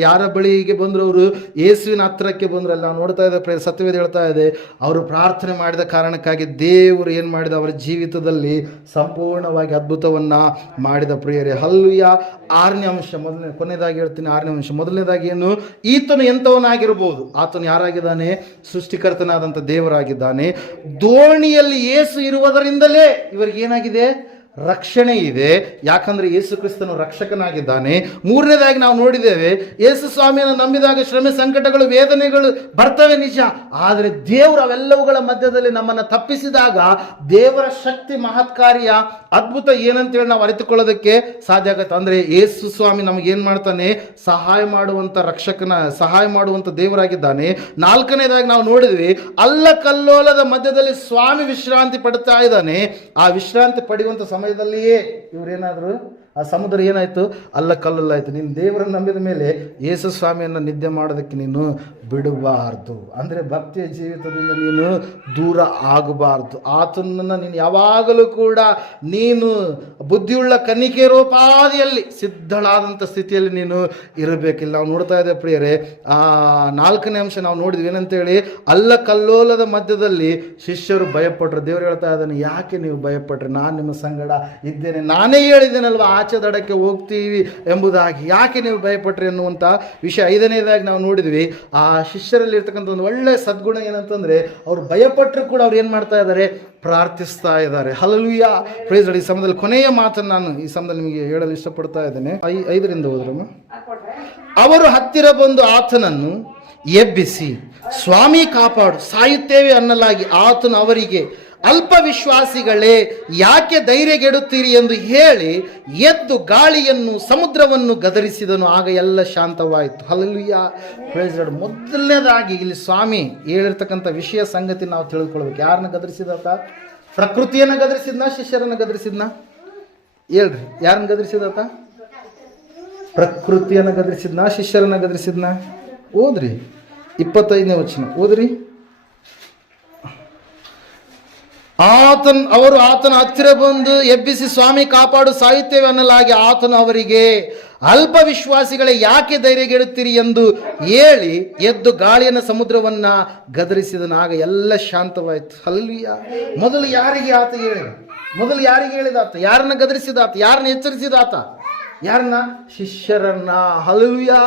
ಯಾರ ಬಳಿಗೆ ಬಂದರು? ಅವರು ಯೇಸುವಿನ ಹತ್ತಿರಕ್ಕೆ ಬಂದ್ರಲ್ಲ. ನಾವು ನೋಡ್ತಾ ಇದ್ದೇವೆ, ಸತ್ಯವೇದ ಹೇಳ್ತಾ ಇದೆ, ಅವರು ಪ್ರಾರ್ಥನೆ ಮಾಡಿದ ಕಾರಣಕ್ಕಾಗಿ ದೇವರು ಏನು ಮಾಡಿದ? ಅವರ ಜೀವಿತದಲ್ಲಿ ಸಂಪೂರ್ಣವಾಗಿ ಅದ್ಭುತವನ್ನ ಮಾಡಿದ ಪ್ರಿಯರೇ. ಹಲ್ಲೆಲೂಯಾ. 6ನೇ ಅಂಶ, ಕೊನೆಯದಾಗಿ ಹೇಳ್ತೀನಿ. 6ನೇ ಅಂಶ, ಮೊದಲನೇದಾಗಿ ಏನು? ಈತನು ಎಂಥವನಾಗಿರ್ಬೋದು? ಆತನು ಯಾರಾಗಿದ್ದಾನೆ? ಸೃಷ್ಟಿಕರ್ತನಾದಂಥ ದೇವರಾಗಿದ್ದಾನೆ. ದೋಣಿಯಲ್ಲಿ ಯೇಸು ಇರುವುದರಿಂದಲೇ ಇವರಿಗೆ ಏನಾಗಿದೆ? ರಕ್ಷಣೆ ಇದೆ. ಯಾಕಂದ್ರೆ ಯೇಸು ಕ್ರಿಸ್ತನು ರಕ್ಷಕನಾಗಿದ್ದಾನೆ. 3ನೇದಾಗಿ ನಾವು ನೋಡಿದ್ದೇವೆ, ಯೇಸು ಸ್ವಾಮಿಯನ್ನು ನಂಬಿದಾಗ ಶ್ರಮೆ, ಸಂಕಟಗಳು, ವೇದನೆಗಳು ಬರ್ತವೆ ನಿಜ. ಆದರೆ ದೇವರು ಅವೆಲ್ಲವುಗಳ ಮಧ್ಯದಲ್ಲಿ ನಮ್ಮನ್ನು ತಪ್ಪಿಸಿದಾಗ ದೇವರ ಶಕ್ತಿ, ಮಹತ್ಕಾರ್ಯ, ಅದ್ಭುತ ಏನಂತೇಳಿ ನಾವು ಅರಿತುಕೊಳ್ಳೋದಕ್ಕೆ ಸಾಧ್ಯ ಆಗುತ್ತೆ. ಅಂದ್ರೆ ಯೇಸು ಸ್ವಾಮಿ ನಮಗೇನು ಮಾಡ್ತಾನೆ? ಸಹಾಯ ಮಾಡುವಂಥ ಸಹಾಯ ಮಾಡುವಂಥ ದೇವರಾಗಿದ್ದಾನೆ. 4ನೇದಾಗಿ ನಾವು ನೋಡಿದ್ವಿ, ಅಲ್ಲ ಕಲ್ಲೋಲದ ಮಧ್ಯದಲ್ಲಿ ಸ್ವಾಮಿ ವಿಶ್ರಾಂತಿ ಪಡ್ತಾ ಇದ್ದಾನೆ. ಆ ವಿಶ್ರಾಂತಿ ಪಡೆಯುವಂಥ ಸಮಯದಲ್ಲಿಯೇ ಇವರೇನಾದ್ರು, ಆ ಸಮುದ್ರ ಏನಾಯ್ತು? ಅಲ್ಲ ಕಲ್ಲಲ್ಲಾಯ್ತು. ನೀನು ದೇವರನ್ನು ನಂಬಿದ ಮೇಲೆ ಯೇಸು ಸ್ವಾಮಿಯನ್ನು ನಿದ್ದೆ ಮಾಡೋದಕ್ಕೆ ನೀನು ಬಿಡಬಾರ್ದು. ಅಂದರೆ ಭಕ್ತಿಯ ಜೀವಿತದಿಂದ ನೀನು ದೂರ ಆಗಬಾರ್ದು. ಆತನನ್ನು ನೀನು ಯಾವಾಗಲೂ ಕೂಡ ನೀನು ಬುದ್ಧಿಯುಳ್ಳ ಕನ್ನಿಕೆ ರೂಪಾದಿಯಲ್ಲಿ ಸಿದ್ಧಳಾದಂಥ ಸ್ಥಿತಿಯಲ್ಲಿ ನೀನು ಇರಬೇಕಿಲ್ಲ. ನಾವು ನೋಡ್ತಾ ಇದ್ದೇವೆ ಪ್ರಿಯರೇ, ಆ 4ನೇ ಅಂಶ ನಾವು ನೋಡಿದ್ವಿ, ಏನಂತೇಳಿ? ಅಲ್ಲ ಕಲ್ಲೋಲದ ಮಧ್ಯದಲ್ಲಿ ಶಿಷ್ಯರು ಭಯಪಟ್ಟರು. ದೇವರು ಹೇಳ್ತಾ ಇದ್ದಾನೆ, ಯಾಕೆ ನೀವು ಭಯಪಟ್ರಿ? ನಾನು ನಿಮ್ಮ ಸಂಗಡ ಇದ್ದೇನೆ. ನಾನೇ ಹೇಳಿದ್ದೇನಲ್ವ ಆಚೆ ದಡಕ್ಕೆ ಹೋಗ್ತೀವಿ ಎಂಬುದಾಗಿ. ಯಾಕೆ ನೀವು ಭಯಪಟ್ರಿ ಅನ್ನುವಂಥ ವಿಷಯ 5ನೇದಾಗಿ ನಾವು ನೋಡಿದ್ವಿ. ಆ ಶಿಷ್ಯರಲ್ಲಿ ಇರ್ತಕ್ಕಂಥ ಒಂದು ಒಳ್ಳೆಯ ಸದ್ಗುಣ ಏನಂತಂದ್ರೆ, ಅವರು ಭಯಪಟ್ಟರು ಕೂಡ ಅವ್ರು ಏನು ಮಾಡ್ತಾ ಇದ್ದಾರೆ? ಪ್ರಾರ್ಥಿಸ್ತಾ ಇದ್ದಾರೆ. ಹಲ್ಲೆಲೂಯಾ. Praise Lord. ಈ ಸಮಯದಲ್ಲಿ ಕೊನೆಯ ಮಾತನ್ನು ನಾನು ಈ ಸಮಯದಲ್ಲಿ ನಿಮಗೆ ಹೇಳಲು ಇಷ್ಟಪಡ್ತಾ ಇದ್ದೇನೆ. 5ರಿಂದ ಹೋದ್ರಮ್ಮ. ಅವರು ಹತ್ತಿರ ಬಂದು ಆತನನ್ನು ಎಬ್ಬಿಸಿ, ಸ್ವಾಮಿ ಕಾಪಾಡು, ಸಾಯುತ್ತೇವೆ ಅನ್ನಲಾಗಿ ಆತನು ಅವರಿಗೆ, ಅಲ್ಪ ವಿಶ್ವಾಸಿಗಳೇ, ಯಾಕೆ ಧೈರ್ಯಗೆಡುತ್ತೀರಿ ಎಂದು ಹೇಳಿ ಎದ್ದು ಗಾಳಿಯನ್ನು, ಸಮುದ್ರವನ್ನು ಗದರಿಸಿದನು. ಆಗ ಎಲ್ಲ ಶಾಂತವಾಯಿತು. ಹಲ್ಲೆಲೂಯಾ. Praise lord. ಮೊದಲನೇದಾಗಿ ಇಲ್ಲಿ ಸ್ವಾಮಿ ಹೇಳಿರ್ತಕ್ಕಂಥ ವಿಷಯ ಸಂಗತಿ ನಾವು ತಿಳಿದುಕೊಳ್ಬೇಕು. ಯಾರನ್ನ ಗದರಿಸಿದಾತ? ಪ್ರಕೃತಿಯನ್ನು ಗದರಿಸಿದ್ನ? ಶಿಷ್ಯರನ್ನು ಗದರಿಸಿದ್ನ? ಹೇಳ್ರಿ, ಯಾರನ್ನ ಗದರಿಸಿದಾತ? ಪ್ರಕೃತಿಯನ್ನು ಗದರಿಸಿದ್ನ? ಶಿಷ್ಯರನ್ನು ಗದರಿಸಿದ್ನ? ಓದ್ರಿ 25ನೇ ವಚನ ಓದ್ರಿ. ಅವರು ಆತನ ಹತ್ತಿರ ಬಂದು ಎಬ್ಬಿಸಿ, ಸ್ವಾಮಿ ಕಾಪಾಡು, ಸಾಯುತ್ತೇವೆ ಅನ್ನಲಾಗಿ ಆತನು ಅವರಿಗೆ, ಅಲ್ಪ ವಿಶ್ವಾಸಿಗಳೇ, ಯಾಕೆ ಧೈರ್ಯಗೆಡುತ್ತೀರಿ ಎಂದು ಹೇಳಿ ಎದ್ದು ಗಾಳಿಯನ್ನು, ಸಮುದ್ರವನ್ನ ಗದರಿಸಿದನು. ಆಗ ಎಲ್ಲ ಶಾಂತವಾಯಿತು. ಹಲ್ಲೆಲೂಯಾ. ಮೊದಲು ಯಾರಿಗೆ ಆತ ಹೇಳಿದ? ಮೊದಲು ಯಾರಿಗೆ ಹೇಳಿದಾತ? ಯಾರನ್ನ ಗದರಿಸಿದಾತ? ಯಾರನ್ನ ಎಚ್ಚರಿಸಿದಾತ? ಯಾರನ್ನ? ಶಿಷ್ಯರನ್ನ. ಹಲ್ಲೆಲೂಯಾ.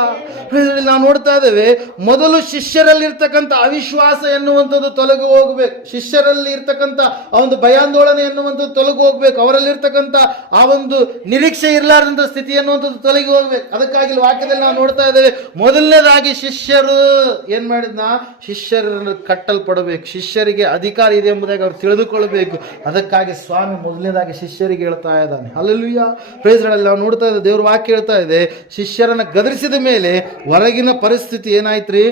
ನಾವು ನೋಡ್ತಾ ಇದ್ದೇವೆ, ಮೊದಲು ಶಿಷ್ಯರಲ್ಲಿ ಇರ್ತಕ್ಕಂಥ ಅವಿಶ್ವಾಸ ಎನ್ನುವಂಥದ್ದು ತೊಲಗಿ ಹೋಗ್ಬೇಕು. ಶಿಷ್ಯರಲ್ಲಿ ಇರ್ತಕ್ಕಂಥ ಆ ಒಂದು ಭಯಾಂದೋಳನೆ ಎನ್ನುವಂಥದ್ದು ತೊಲಗಿ ಹೋಗ್ಬೇಕು. ಅವರಲ್ಲಿ ಇರ್ತಕ್ಕಂಥ ಆ ಒಂದು ನಿರೀಕ್ಷೆ ಇರಲಾರ್ದಂಥ ಸ್ಥಿತಿ ಎನ್ನುವಂಥದ್ದು ತೊಲಗಿ ಹೋಗ್ಬೇಕು. ಅದಕ್ಕಾಗಿ ವಾಕ್ಯದಲ್ಲಿ ನಾವು ನೋಡ್ತಾ ಇದ್ದೇವೆ, ಮೊದಲನೇದಾಗಿ ಶಿಷ್ಯರು ಏನ್ ಮಾಡಿದ್ನ? ಶಿಷ್ಯರನ್ನು ಕಟ್ಟಲ್ಪಡಬೇಕು. ಶಿಷ್ಯರಿಗೆ ಅಧಿಕಾರ ಇದೆ ಎಂಬುದಾಗಿ ಅವ್ರು ತಿಳಿದುಕೊಳ್ಬೇಕು. ಅದಕ್ಕಾಗಿ ಸ್ವಾಮಿ ಮೊದಲನೇದಾಗಿ ಶಿಷ್ಯರಿಗೆ ಹೇಳ್ತಾ ಇದ್ದಾನೆ. ಹಲ್ಲೆಲೂಯಾ. ಪ್ರೈಸ್ ಗಳಲ್ಲಿ ನಾವು ನೋಡ್ತಾ ಇದ್ದೇವೆ, ದೇವ್ರ ವಾಕ್ಯ ಹೇಳ್ತಾ ಇದೆ, ಶಿಷ್ಯರನ್ನ ಗದರಿಸಿದ ಮೇಲೆ ಹೊರಗಿನ ಪರಿಸ್ಥಿತಿ ಏನಾಯ್ತ್ರಿ?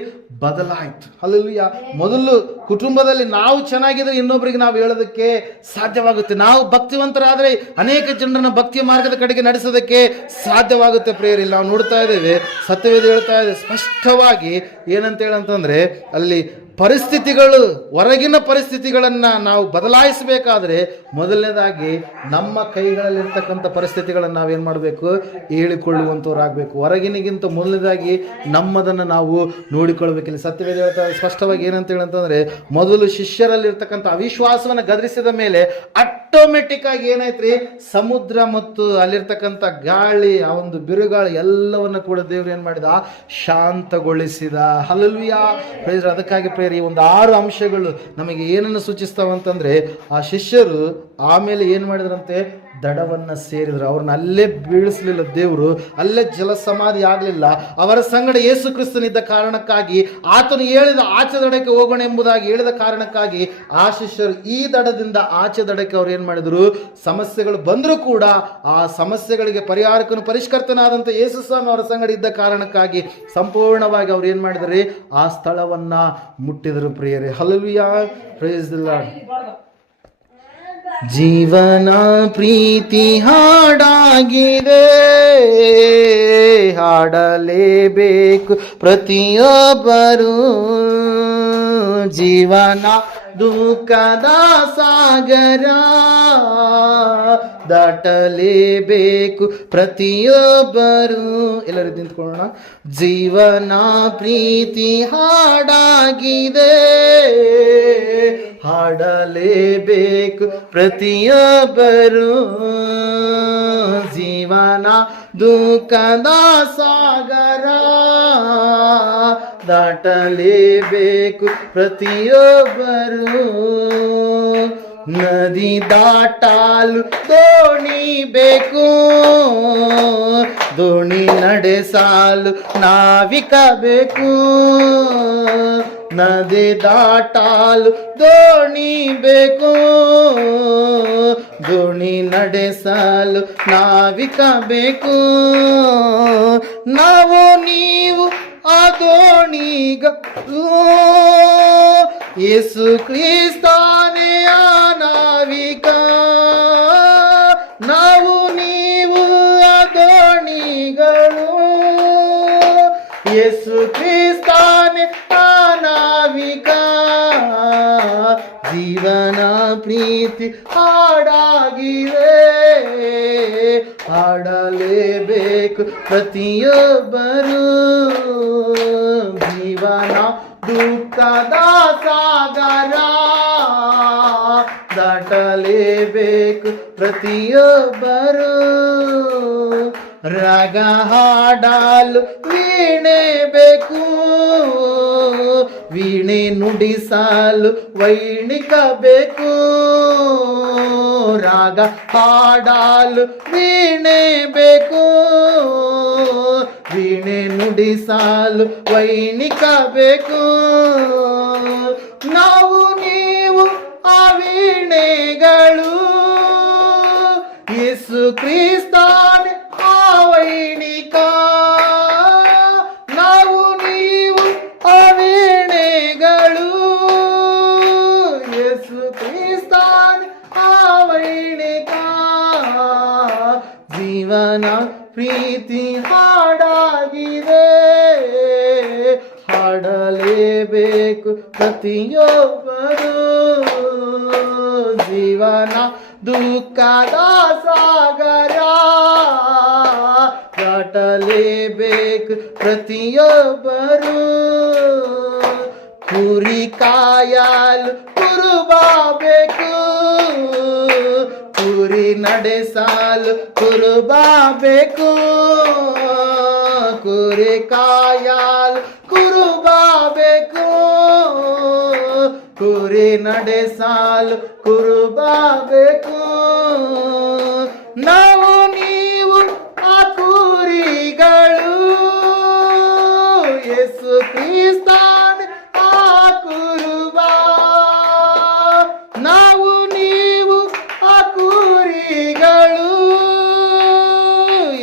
ಬದಲಾಯ್ತು. ಹಲ್ಲೆಲೂಯಾ. ಮೊದಲು ಕುಟುಂಬದಲ್ಲಿ ನಾವು ಚೆನ್ನಾಗಿದ್ರೆ ಇನ್ನೊಬ್ಬರಿಗೆ ನಾವು ಹೇಳೋದಕ್ಕೆ ಸಾಧ್ಯವಾಗುತ್ತೆ. ನಾವು ಭಕ್ತಿವಂತರಾದ್ರೆ ಅನೇಕ ಜನರನ್ನ ಭಕ್ತಿಯ ಮಾರ್ಗದ ಕಡೆಗೆ ನಡೆಸೋದಕ್ಕೆ ಸಾಧ್ಯವಾಗುತ್ತೆ. ಪ್ರೇಯರ್ ನಾವು ನೋಡ್ತಾ ಇದ್ದೇವೆ, ಸತ್ಯವೇದ ಹೇಳ್ತಾ ಇದೆ ಸ್ಪಷ್ಟವಾಗಿ ಏನಂತ ಹೇಳಂತಂದ್ರೆ, ಅಲ್ಲಿ ಪರಿಸ್ಥಿತಿಗಳು, ಹೊರಗಿನ ಪರಿಸ್ಥಿತಿಗಳನ್ನು ನಾವು ಬದಲಾಯಿಸಬೇಕಾದ್ರೆ ಮೊದಲನೇದಾಗಿ ನಮ್ಮ ಕೈಗಳಲ್ಲಿರ್ತಕ್ಕಂಥ ಪರಿಸ್ಥಿತಿಗಳನ್ನು ನಾವೇನು ಮಾಡಬೇಕು? ಹೇಳಿಕೊಳ್ಳುವಂಥವ್ರಾಗಬೇಕು. ಹೊರಗಿನಿಗಿಂತ ಮೊದಲನೇದಾಗಿ ನಮ್ಮದನ್ನು ನಾವು ನೋಡಿಕೊಳ್ಬೇಕು. ಇಲ್ಲಿ ಸತ್ಯವೇದ ಹೇಳ್ತಾ ಸ್ಪಷ್ಟವಾಗಿ ಏನಂತ ಹೇಳಂತಂದ್ರೆ, ಮೊದಲು ಶಿಷ್ಯರಲ್ಲಿರ್ತಕ್ಕಂಥ ಅವಿಶ್ವಾಸವನ್ನು ಗದರಿಸಿದ ಮೇಲೆ ಆಟೋಮೆಟಿಕ್ ಆಗಿ ಏನಾಯ್ತ್ರಿ? ಸಮುದ್ರ ಮತ್ತು ಅಲ್ಲಿರ್ತಕ್ಕಂಥ ಗಾಳಿ, ಆ ಒಂದು ಬಿರುಗಾಳಿ ಎಲ್ಲವನ್ನ ಕೂಡ ದೇವರು ಏನು ಮಾಡಿದ? ಶಾಂತಗೊಳಿಸಿದ. ಹಲ್ಲೆಲೂಯಾ. ಅದಕ್ಕಾಗಿ ಈ ಒಂದು 6 ಅಂಶಗಳು ನಮಗೆ ಏನನ್ನು ಸೂಚಿಸ್ತಾವಂತಂದ್ರೆ, ಆ ಶಿಷ್ಯರು ಆಮೇಲೆ ಏನ್ ಮಾಡಿದ್ರಂತೆ? ದಡವನ್ನ ಸೇರಿದ್ರು. ಅವ್ರನ್ನ ಅಲ್ಲೇ ಬೀಳಿಸ್ಲಿಲ್ಲ ದೇವರು, ಅಲ್ಲೇ ಜಲ ಸಮಾಧಿ ಆಗ್ಲಿಲ್ಲ. ಅವರ ಸಂಗಡ ಯೇಸು ಕ್ರಿಸ್ತನಿದ್ದ ಕಾರಣಕ್ಕಾಗಿ, ಆತನು ಹೇಳಿದ ಆಚೆ ದಡಕ್ಕೆ ಹೋಗೋಣ ಎಂಬುದಾಗಿ ಹೇಳಿದ ಕಾರಣಕ್ಕಾಗಿ ಆ ಶಿಷ್ಯರು ಈ ದಡದಿಂದ ಆಚೆ ದಡಕ್ಕೆ ಅವ್ರು ಏನ್ ಮಾಡಿದ್ರು? ಸಮಸ್ಯೆಗಳು ಬಂದರೂ ಕೂಡ ಆ ಸಮಸ್ಯೆಗಳಿಗೆ ಪರಿಹಾರಕ್ಕನು ಪರಿಷ್ಕರ್ತನಾದಂಥ ಯೇಸು ಸ್ವಾಮಿ ಅವರ ಸಂಗಡ ಇದ್ದ ಕಾರಣಕ್ಕಾಗಿ ಸಂಪೂರ್ಣವಾಗಿ ಅವ್ರು ಏನ್ ಮಾಡಿದ್ರಿ? ಆ ಸ್ಥಳವನ್ನ ಮುಟ್ಟಿದರು. ಪ್ರಿಯರೇ, ಹಲ್ಲೆಲೂಯಾ. Praise the lord. ಜೀವನ ಪ್ರೀತಿ ಹಾಡಾಗಿದೆ, ಹಾಡಲೇಬೇಕು ಪ್ರತಿಯೊಬ್ಬರು. ಜೀವನ ದುಃಖದ ಸಾಗರ, ದಾಟಲೇಬೇಕು ಪ್ರತಿಯೊಬ್ಬರು. ಎಲ್ಲರೂ ನಿಂತ್ಕೊಳ್ಳೋಣ. ಜೀವನ ಪ್ರೀತಿ ಹಾಡಾಗಿದೆ, ಹಾಡಲೇಬೇಕು ಪ್ರತಿಯೊಬ್ಬರು. ಜೀವನ ದುಃಖದ ಸಾಗರ, ದಾಟಲೇಬೇಕು ಪ್ರತಿಯೊಬ್ಬರು. ನದಿ ದಾಟಲು ದೋಣಿ ಬೇಕು, ದೋಣಿ ನಡೆಸಲು ನಾವಿಕ ಬೇಕು. ನದಿ ದಾಟಲು ದೋಣಿ ಬೇಕು, ದೋಣಿ ನಡೆಸಲು ನಾವಿಕ ಬೇಕು. ನಾವು ನೀವು ಆ ದೋಣಿಗಳು, ಯೇಸು ಕ್ರಿಸ್ತನೇ ಆ ನಾವಿಕ. ನಾವು ನೀವು ಆ ದೋಣಿಗಳು, ಯೇಸು ಕ್ರಿಸ್ತನೇ ಆ ನಾವಿಕ. ಜೀವನ ಪ್ರೀತಿ ಹಾಡಾಗಿದೆ, ಹಾಡಲೇಬೇಕು ಪ್ರತಿಯೊಬ್ಬರು. ಜೀವನ ದುಃಖದ ಸಾಗರ, ದಾಟಲೇಬೇಕು ಪ್ರತಿಯೊಬ್ಬರು. ರಾಗ ಹಾಡಲು ವೀಣೆ ಬೇಕು, ವೀಣೆ ನುಡಿಸಲು ವೈಣಿಕ ಬೇಕು. ರಾಗ ಹಾಡಲು ವೀಣೆ ಬೇಕು, ವೀಣೆ ನುಡಿಸಲು ವೈಣಿಕ ಬೇಕು. ನಾವು ನೀವು ಆ ವೀಣೆಗಳು, ಯೇಸು ಕ್ರಿಸ್ತನೇ ಆ ವೈಣಿಕ. ನಾವು ನೀವು ಆ ವೀಣೆಗಳು, ಯೇಸು ಕ್ರಿಸ್ತನೇ ಆ ವೈಣಿಕ. ಜೀವನ ಪ್ರೀತಿ ಹಾಡಾಗಿದೆ, ಹಾಡಲೇಬೇಕು ಪ್ರತಿಯೊಬ್ಬರು. ಜೀವನ ದುಃಖದ ಸಾಗರ, ದಾಟಲೇಬೇಕು ಪ್ರತಿಯೊಬ್ಬರು. ಕುರಿ ಕಾಯಲು ಕುರುಬ ಬೇಕು, ಕುರಿ ನಡೆಸಲು ಕುರುಬಬೇಕು, ಕುರಿ ಕಾಯಲು ಕುರುಬಬೇಕು, ಕುರಿ ನಡೆಸಲು ಕುರುಬಬೇಕು. ನಾವು ನೀವು ಆ ಕುರಿಗಳು, ಯೇಸು ಕ್ರಿಸ್ತನ ಆ ಕುರುಬ. ನಾವು ನೀವು ಆ ಕುರಿಗಳು,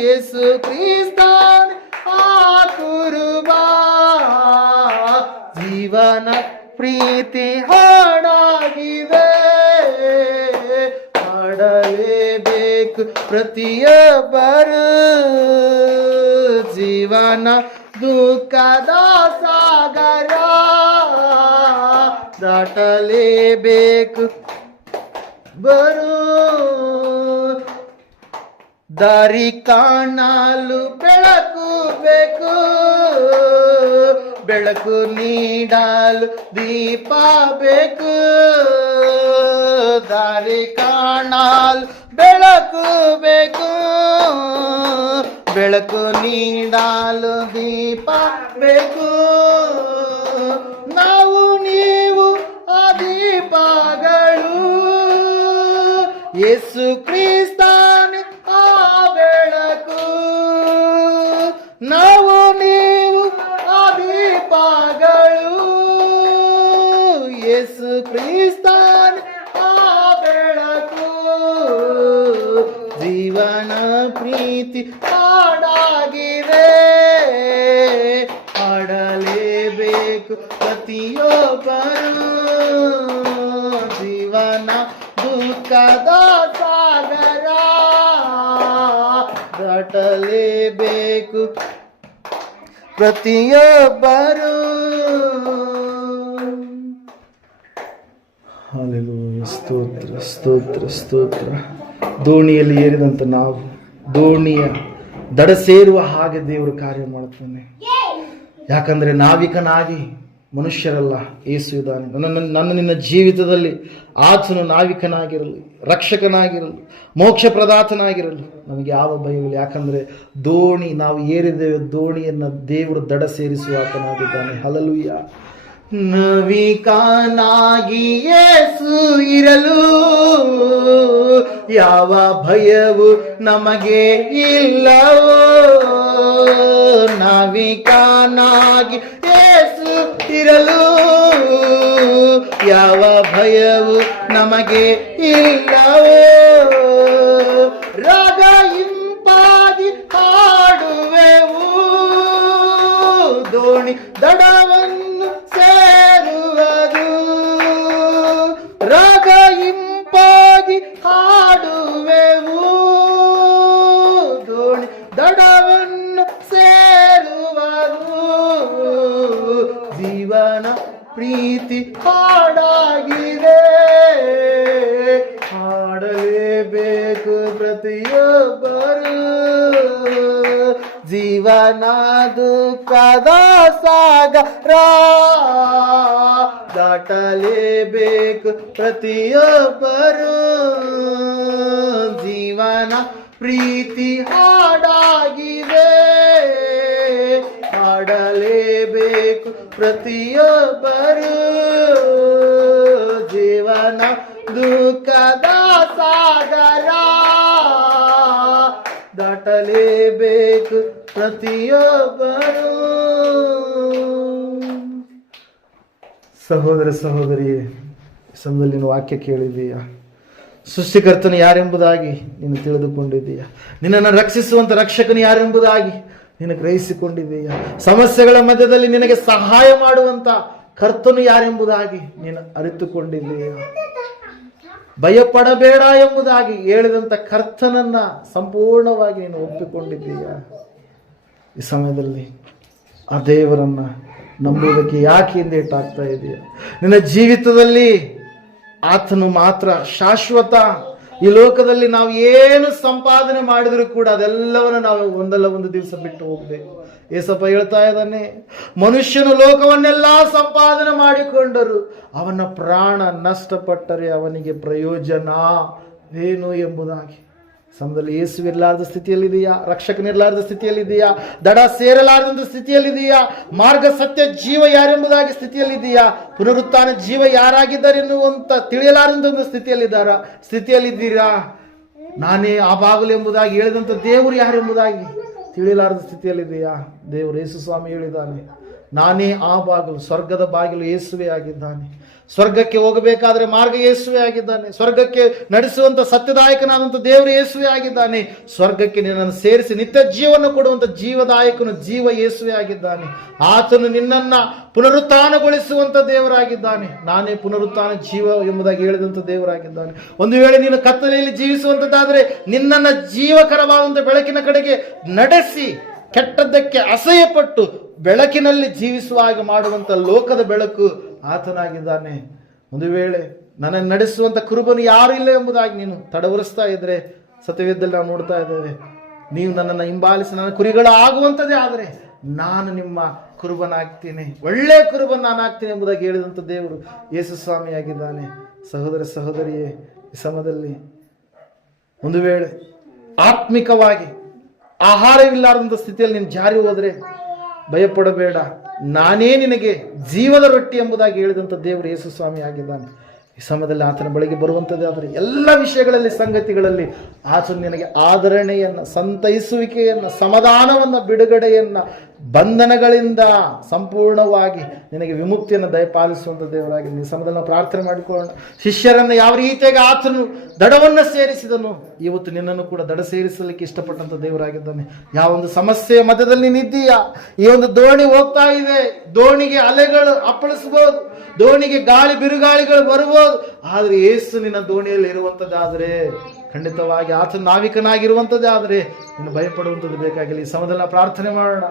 ಯೇಸು ಕ್ರಿಸ್ತನ ಆ ಕುರುಬ. ಜೀವನ ಪ್ರೀತಿ ಹಾಡಾಗಿದೆ, ಹಾಡಲೇಬೇಕು ಪ್ರತಿಯೊಬ್ಬರು. ಜೀವನ ದುಃಖದ ಸಾಗರ ದಾಟಲೇಬೇಕು ಬರು. ದಾರಿ ಕಾಣಲು ಬೆಳಕು ಬೇಕು, ಬೆಳಕು ನೀಡಲು ದೀಪ ಬೇಕು. ದಾರಿ ಕಾಣಲು ಬೆಳಕು ಬೇಕು, ಬೆಳಕು ನೀಡಲು ದೀಪ ಬೇಕು. ನಾವು ನೀವು ಆ ದೀಪಗಳು, ಯೇಸು ಕ್ರಿಸ್ತನ ಆ ಬೆಳಕು. ನಾವು ನೀವು ಆ ದೀಪಗಳು, ಯೇಸು ಕ್ರಿಸ್ತನ ಆ ಬೆಳಕು. ಜೀವನ ಪ್ರೀತಿ ಹಾಡಾಗಿದೆ, ಹಾಡಲೇಬೇಕು ಪ್ರತಿಯೊಬ್ಬರು. ಜೀವನ ದುಃಖದ ಸಾಗರ ದಾಟಲೇಬೇಕು ಪ್ರತಿಯೊಬ್ಬರು. ಹಲ್ಲೆಲೂಯಾ, ಸ್ತೋತ್ರ ಸ್ತೋತ್ರ ಸ್ತೋತ್ರ. ದೋಣಿಯಲ್ಲಿ ಏರಿದಂತ ನಾವು ದೋಣಿಯ ದಡ ಸೇರುವ ಹಾಗೆ ದೇವರು ಕಾರ್ಯ ಮಾಡುತ್ತಾನೆ. ಯಾಕಂದ್ರೆ ನಾವಿಕನಾಗಿ ಮನುಷ್ಯರಲ್ಲ, ಯೇಸು ಇದ್ದಾನೆ. ನನ್ನ ನಿನ್ನ ಜೀವಿತದಲ್ಲಿ ಆತನು ನಾವಿಕನಾಗಿರಲು, ರಕ್ಷಕನಾಗಿರಲು, ಮೋಕ್ಷ ಪ್ರದಾತನಾಗಿರಲು ನಮಗೆ ಯಾವ ಭಯವಿಲ್ಲ. ಯಾಕಂದ್ರೆ ದೋಣಿ ನಾವು ಏರಿದ್ದೇವೆ, ದೋಣಿಯನ್ನ ದೇವರು ದಡ ಸೇರಿಸುವ ಆತನಾಗಿದ್ದಾನೆ. ಹಲ್ಲೆಲೂಯಾ. ನವಿಕನಾಗಿ ಯೇಸು ಇರಲು ಯಾವ ಭಯವು ನಮಗೆ ಇಲ್ಲವೋ. ನವಿಕನಾಗಿ ಯೇಸು ಇರಲು ಯಾವ ಭಯವು ನಮಗೆ ಇಲ್ಲವೋ. ರಾಗ ಇಂಪಾಗಿ ಹಾಡುವೆವು, ದೋಣಿ ದಡವನ್ನು ಸೇರುವುದು. ರಾಗ ಇಂಪಾಗಿ ಹಾಡುವೆವು, ದೋಣಿ ದಡವನ್ನು ಸೇರುವುದು. ಜೀವನ ಪ್ರೀತಿ ಹಾಡಾಗಿದೆ, ಹಾಡಲೇಬೇಕು ಪ್ರತಿಯೊಬ್ಬರು. ಜೀವನ ದುಃಖದ ಸಾಗರ ದಾಟಲೇಬೇಕು ಪ್ರತಿಯೊಬ್ಬರು. ಜೀವನ ಪ್ರೀತಿ ಹಾಡಾಗಿದೆ, ಹಾಡಲೇಬೇಕು ಪ್ರತಿಯೊಬ್ಬರು. ಜೀವನ ದುಃಖದ ಸಾಗರ ದಾಟಲೇಬೇಕು ಪ್ರತಿಯೊಬ್ಬರು. ಸಹೋದರ ಸಹೋದರಿ, ಸಮಯದಲ್ಲಿ ನೀನು ವಾಕ್ಯ ಕೇಳಿದೀಯಾ? ಸೃಷ್ಟಿಕರ್ತನು ಯಾರೆಂಬುದಾಗಿ ನೀನು ತಿಳಿದುಕೊಂಡಿದ್ದೀಯಾ? ನಿನ್ನನ್ನು ರಕ್ಷಿಸುವಂತ ರಕ್ಷಕನು ಯಾರೆಂಬುದಾಗಿ ನೀನು ಗ್ರಹಿಸಿಕೊಂಡಿದ್ದೀಯಾ? ಸಮಸ್ಯೆಗಳ ಮಧ್ಯದಲ್ಲಿ ನಿನಗೆ ಸಹಾಯ ಮಾಡುವಂತ ಕರ್ತನು ಯಾರೆಂಬುದಾಗಿ ನೀನು ಅರಿತುಕೊಂಡಿದ್ದೀಯಾ? ಭಯಪಡಬೇಡ ಎಂಬುದಾಗಿ ಹೇಳಿದಂತ ಕರ್ತನನ್ನ ಸಂಪೂರ್ಣವಾಗಿ ನೀನು ಒಪ್ಪಿಕೊಂಡಿದ್ದೀಯಾ? ಈ ಸಮಯದಲ್ಲಿ ಆ ದೇವರನ್ನ ನಂಬುವುದಕ್ಕೆ ಯಾಕೆ ಹಿಂದೇಟಾಗ್ತಾ ಇದೆಯಾ? ನಿನ್ನ ಜೀವಿತದಲ್ಲಿ ಆತನು ಮಾತ್ರ ಶಾಶ್ವತ. ಈ ಲೋಕದಲ್ಲಿ ನಾವು ಏನು ಸಂಪಾದನೆ ಮಾಡಿದ್ರು ಕೂಡ ಅದೆಲ್ಲವನ್ನು ನಾವು ಒಂದಲ್ಲ ಒಂದು ದಿವಸ ಬಿಟ್ಟು ಹೋಗ್ಬೇಕು. ಏಸಪ್ಪ ಹೇಳ್ತಾ ಇದ್ದಾನೆ, ಮನುಷ್ಯನು ಲೋಕವನ್ನೆಲ್ಲ ಸಂಪಾದನೆ ಮಾಡಿಕೊಂಡರು ಅವನ ಪ್ರಾಣ ನಷ್ಟಪಟ್ಟರೆ ಅವನಿಗೆ ಪ್ರಯೋಜನ ಏನು ಎಂಬುದಾಗಿ. ಸಮಯದಲ್ಲಿ ಯೇಸುವಿರಲಾರದ ಸ್ಥಿತಿಯಲ್ಲಿದೆಯಾ? ರಕ್ಷಕನಿರಲಾರದ ಸ್ಥಿತಿಯಲ್ಲಿದೆಯಾ? ದಡ ಸೇರಲಾರದಂಥ ಸ್ಥಿತಿಯಲ್ಲಿದೆಯಾ? ಮಾರ್ಗ, ಸತ್ಯ, ಜೀವ ಯಾರೆಂಬುದಾಗಿ ಸ್ಥಿತಿಯಲ್ಲಿದೆಯಾ? ಪುನರುತ್ಥಾನ ಜೀವ ಯಾರಾಗಿದ್ದಾರೆ ಎನ್ನುವಂತ ತಿಳಿಯಲಾರದಂಥ ಒಂದು ಸ್ಥಿತಿಯಲ್ಲಿದ್ದೀರಾ? ನಾನೇ ಆ ಬಾಗಿಲು ಎಂಬುದಾಗಿ ಹೇಳಿದಂಥ ದೇವರು ಯಾರೆಂಬುದಾಗಿ ತಿಳಿಯಲಾರದ ಸ್ಥಿತಿಯಲ್ಲಿದೆಯಾ? ದೇವರು ಯೇಸು ಸ್ವಾಮಿ ಹೇಳಿದ್ದಾನೆ, ನಾನೇ ಆ ಬಾಗಿಲು, ಸ್ವರ್ಗದ ಬಾಗಿಲು ಯೇಸುವೇ ಆಗಿದ್ದಾನೆ. ಸ್ವರ್ಗಕ್ಕೆ ಹೋಗಬೇಕಾದ್ರೆ ಮಾರ್ಗ ಯೇಸುವೇ ಆಗಿದ್ದಾನೆ. ಸ್ವರ್ಗಕ್ಕೆ ನಡೆಸುವಂತ ಸತ್ಯದಾಯಕನಾದಂಥ ದೇವರು ಯೇಸುವೇ ಆಗಿದ್ದಾನೆ. ಸ್ವರ್ಗಕ್ಕೆ ನಿನ್ನನ್ನು ಸೇರಿಸಿ ನಿತ್ಯ ಜೀವನ ಕೊಡುವಂತ ಜೀವದಾಯಕನು ಜೀವ ಯೇಸುವೇ ಆಗಿದ್ದಾನೆ. ಆತನು ನಿನ್ನನ್ನ ಪುನರುತ್ಥಾನಗೊಳಿಸುವಂತ ದೇವರಾಗಿದ್ದಾನೆ. ನಾನೇ ಪುನರುತ್ಥಾನ ಜೀವ ಎಂಬುದಾಗಿ ಹೇಳಿದಂಥ ದೇವರಾಗಿದ್ದಾನೆ. ಒಂದು ವೇಳೆ ನೀನು ಕತ್ತಲೆಯಲ್ಲಿ ಜೀವಿಸುವಂತದ್ದಾದರೆ ನಿನ್ನನ್ನ ಜೀವಕರವಾದಂಥ ಬೆಳಕಿನ ಕಡೆಗೆ ನಡೆಸಿ ಕೆಟ್ಟದ್ದಕ್ಕೆ ಅಸಹ್ಯಪಟ್ಟು ಬೆಳಕಿನಲ್ಲಿ ಜೀವಿಸುವ ಹಾಗೆ ಮಾಡುವಂತ ಲೋಕದ ಬೆಳಕು ಆತನಾಗಿದ್ದಾನೆ. ಒಂದು ವೇಳೆ ನನ್ನನ್ನು ನಡೆಸುವಂತ ಕುರುಬನು ಯಾರು ಇಲ್ಲ ಎಂಬುದಾಗಿ ನೀನು ತಡವರಿಸ್ತಾ ಇದ್ರೆ, ಸತ್ಯವೇದದಲ್ಲಿ ನಾವು ನೋಡ್ತಾ ಇದ್ದೇವೆ, ನೀವು ನನ್ನನ್ನು ಹಿಂಬಾಲಿಸಿ ನನ್ನ ಕುರಿಗಳು ಆಗುವಂಥದ್ದೇ ಆದರೆ ನಾನು ನಿಮ್ಮ ಕುರುಬನಾಗ್ತೀನಿ, ಒಳ್ಳೆಯ ಕುರುಬನ್ ನಾನು ಆಗ್ತೀನಿ ಎಂಬುದಾಗಿ ಹೇಳಿದಂಥ ದೇವರು ಯೇಸು ಸ್ವಾಮಿಯಾಗಿದ್ದಾನೆ. ಸಹೋದರ ಸಹೋದರಿಯೇ, ಈ ಸಮಯದಲ್ಲಿ ಒಂದು ವೇಳೆ ಆತ್ಮಿಕವಾಗಿ ಆಹಾರವಿಲ್ಲಾರದಂಥ ಸ್ಥಿತಿಯಲ್ಲಿ ನೀನು ಜಾರಿ ಹೋದ್ರೆ ಭಯಪಡಬೇಡ, ನಾನೇ ನಿನಗೆ ಜೀವದ ರೊಟ್ಟಿ ಎಂಬುದಾಗಿ ಹೇಳಿದಂಥ ದೇವರು ಯೇಸು ಸ್ವಾಮಿ ಆಗಿದ್ದಾನೆ. ಈ ಸಮಯದಲ್ಲಿ ಆತನ ಬಳಿಗೆ ಬರುವಂಥದ್ದೇ ಆದರೆ ಎಲ್ಲ ವಿಷಯಗಳಲ್ಲಿ, ಸಂಗತಿಗಳಲ್ಲಿ ಆತನು ನಿನಗೆ ಆದರಣೆಯನ್ನು, ಸಂತೈಸುವಿಕೆಯನ್ನು, ಸಮಾಧಾನವನ್ನು, ಬಿಡುಗಡೆಯನ್ನು, ಬಂಧನಗಳಿಂದ ಸಂಪೂರ್ಣವಾಗಿ ನಿನಗೆ ವಿಮುಕ್ತಿಯನ್ನು ದಯಪಾಲಿಸುವಂಥ ದೇವರಾಗಿ ಈ ಸಮಯದಲ್ಲಿ ನಾವು ಪ್ರಾರ್ಥನೆ ಮಾಡಿಕೊಳ್ಳೋಣ. ಶಿಷ್ಯರನ್ನು ಯಾವ ರೀತಿಯಾಗಿ ಆತನು ದಡವನ್ನು ಸೇರಿಸಿದನು, ಇವತ್ತು ನಿನ್ನನ್ನು ಕೂಡ ದಡ ಸೇರಿಸಲಿಕ್ಕೆ ಇಷ್ಟಪಟ್ಟಂಥ ದೇವರಾಗಿದ್ದಾನೆ. ಯಾವ ಒಂದು ಸಮಸ್ಯೆಯ ಮಧ್ಯದಲ್ಲಿ ನೀನಿದ್ದೀಯಾ? ಈ ಒಂದು ದೋಣಿ ಹೋಗ್ತಾ ಇದೆ, ದೋಣಿಗೆ ಅಲೆಗಳು ಅಪ್ಪಳಿಸಬಹುದು, ದೋಣಿಗೆ ಗಾಳಿ ಬಿರುಗಾಳಿಗಳು ಬರ್ಬೋದು, ಆದ್ರೆ ಯೇಸು ನಿನ್ನ ದೋಣಿಯಲ್ಲಿ ಇರುವಂತದ್ದಾದ್ರೆ, ಖಂಡಿತವಾಗಿ ಆತನ ನಾವಿಕನಾಗಿರುವಂಥದ್ದೇ ಆದರೆ ನೀನು ಭಯಪಡುವಂಥದ್ದು ಬೇಕಾಗಿಲ್ಲ. ಈ ಸಮಯದಲ್ಲಿ ನಾವು ಪ್ರಾರ್ಥನೆ ಮಾಡೋಣ.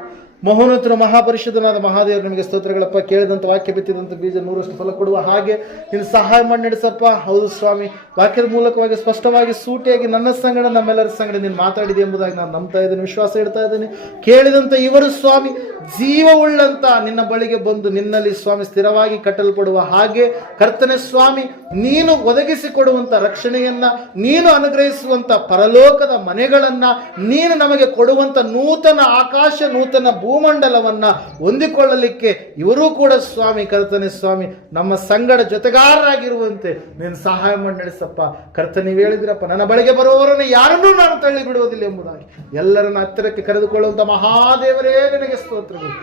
ಮಹೋನ್ನತನ ಮಹಾಪರಿಶುದ್ಧನಾದ ಮಹಾದೇವರು ನಿಮಗೆ ಸ್ತೋತ್ರಗಳಪ್ಪ. ಕೇಳಿದಂಥ ವಾಕ್ಯ ಬಿತ್ತಿದಂಥ ಬೀಜ 100ರಷ್ಟು ಫಲ ಕೊಡುವ ಹಾಗೆ ನೀನು ಸಹಾಯ ಮಾಡಿ ನಡೆಸಪ್ಪ. ಹೌದು ಸ್ವಾಮಿ, ವಾಕ್ಯದ ಮೂಲಕವಾಗಿ ಸ್ಪಷ್ಟವಾಗಿ ಸೂಟಿಯಾಗಿ ನನ್ನ ಸಂಗಡ ನಮ್ಮೆಲ್ಲರ ಸಂಗಡ ನೀನು ಮಾತಾಡಿದೆ ಎಂಬುದಾಗಿ ನಾನು ನಂಬ್ತಾ ಇದ್ದೇನೆ, ವಿಶ್ವಾಸ ಇಡ್ತಾ ಇದ್ದೇನೆ. ಕೇಳಿದಂಥ ಇವರು ಸ್ವಾಮಿ ಜೀವವುಳ್ಳಂತ ನಿನ್ನ ಬಳಿಗೆ ಬಂದು ನಿನ್ನಲ್ಲಿ ಸ್ವಾಮಿ ಸ್ಥಿರವಾಗಿ ಕಟ್ಟಲ್ಪಡುವ ಹಾಗೆ ಕರ್ತನೆ ಸ್ವಾಮಿ, ನೀನು ಒದಗಿಸಿಕೊಡುವಂತ ರಕ್ಷಣೆಯನ್ನ, ನೀನು ಅನುಗ್ರಹಿಸುವಂತ ಪರಲೋಕದ ಮನೆಗಳನ್ನ, ನೀನು ನಮಗೆ ಕೊಡುವಂತ ನೂತನ ಆಕಾಶ, ನೂತನ ಭೂಮಂಡಲವನ್ನ ಹೊಂದಿಕೊಳ್ಳಲಿಕ್ಕೆ ಇವರು ಕೂಡ ಸ್ವಾಮಿ ಕರ್ತನೆ ಸ್ವಾಮಿ ನಮ್ಮ ಸಂಗಡ ಜೊತೆಗಾರರಾಗಿರುವಂತೆ ನೀನು ಸಹಾಯ ಮಾಡಿ ನಡೆಸಪ್ಪ. ಕರ್ತನೆ ನೀವು ಹೇಳಿದಿರಪ್ಪ, ನನ್ನ ಬಳಿಗೆ ಬರುವವರನ್ನು ಯಾರನ್ನೂ ನಾನು ತಳ್ಳಿ ಬಿಡುವುದಿಲ್ಲ ಎಂಬುದಾಗಿ. ಎಲ್ಲರನ್ನ ಹತ್ತಿರಕ್ಕೆ ಕರೆದುಕೊಳ್ಳುವಂತ ಮಹಾದೇವರೇ ನಿನಗೆ ಸ್ತೋತ್ರಗಳು.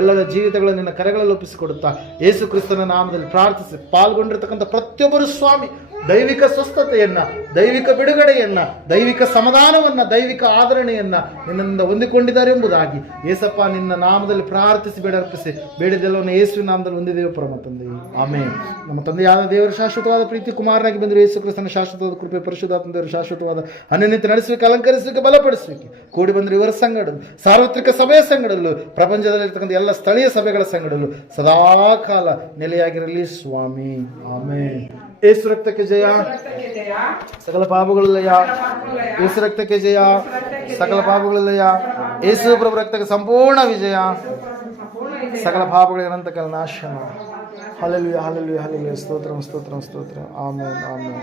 ಎಲ್ಲರ ಜೀವಿತಗಳನ್ನು ನಿನ್ನ ಕರೆಗಳಲ್ಲಿ ಒಪ್ಪಿಸಿಕೊಡುತ್ತಾ ಯೇಸು ಕ್ರಿಸ್ತನ ನಾಮದಲ್ಲಿ ಪ್ರಾರ್ಥಿಸಿ ಪಾಲ್ಗೊಂಡಿರ್ತಕ್ಕಂಥ ಪ್ರತಿಯೊಬ್ಬರು ಸ್ವಾಮಿ ದೈವಿಕ ಸ್ವಸ್ಥತೆಯನ್ನ, ದೈವಿಕ ಬಿಡುಗಡೆಯನ್ನ, ದೈವಿಕ ಸಮಾಧಾನವನ್ನ, ದೈವಿಕ ಆದರಣೆಯನ್ನ ನಿನ್ನಿಂದ ಹೊಂದಿಕೊಂಡಿದ್ದಾರೆ ಎಂಬುದಾಗಿ ಯೇಸಪ್ಪ ನಿನ್ನ ನಾಮದಲ್ಲಿ ಪ್ರಾರ್ಥಿಸಿ ಬೇಡರ್ಪಿಸಿ ಬೇಡಿದೆಲ್ಲವನ್ನು ಯೇಸುವಿನ ನಾಮದಲ್ಲಿ ಹೊಂದಿದ್ದೇವೆ ಪರಮ ತಂದೆ, ಆಮೇನ್. ನಮ್ಮ ತಂದೆಯಾದ ದೇವರ ಶಾಶ್ವತವಾದ ಪ್ರೀತಿ, ಕುಮಾರನಾಗಿ ಬಂದರು ಯೇಸು ಕ್ರಿಸ್ತನ ಶಾಶ್ವತವಾದ ಕೃಪೆ, ಪರಿಶುದ್ಧಾತ್ಮ ದೇವರ ಶಾಶ್ವತವಾದ ಅನ್ಯನಿತ್ಯ ನಡೆಸುವಿಕೆ, ಅಲಂಕರಿಸುವಿಕೆ, ಬಲಪಡಿಸುವಿಕೆ ಕೂಡಿ ಬಂದರು ಇವರ ಸಂಗಡಲು, ಸಾರ್ವತ್ರಿಕ ಸಭೆಯ ಸಂಗಡಲು, ಪ್ರಪಂಚದಲ್ಲಿರ್ತಕ್ಕಂಥ ಎಲ್ಲ ಸ್ಥಳೀಯ ಸಭೆಗಳ ಸಂಗಡಲು ಸದಾಕಾಲ ನೆಲೆಯಾಗಿರಲಿ ಸ್ವಾಮಿ, ಆಮೇನ್. ಯೇಸು ರಕ್ತಕ್ಕೆ ಜಯ, ಸಕಲ ಪಾಪಗಳಲ್ಲಯ್ಯ. ಯೇಸು ರಕ್ತಕ್ಕೆ ಜಯ, ಸಕಲ ಪಾಪಗಳಲ್ಲಯ್ಯ. ಯೇಸು ಪ್ರಭು ರಕ್ತಕ್ಕೆ ಸಂಪೂರ್ಣ ವಿಜಯ, ಸಕಲ ಪಾಪಗಳಿಗೆ ಅನಂತ ಕಾಲ ನಾಶನ. Hallelujah, hallelujah, hallelujah. ಸ್ತೋತ್ರ, ಸ್ತೋತ್ರ, ಸ್ತೋತ್ರ. Amen, amen.